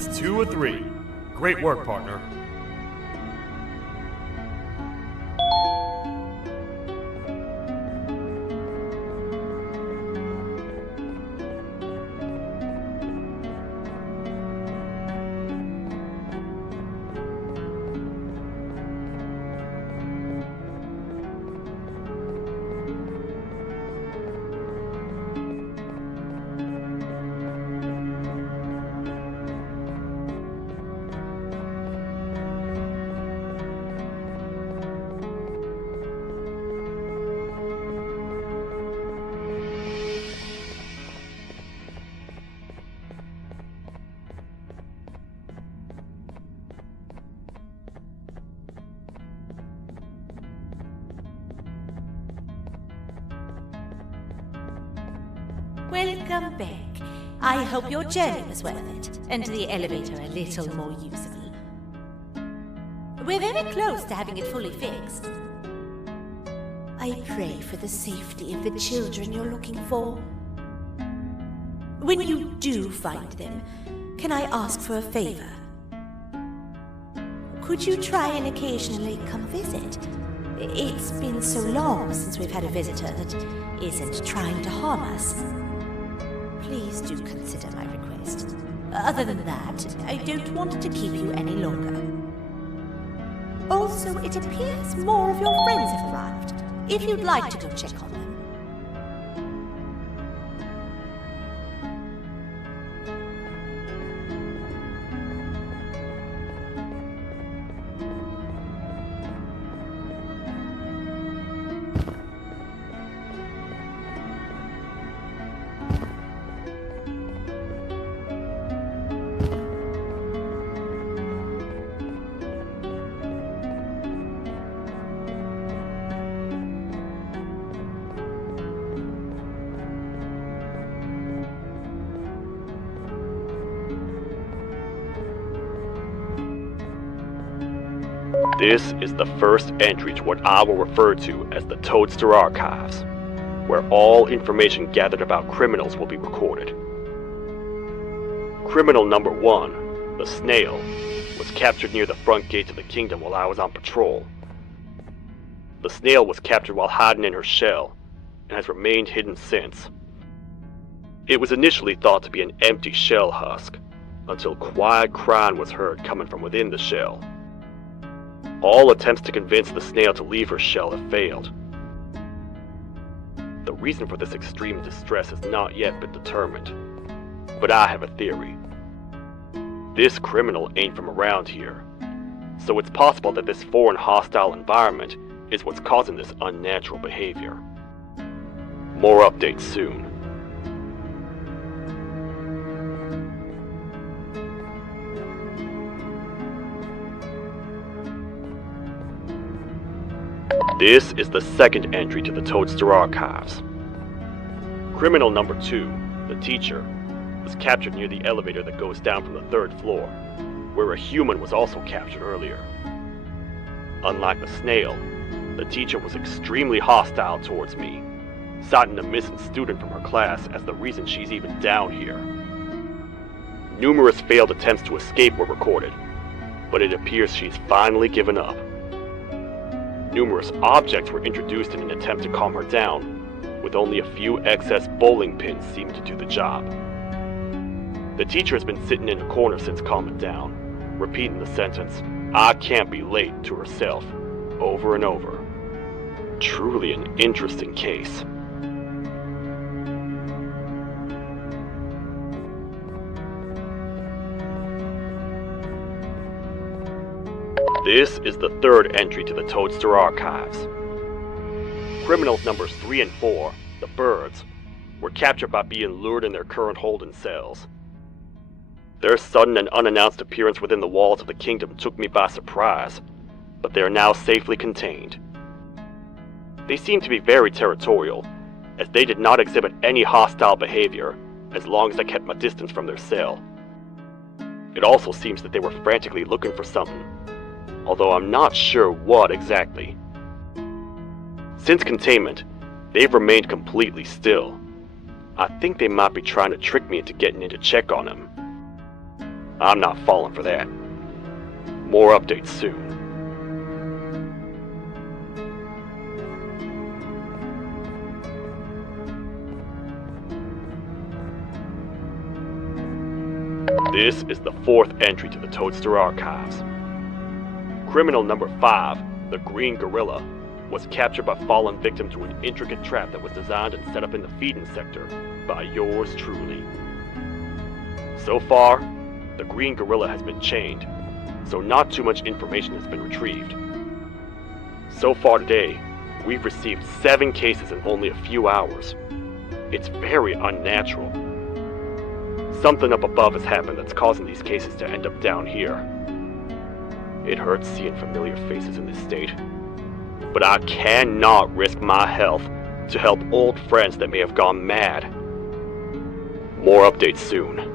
That's 2 or 3. Great work, partner. Welcome back. I hope your journey was worth it, and the elevator a little more usable. We're very close to having it fully fixed. I pray for the safety of the children you're looking for. When you do find them, can I ask for a favor? Could you try and occasionally come visit? It's been so long since we've had a visitor that isn't trying to harm us. Please do consider my request. Other than that, I don't want to keep you any longer. Also, it appears more of your friends have arrived. If you'd like to go check on them. This is the first entry to what I will refer to as the Toadster Archives, where all information gathered about criminals will be recorded. Criminal number 1, the snail, was captured near the front gate of the kingdom while I was on patrol. The snail was captured while hiding in her shell, and has remained hidden since. It was initially thought to be an empty shell husk, until quiet crying was heard coming from within the shell. All attempts to convince the snail to leave her shell have failed. The reason for this extreme distress has not yet been determined, but I have a theory. This criminal ain't from around here, so it's possible that this foreign hostile environment is what's causing this unnatural behavior. More updates soon. This is the second entry to the Toadster Archives. Criminal number 2, the teacher, was captured near the elevator that goes down from the 3rd floor, where a human was also captured earlier. Unlike the snail, the teacher was extremely hostile towards me, citing a missing student from her class as the reason she's even down here. Numerous failed attempts to escape were recorded, but it appears she's finally given up. Numerous objects were introduced in an attempt to calm her down, with only a few excess bowling pins seeming to do the job. The teacher has been sitting in a corner since calming down, repeating the sentence, "I can't be late," to herself, over and over. Truly an interesting case. This is the 3rd entry to the Toadster Archives. Criminals numbers 3 and 4, the birds, were captured by being lured in their current holding cells. Their sudden and unannounced appearance within the walls of the kingdom took me by surprise, but they are now safely contained. They seem to be very territorial, as they did not exhibit any hostile behavior as long as I kept my distance from their cell. It also seems that they were frantically looking for something, although I'm not sure what exactly. Since containment, they've remained completely still. I think they might be trying to trick me into getting in to check on them. I'm not falling for that. More updates soon. This is the 4th entry to the Toadster Archives. Criminal number 5, the Green Gorilla, was captured by fallen victim to an intricate trap that was designed and set up in the feeding sector by yours truly. So far, the Green Gorilla has been chained, so not too much information has been retrieved. So far today, we've received 7 cases in only a few hours. It's very unnatural. Something up above has happened that's causing these cases to end up down here. It hurts seeing familiar faces in this state, but I cannot risk my health to help old friends that may have gone mad. More updates soon.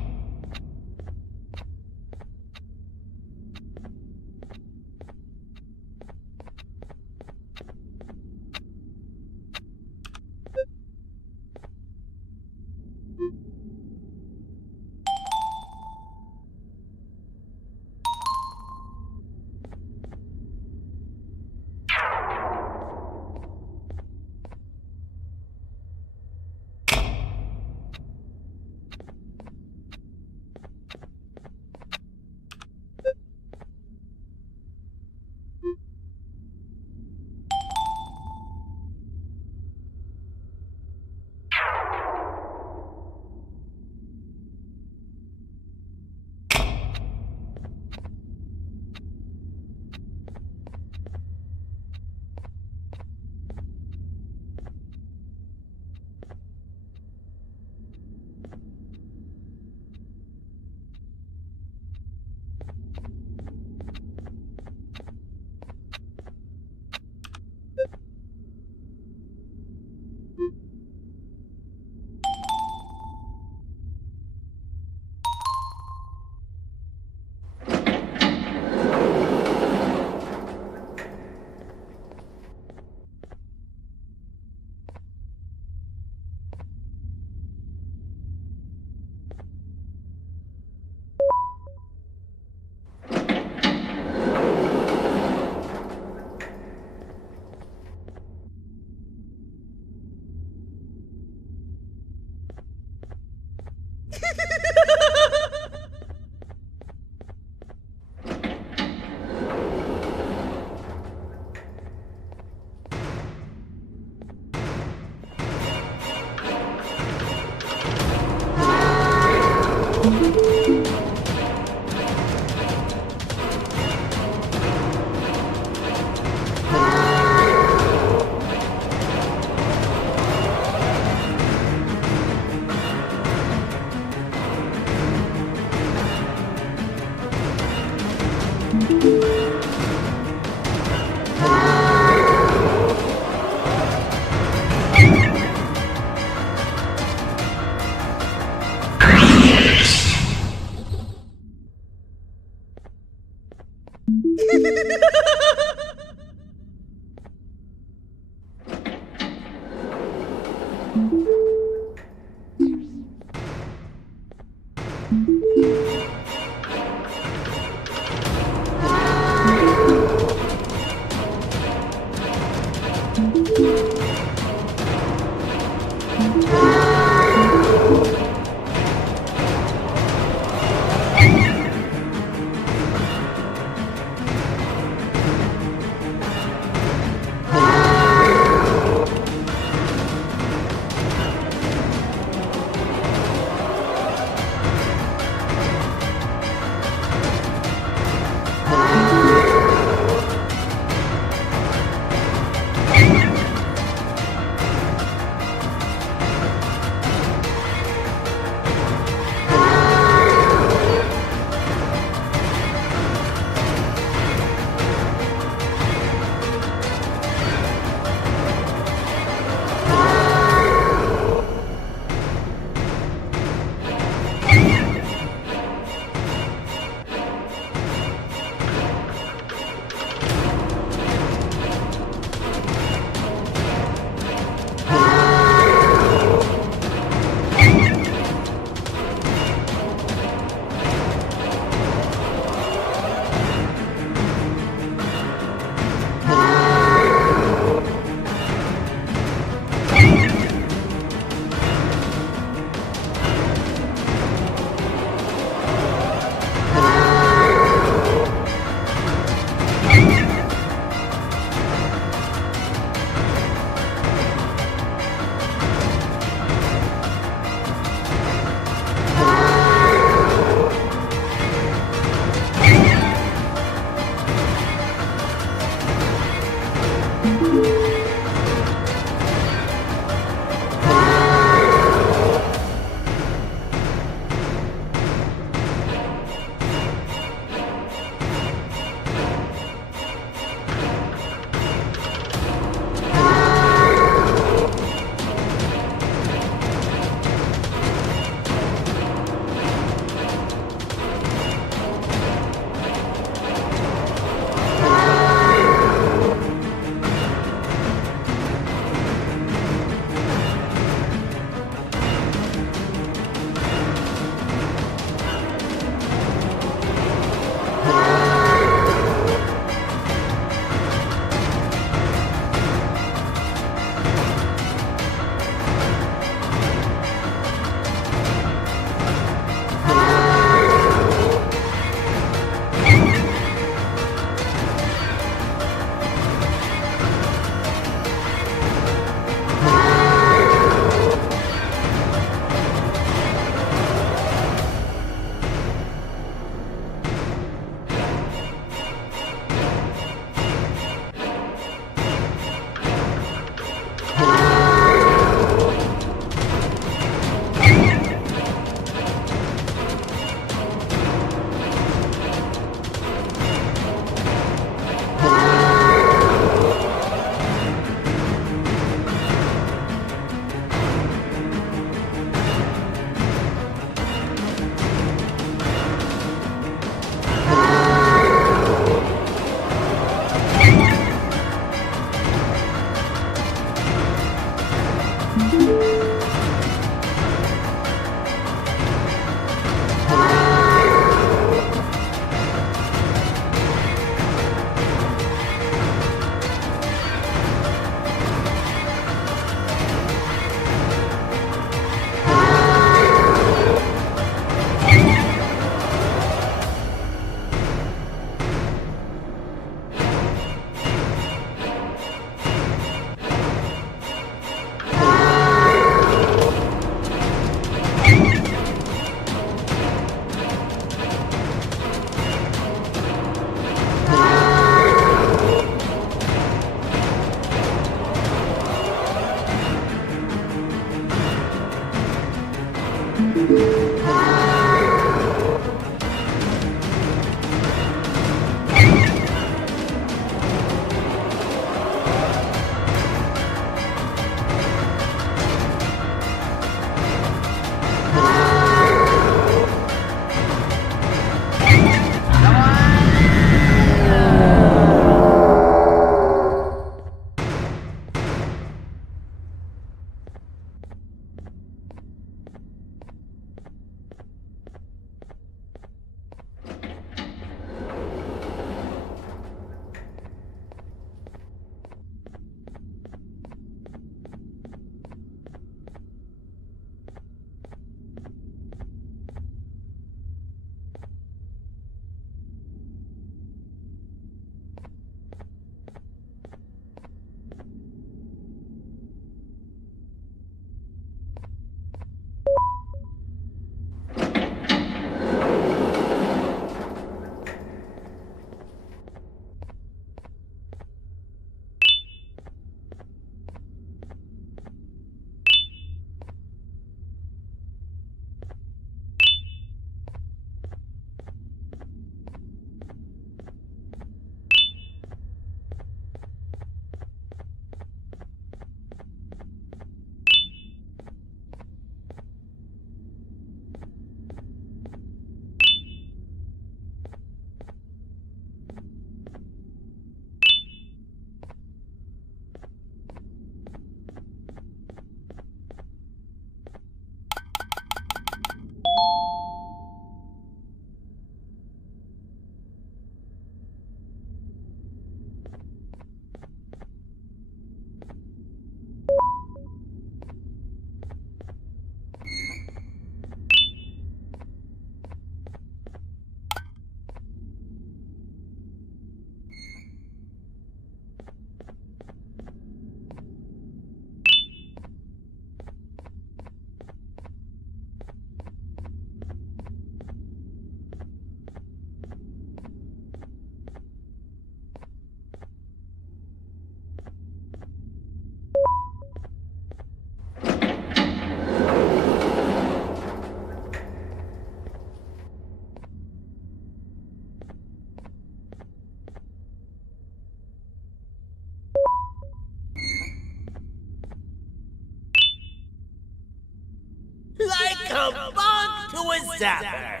kabunk to a zapper.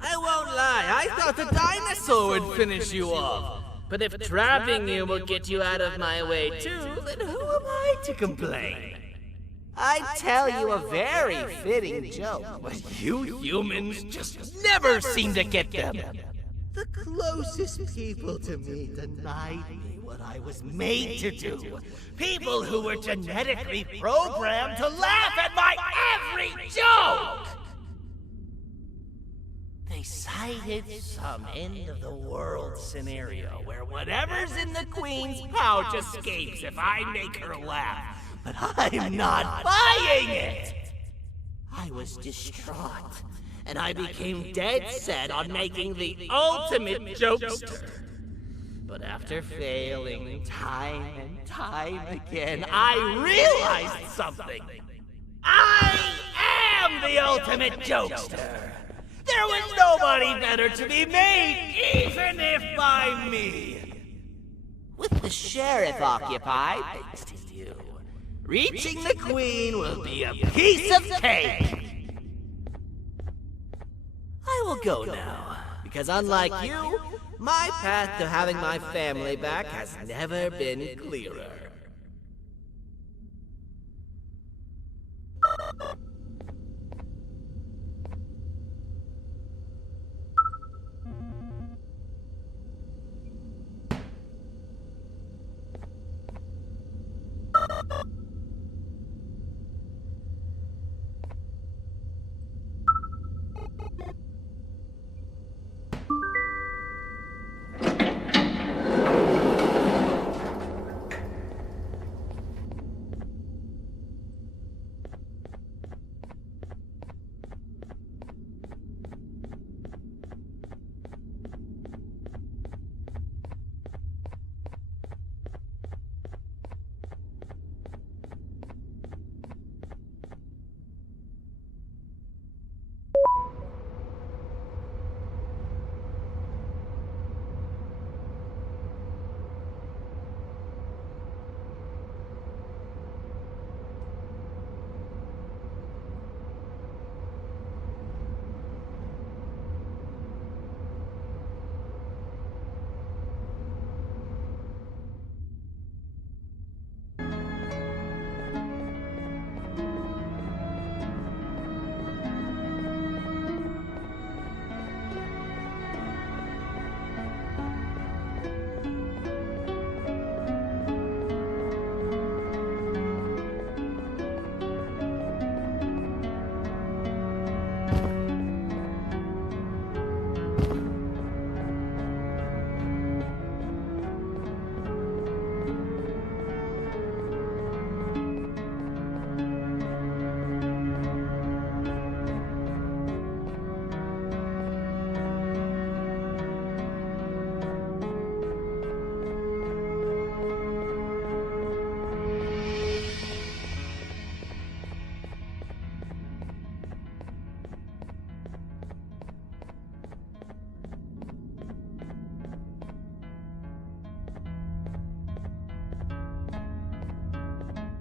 I won't lie, I thought the dinosaur would finish you off. But if trapping you will get you out of my way too, then who am I to complain? I'd tell you a very fitting joke, but you humans just never seem to get them. The closest people to me denied me what I was made to do. People who were genetically programmed to laugh at my every joke! They cited some end-of-the-world scenario where whatever's in the Queen's pouch escapes if I make her laugh. But I'm not buying it! I was distraught, and I became dead set on making the ultimate jokester. But after failing time and time again, I realized something. I am the ultimate jokester! There was nobody better to be made, even if by me! With the sheriff occupied, thanks to you, reaching the Queen will be a piece of cake! I will go now, because unlike you, my path to having my family back has never been clearer.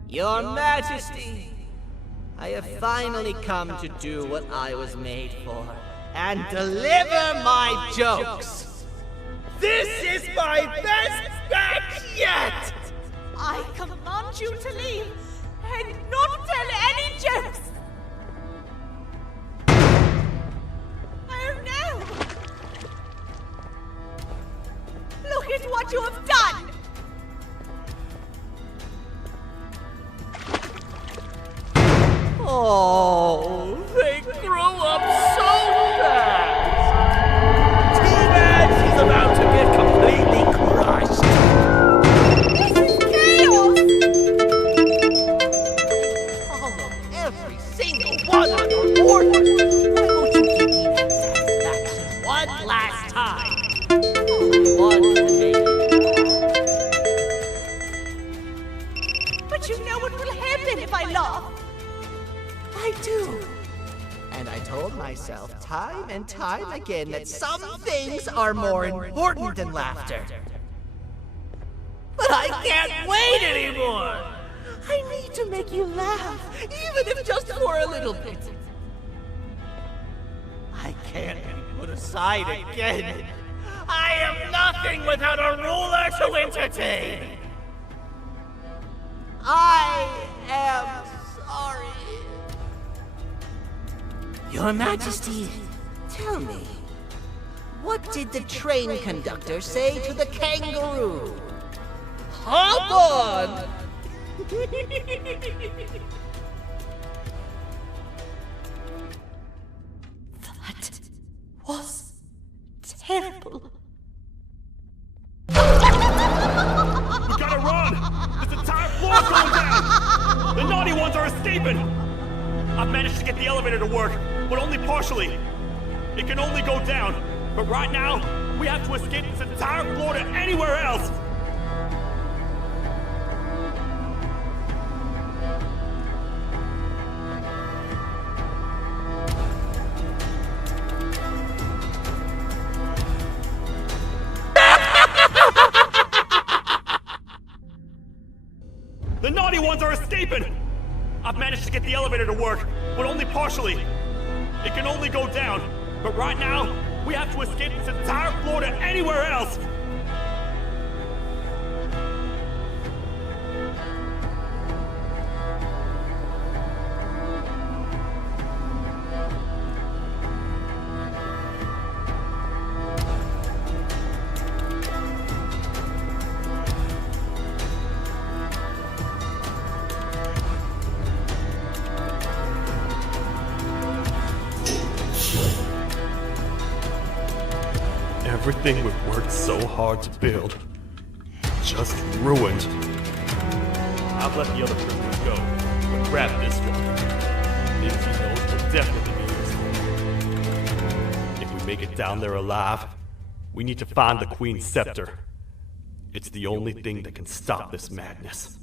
Your Majesty, I have finally come to do what I was made for, and deliver my jokes! This is my best batch yet! I command you to leave and not tell any jokes! Oh no! Look at what you have done! Oh, they grew up so fast! Too bad she's about to get completely crushed! This is chaos! All of every single one on your orders! Why won't you give me that satisfaction one last time? All I want to make it. But you know what will happen if I laugh! I do. And I told myself time and time again that some things are more important than laughter. But I can't wait anymore! I need to make you laugh, even if just for a little bit. can't be put aside again. I am nothing without a ruler to entertain. I am sorry. Your Majesty, tell me, what did the train conductor say to the kangaroo? Hop on! That was terrible. We gotta run! This entire floor's going down! The naughty ones are escaping! I've managed to get the elevator to work, but only partially. It can only go down, but right now, we have to escape this entire floor to anywhere else! The naughty ones are escaping! I've managed to get the elevator to work, but only partially. It can only go down, but right now, we have to escape this entire floor to anywhere else! Everything we've worked so hard to build, just ruined. I've let the other prisoners go, but grab this one. Things he knows will definitely be useful. If we make it down there alive, we need to find the Queen's scepter. It's the only thing that can stop this madness.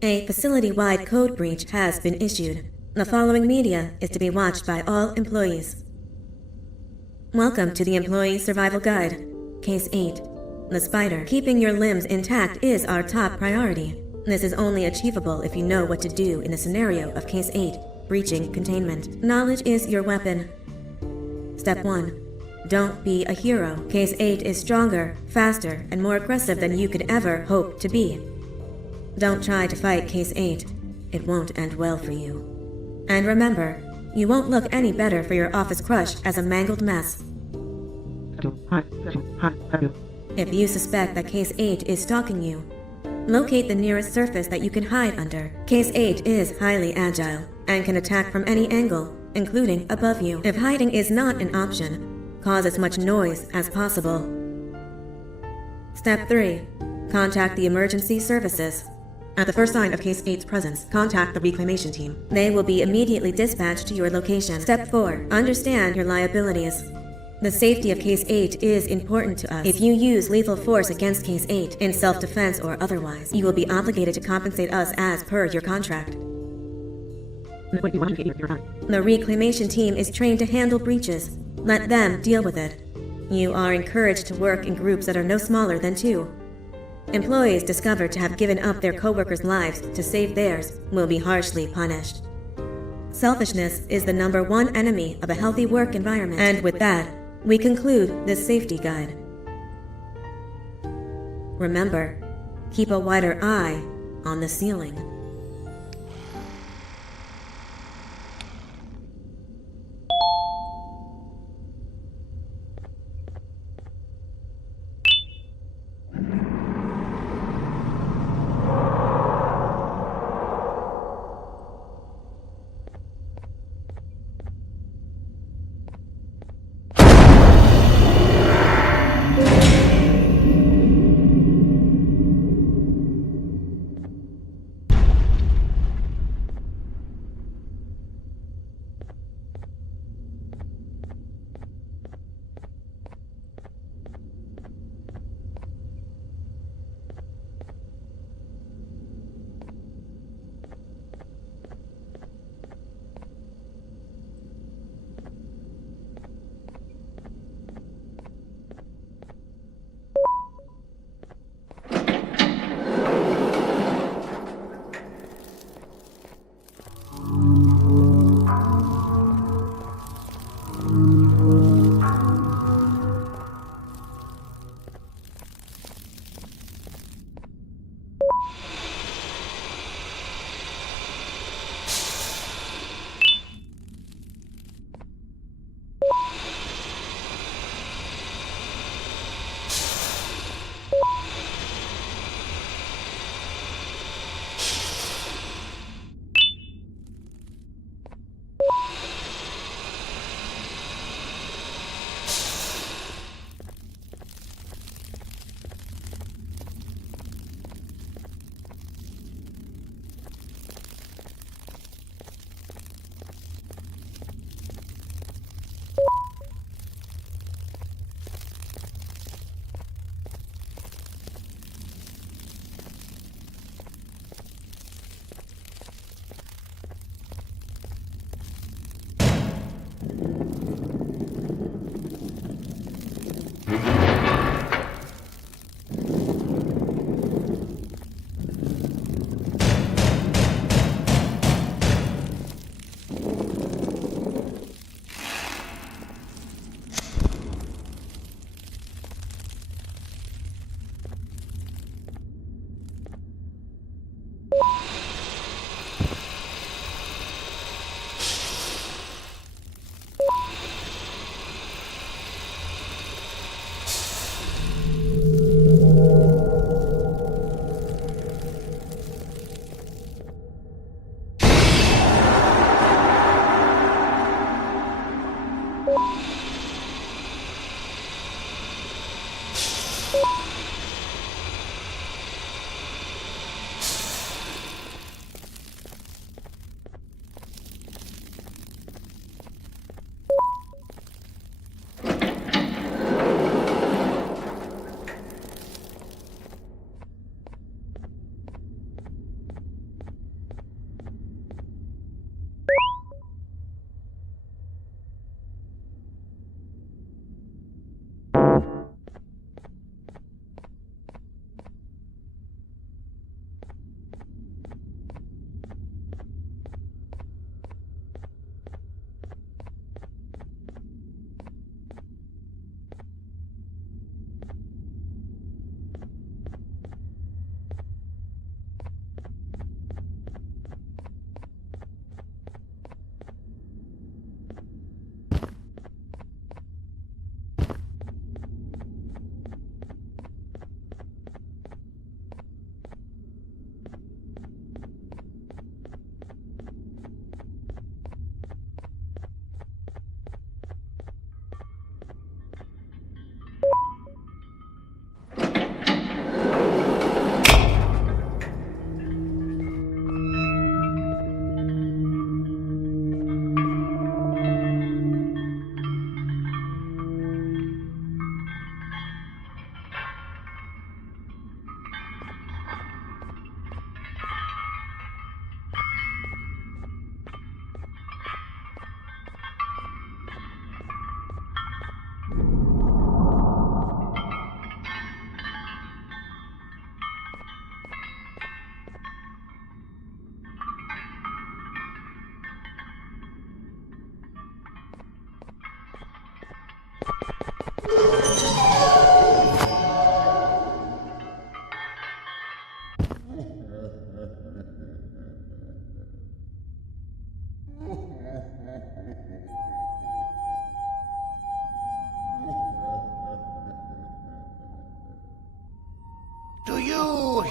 A facility-wide code breach has been issued. The following media is to be watched by all employees. Welcome to the Employee Survival Guide, Case 8. The spider. Keeping your limbs intact is our top priority. This is only achievable if you know what to do in the scenario of Case 8, breaching containment. Knowledge is your weapon. Step 1. Don't be a hero. Case 8 is stronger, faster, and more aggressive than you could ever hope to be. Don't try to fight Case 8. It won't end well for you. And remember, you won't look any better for your office crush as a mangled mess. If you suspect that Case 8 is stalking you, locate the nearest surface that you can hide under. Case 8 is highly agile and can attack from any angle, including above you. If hiding is not an option, cause as much noise as possible. Step 3. Contact the emergency services. At the first sign of Case 8's presence, contact the reclamation team. They will be immediately dispatched to your location. Step 4. Understand your liabilities. The safety of Case 8 is important to us. If you use lethal force against Case 8, in self-defense or otherwise, you will be obligated to compensate us as per your contract. The reclamation team is trained to handle breaches. Let them deal with it. You are encouraged to work in groups that are no smaller than 2. Employees discovered to have given up their co-workers' lives to save theirs will be harshly punished. Selfishness is the #1 enemy of a healthy work environment. And with that, we conclude this safety guide. Remember, keep a wider eye on the ceiling.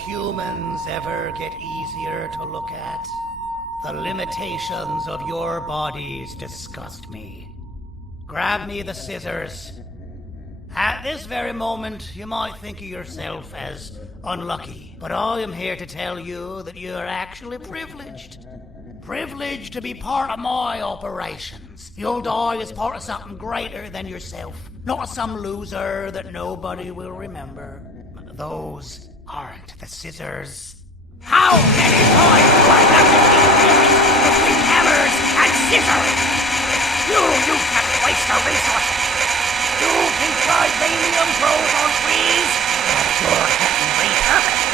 humans ever get easier to look at? The limitations of your bodies disgust me. Grab me the scissors. At this very moment, you might think of yourself as unlucky, but I am here to tell you that you are actually privileged. Privileged to be part of my operations. You'll die as part of something greater than yourself, not as some loser that nobody will remember. Those aren't the scissors. How many times do I have to teach difference between hammers and scissors? You can waste our resources. You think vibranium grows on trees? But you're getting repurposed.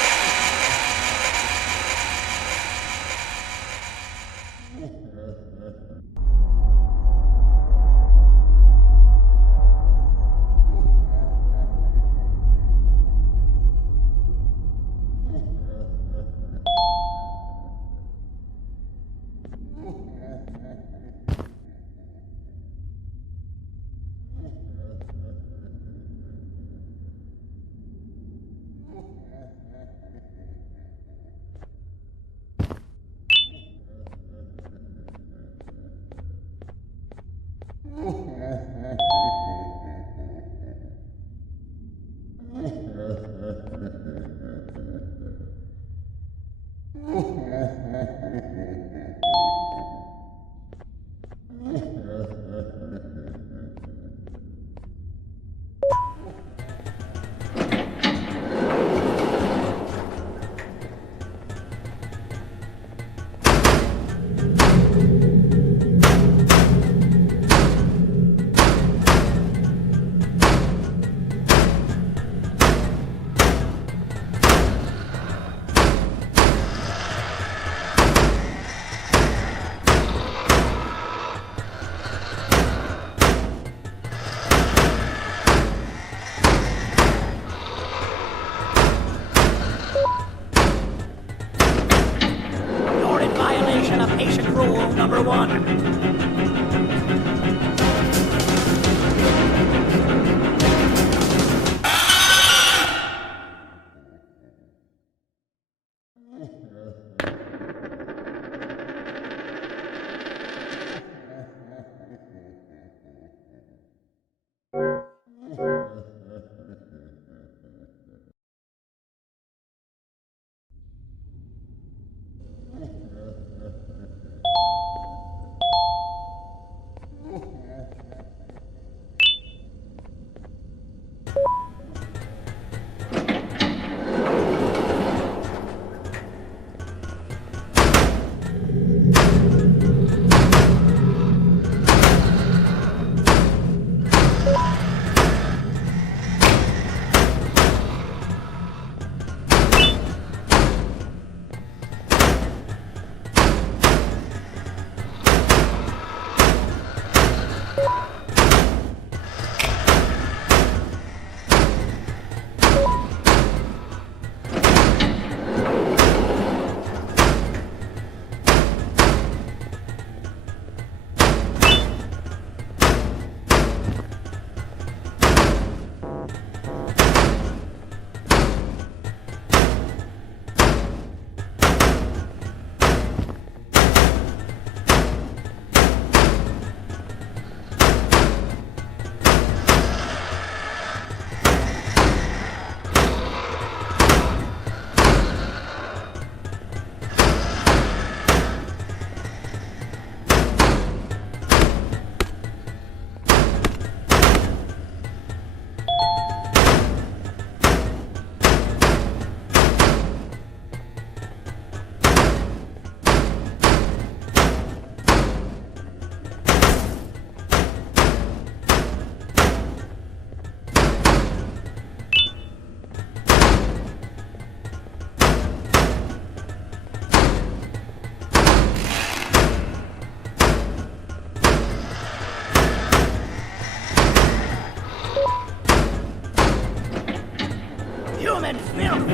human filth!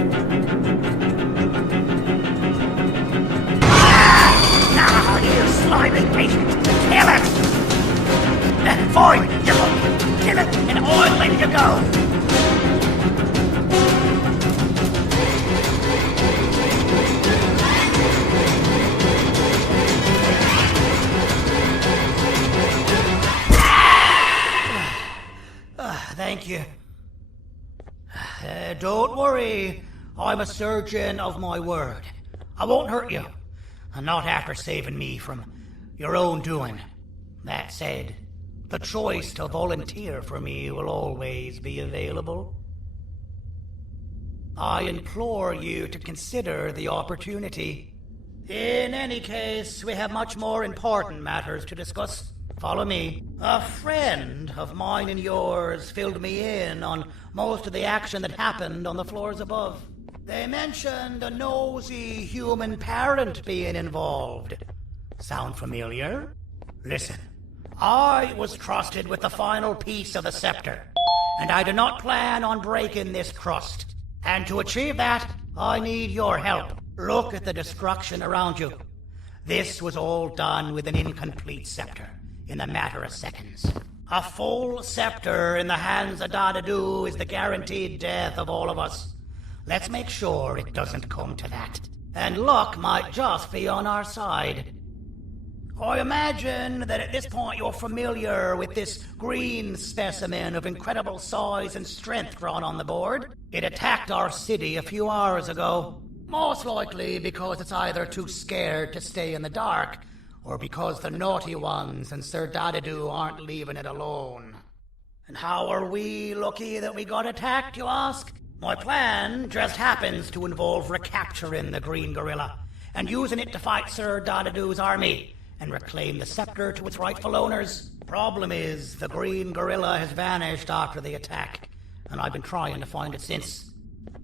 Now, you slimy patient! Kill it! Fine, you kill it, and I'll let you go! Thank you. Don't worry. I'm a surgeon of my word. I won't hurt you. And not after saving me from your own doing. That said, the choice to volunteer for me will always be available. I implore you to consider the opportunity. In any case, we have much more important matters to discuss. Follow me. A friend of mine and yours filled me in on most of the action that happened on the floors above. They mentioned a nosy human parent being involved. Sound familiar? Listen, I was trusted with the final piece of the scepter, and I do not plan on breaking this trust. And to achieve that, I need your help. Look at the destruction around you. This was all done with an incomplete scepter, in a matter of seconds. A full scepter in the hands of Dadadu is the guaranteed death of all of us. Let's make sure it doesn't come to that. And luck might just be on our side. I imagine that at this point you're familiar with this green specimen of incredible size and strength drawn on the board. It attacked our city a few hours ago. Most likely because it's either too scared to stay in the dark, or because the naughty ones and Sir Dadadu aren't leaving it alone. And how are we lucky that we got attacked, you ask? My plan just happens to involve recapturing the green gorilla, and using it to fight Sir Dadadu's army, and reclaim the scepter to its rightful owners. Problem is, the green gorilla has vanished after the attack, and I've been trying to find it since.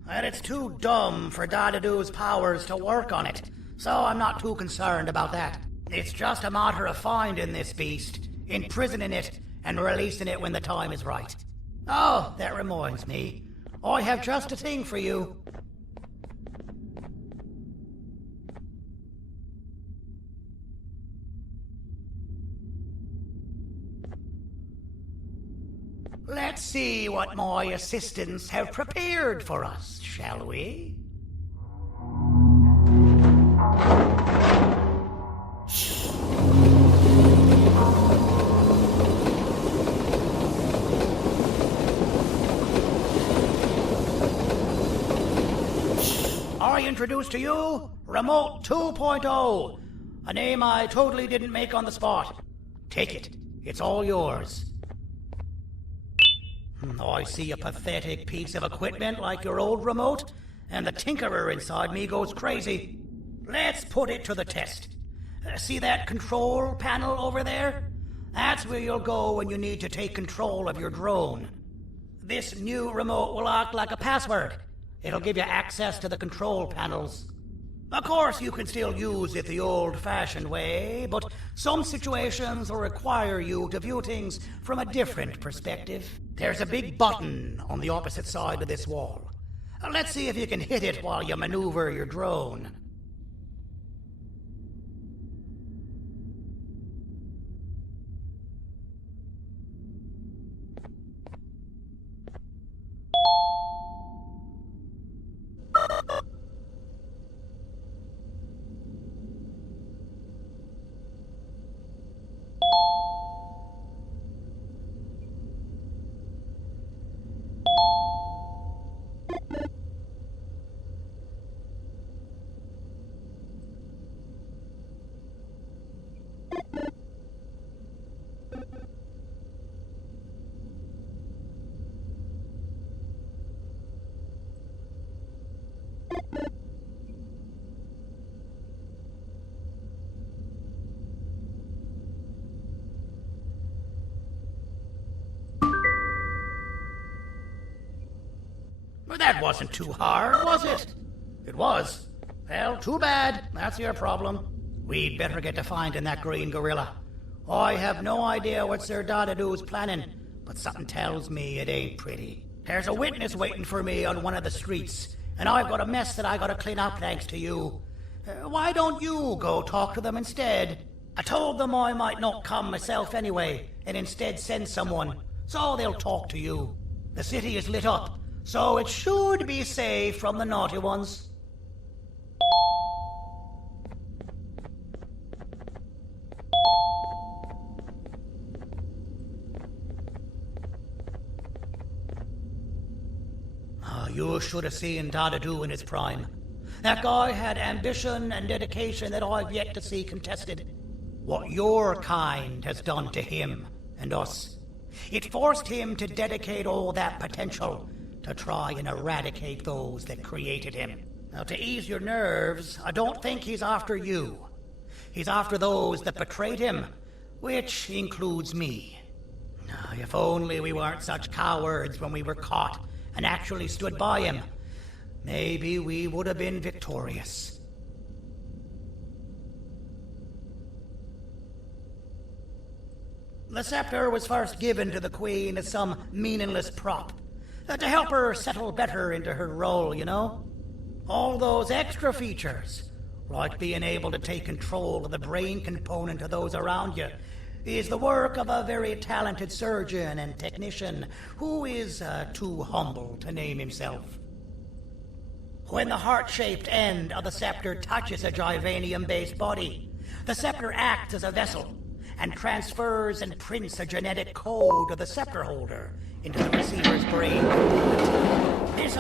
And it's too dumb for Dadadu's powers to work on it, so I'm not too concerned about that. It's just a matter of finding this beast, imprisoning it, and releasing it when the time is right. Oh, that reminds me. I have just a thing for you. Let's see what my assistants have prepared for us, shall we? I introduce to you Remote 2.0, a name I totally didn't make on the spot. Take it. It's all yours. I see a pathetic piece of equipment like your old remote, and the tinkerer inside me goes crazy. Let's put it to the test. See that control panel over there? That's where you'll go when you need to take control of your drone. This new remote will act like a password. It'll give you access to the control panels. Of course, you can still use it the old-fashioned way, but some situations will require you to view things from a different perspective. There's a big button on the opposite side of this wall. Let's see if you can hit it while you maneuver your drone. Well, that wasn't too hard, was it? It was. Well, too bad. That's your problem. We'd better get to finding that green gorilla. I have no idea what Sir Dadadu is planning, but something tells me it ain't pretty. There's a witness waiting for me on one of the streets, and I've got a mess that I gotta clean up thanks to you. Why don't you go talk to them instead? I told them I might not come myself anyway, and instead send someone, so they'll talk to you. The city is lit up, so it should be safe from the naughty ones. You should have seen Dadadu in his prime. That guy had ambition and dedication that I've yet to see contested. What your kind has done to him and us. It forced him to dedicate all that potential to try and eradicate those that created him. Now, to ease your nerves, I don't think he's after you. He's after those that betrayed him, which includes me. Now, if only we weren't such cowards when we were caught and actually stood by him, maybe we would have been victorious. The scepter was first given to the Queen as some meaningless prop, to help her settle better into her role, you know? All those extra features, like being able to take control of the brain component of those around you, is the work of a very talented surgeon and technician who is too humble to name himself. When the heart-shaped end of the scepter touches a Givanium-based body, the scepter acts as a vessel and transfers and prints a genetic code of the scepter holder into the receiver's brain. This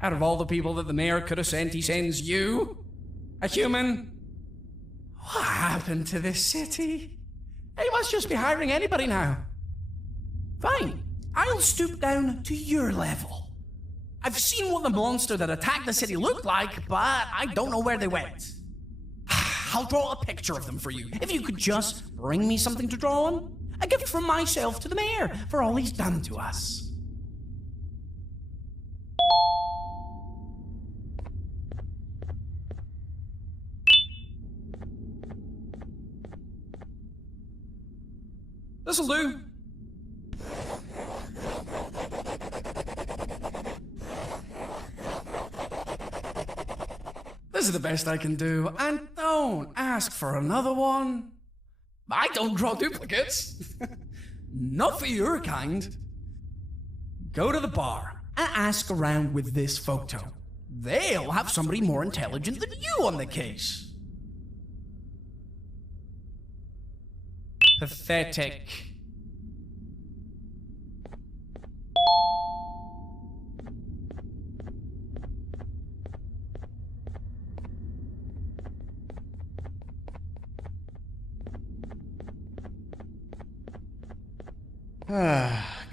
Out of all the people that the mayor could have sent, he sends you? A human? What happened to this city? He must just be hiring anybody now. Fine, I'll stoop down to your level. I've seen what the monster that attacked the city looked like, but I don't know where they went. I'll draw a picture of them for you, if you could just bring me something to draw on. A gift from myself to the mayor for all he's done to us. This'll do. This is the best I can do, and don't ask for another one. I don't draw duplicates. Not for your kind. Go to the bar and ask around with this photo. They'll have somebody more intelligent than you on the case. Pathetic.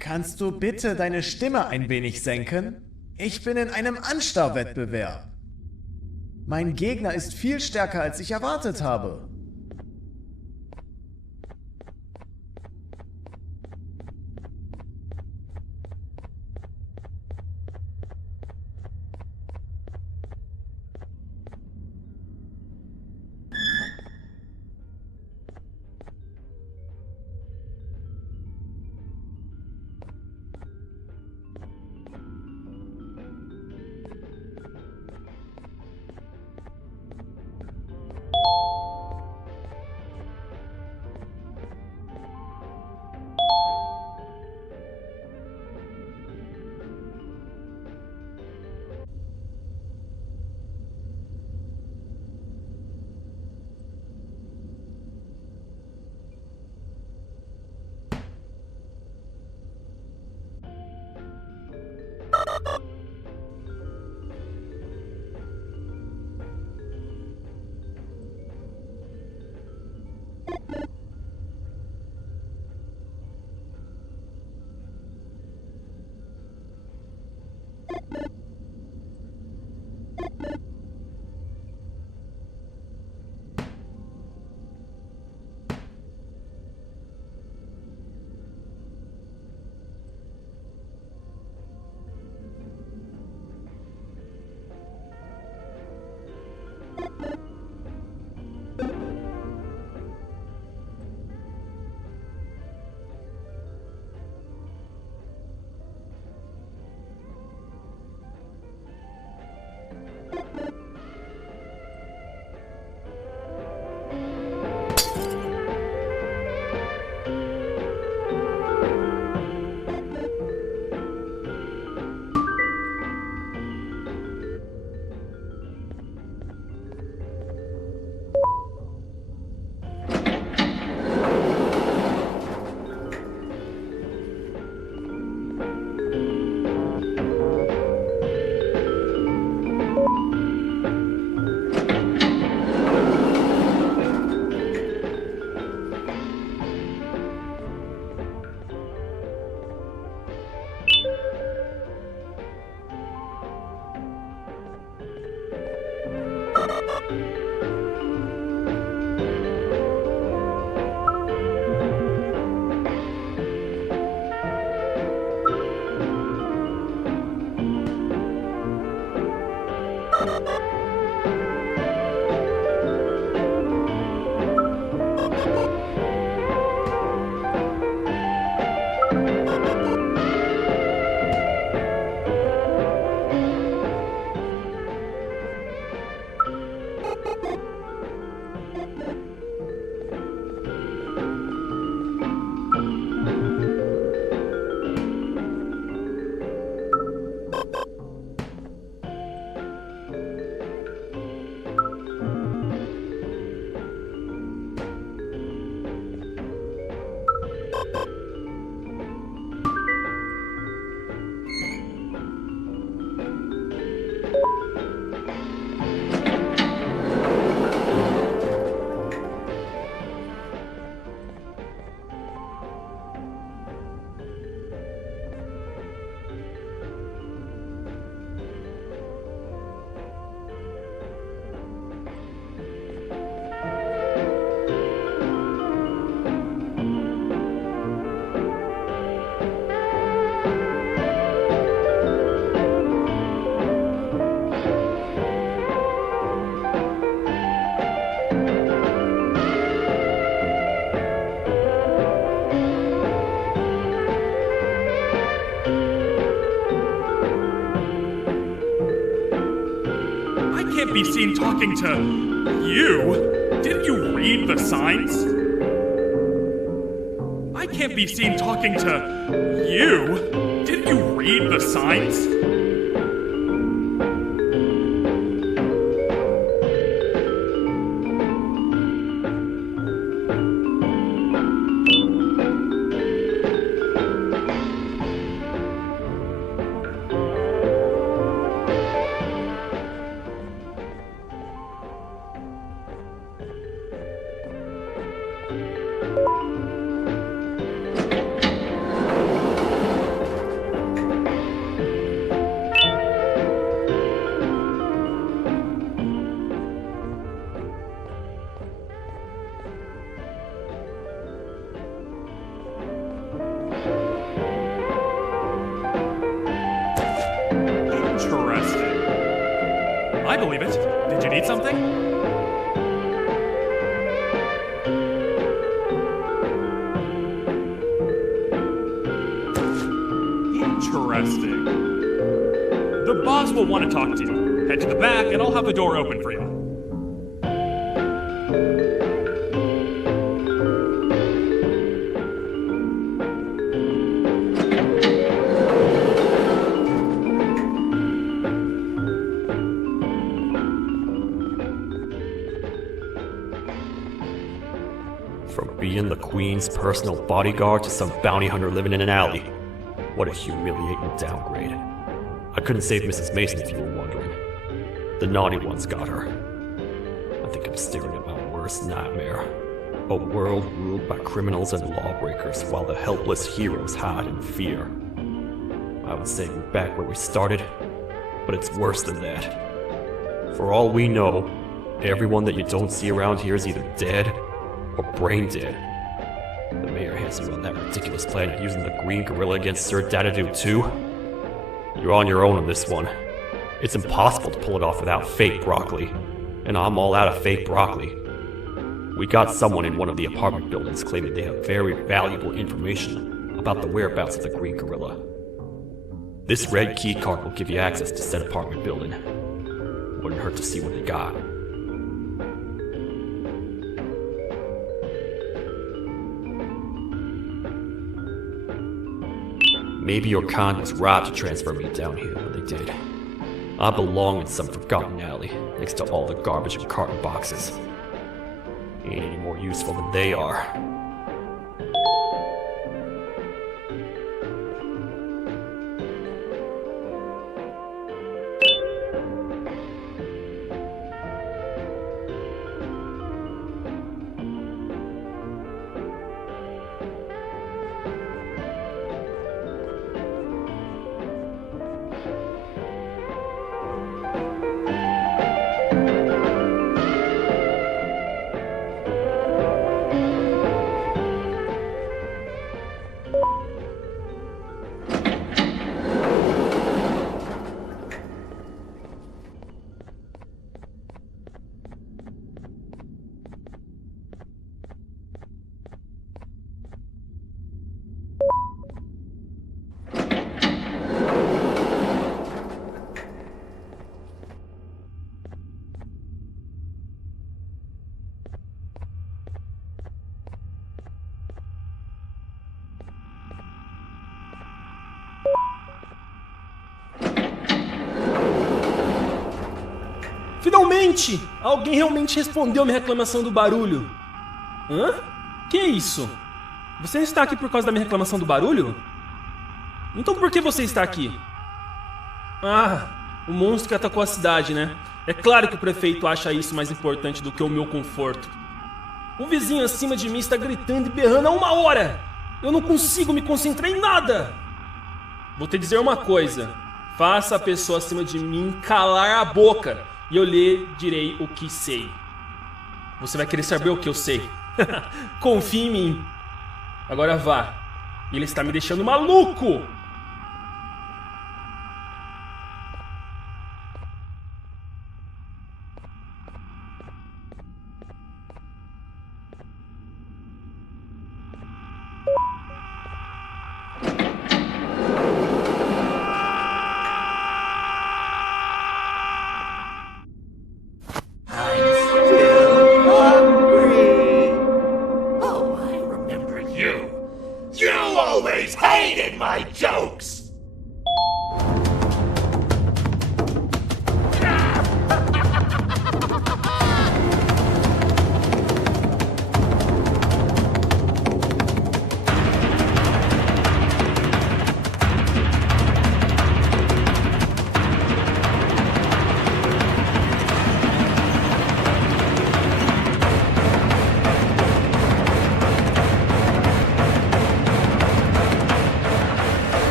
Kannst du bitte deine Stimme ein wenig senken? Ich bin in einem Anstauwettbewerb. Mein Gegner ist viel stärker, als ich erwartet habe. Be seen talking to you. Didn't you read the signs? I can't be seen talking to you. Didn't you read the signs? I believe it. Did you need something? Interesting. The boss will want to talk to you. Head to the back and I'll have the door open for you. From being the Queen's personal bodyguard to some bounty hunter living in an alley. What a humiliating downgrade. I couldn't save Mrs. Mason if you were wondering. The naughty ones got her. I think I'm staring at my worst nightmare. A world ruled by criminals and lawbreakers while the helpless heroes hide in fear. I would say we're back where we started, but it's worse than that. For all we know, everyone that you don't see around here is either dead or brain dead. The mayor has you on that ridiculous plan of using the green gorilla against Sir Dadadoo too. You're on your own on this one. It's impossible to pull it off without fake broccoli, and I'm all out of fake broccoli. We got someone in one of the apartment buildings claiming they have very valuable information about the whereabouts of the green gorilla. This red key card will give you access to said apartment building. Wouldn't hurt to see what they got. Maybe your con was robbed to transfer me down here when they did. I belong in some forgotten alley next to all the garbage and carton boxes. Ain't any more useful than they are. Finalmente! Alguém realmente respondeu minha reclamação do barulho. Hã? Que é isso? Você está aqui por causa da minha reclamação do barulho? Então por que você está aqui? Ah, o monstro que atacou a cidade, né? É claro que o prefeito acha isso mais importante do que o meu conforto. O vizinho acima de mim está gritando e berrando há 1 hora! Eu não consigo me concentrar em nada! Vou te dizer uma coisa. Faça a pessoa acima de mim calar a boca e eu lhe direi o que sei. Você vai querer saber o que eu sei. Confie em mim. Agora vá. Ele está me deixando maluco!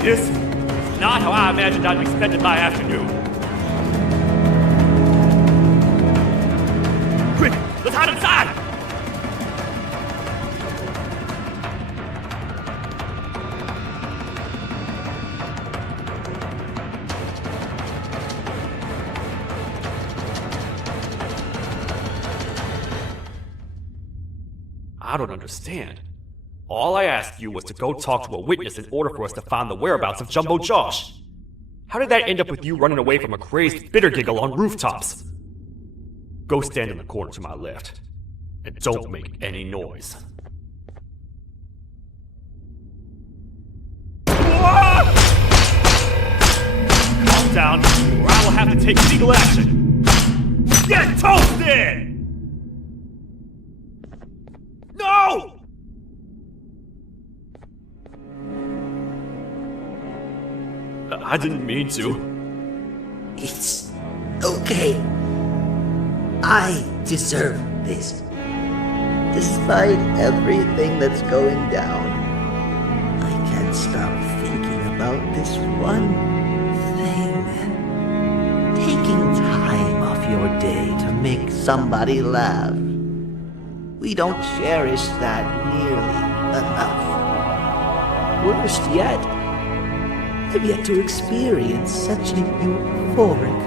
This is not how I imagined I'd be spending my afternoon. Quick, let's hide inside! I don't understand. All I asked you was to go talk to a witness in order for us to find the whereabouts of Jumbo Josh. How did that end up with you running away from a crazed bitter giggle on rooftops? Go stand in the corner to my left, and don't make any noise. Calm down, or I will have to take legal action. Get toasted! No! I didn't mean to. It's okay. I deserve this. Despite everything that's going down, I can't stop thinking about this one thing. Taking time off your day to make somebody laugh. We don't cherish that nearly enough. Worst yet, I've yet to experience such a euphoric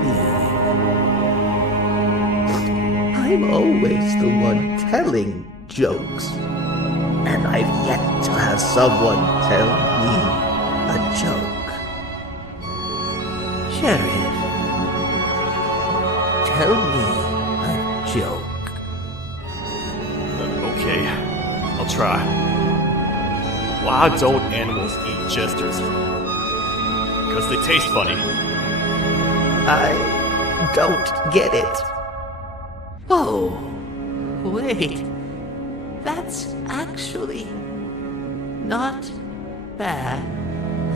feeling. I'm always the one telling jokes, and I've yet to have someone tell me a joke. Sheriff, tell me a joke. Okay, I'll try. Why don't animals eat jesters? Because they taste funny. I don't get it. Oh, wait. That's actually not bad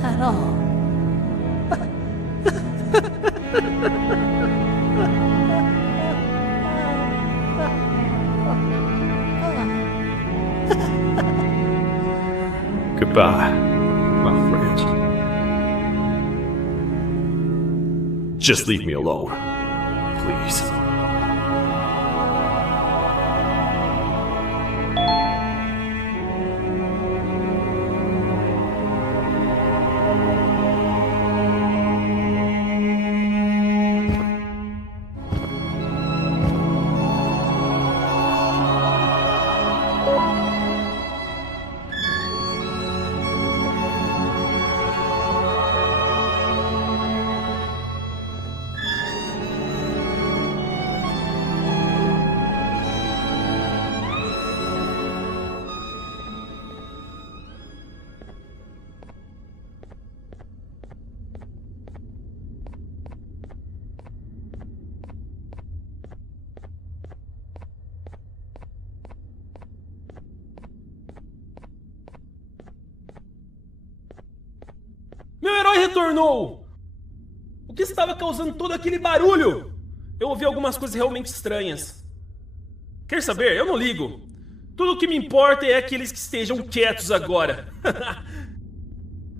at all. Goodbye, my friend. Just leave me alone, please. Meu herói retornou! O que estava causando todo aquele barulho? Eu ouvi algumas coisas realmente estranhas. Quer saber? Eu não ligo. Tudo o que me importa é aqueles que estejam quietos agora.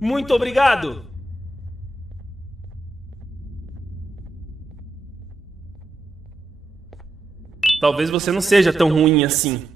Muito obrigado! Talvez você não seja tão ruim assim.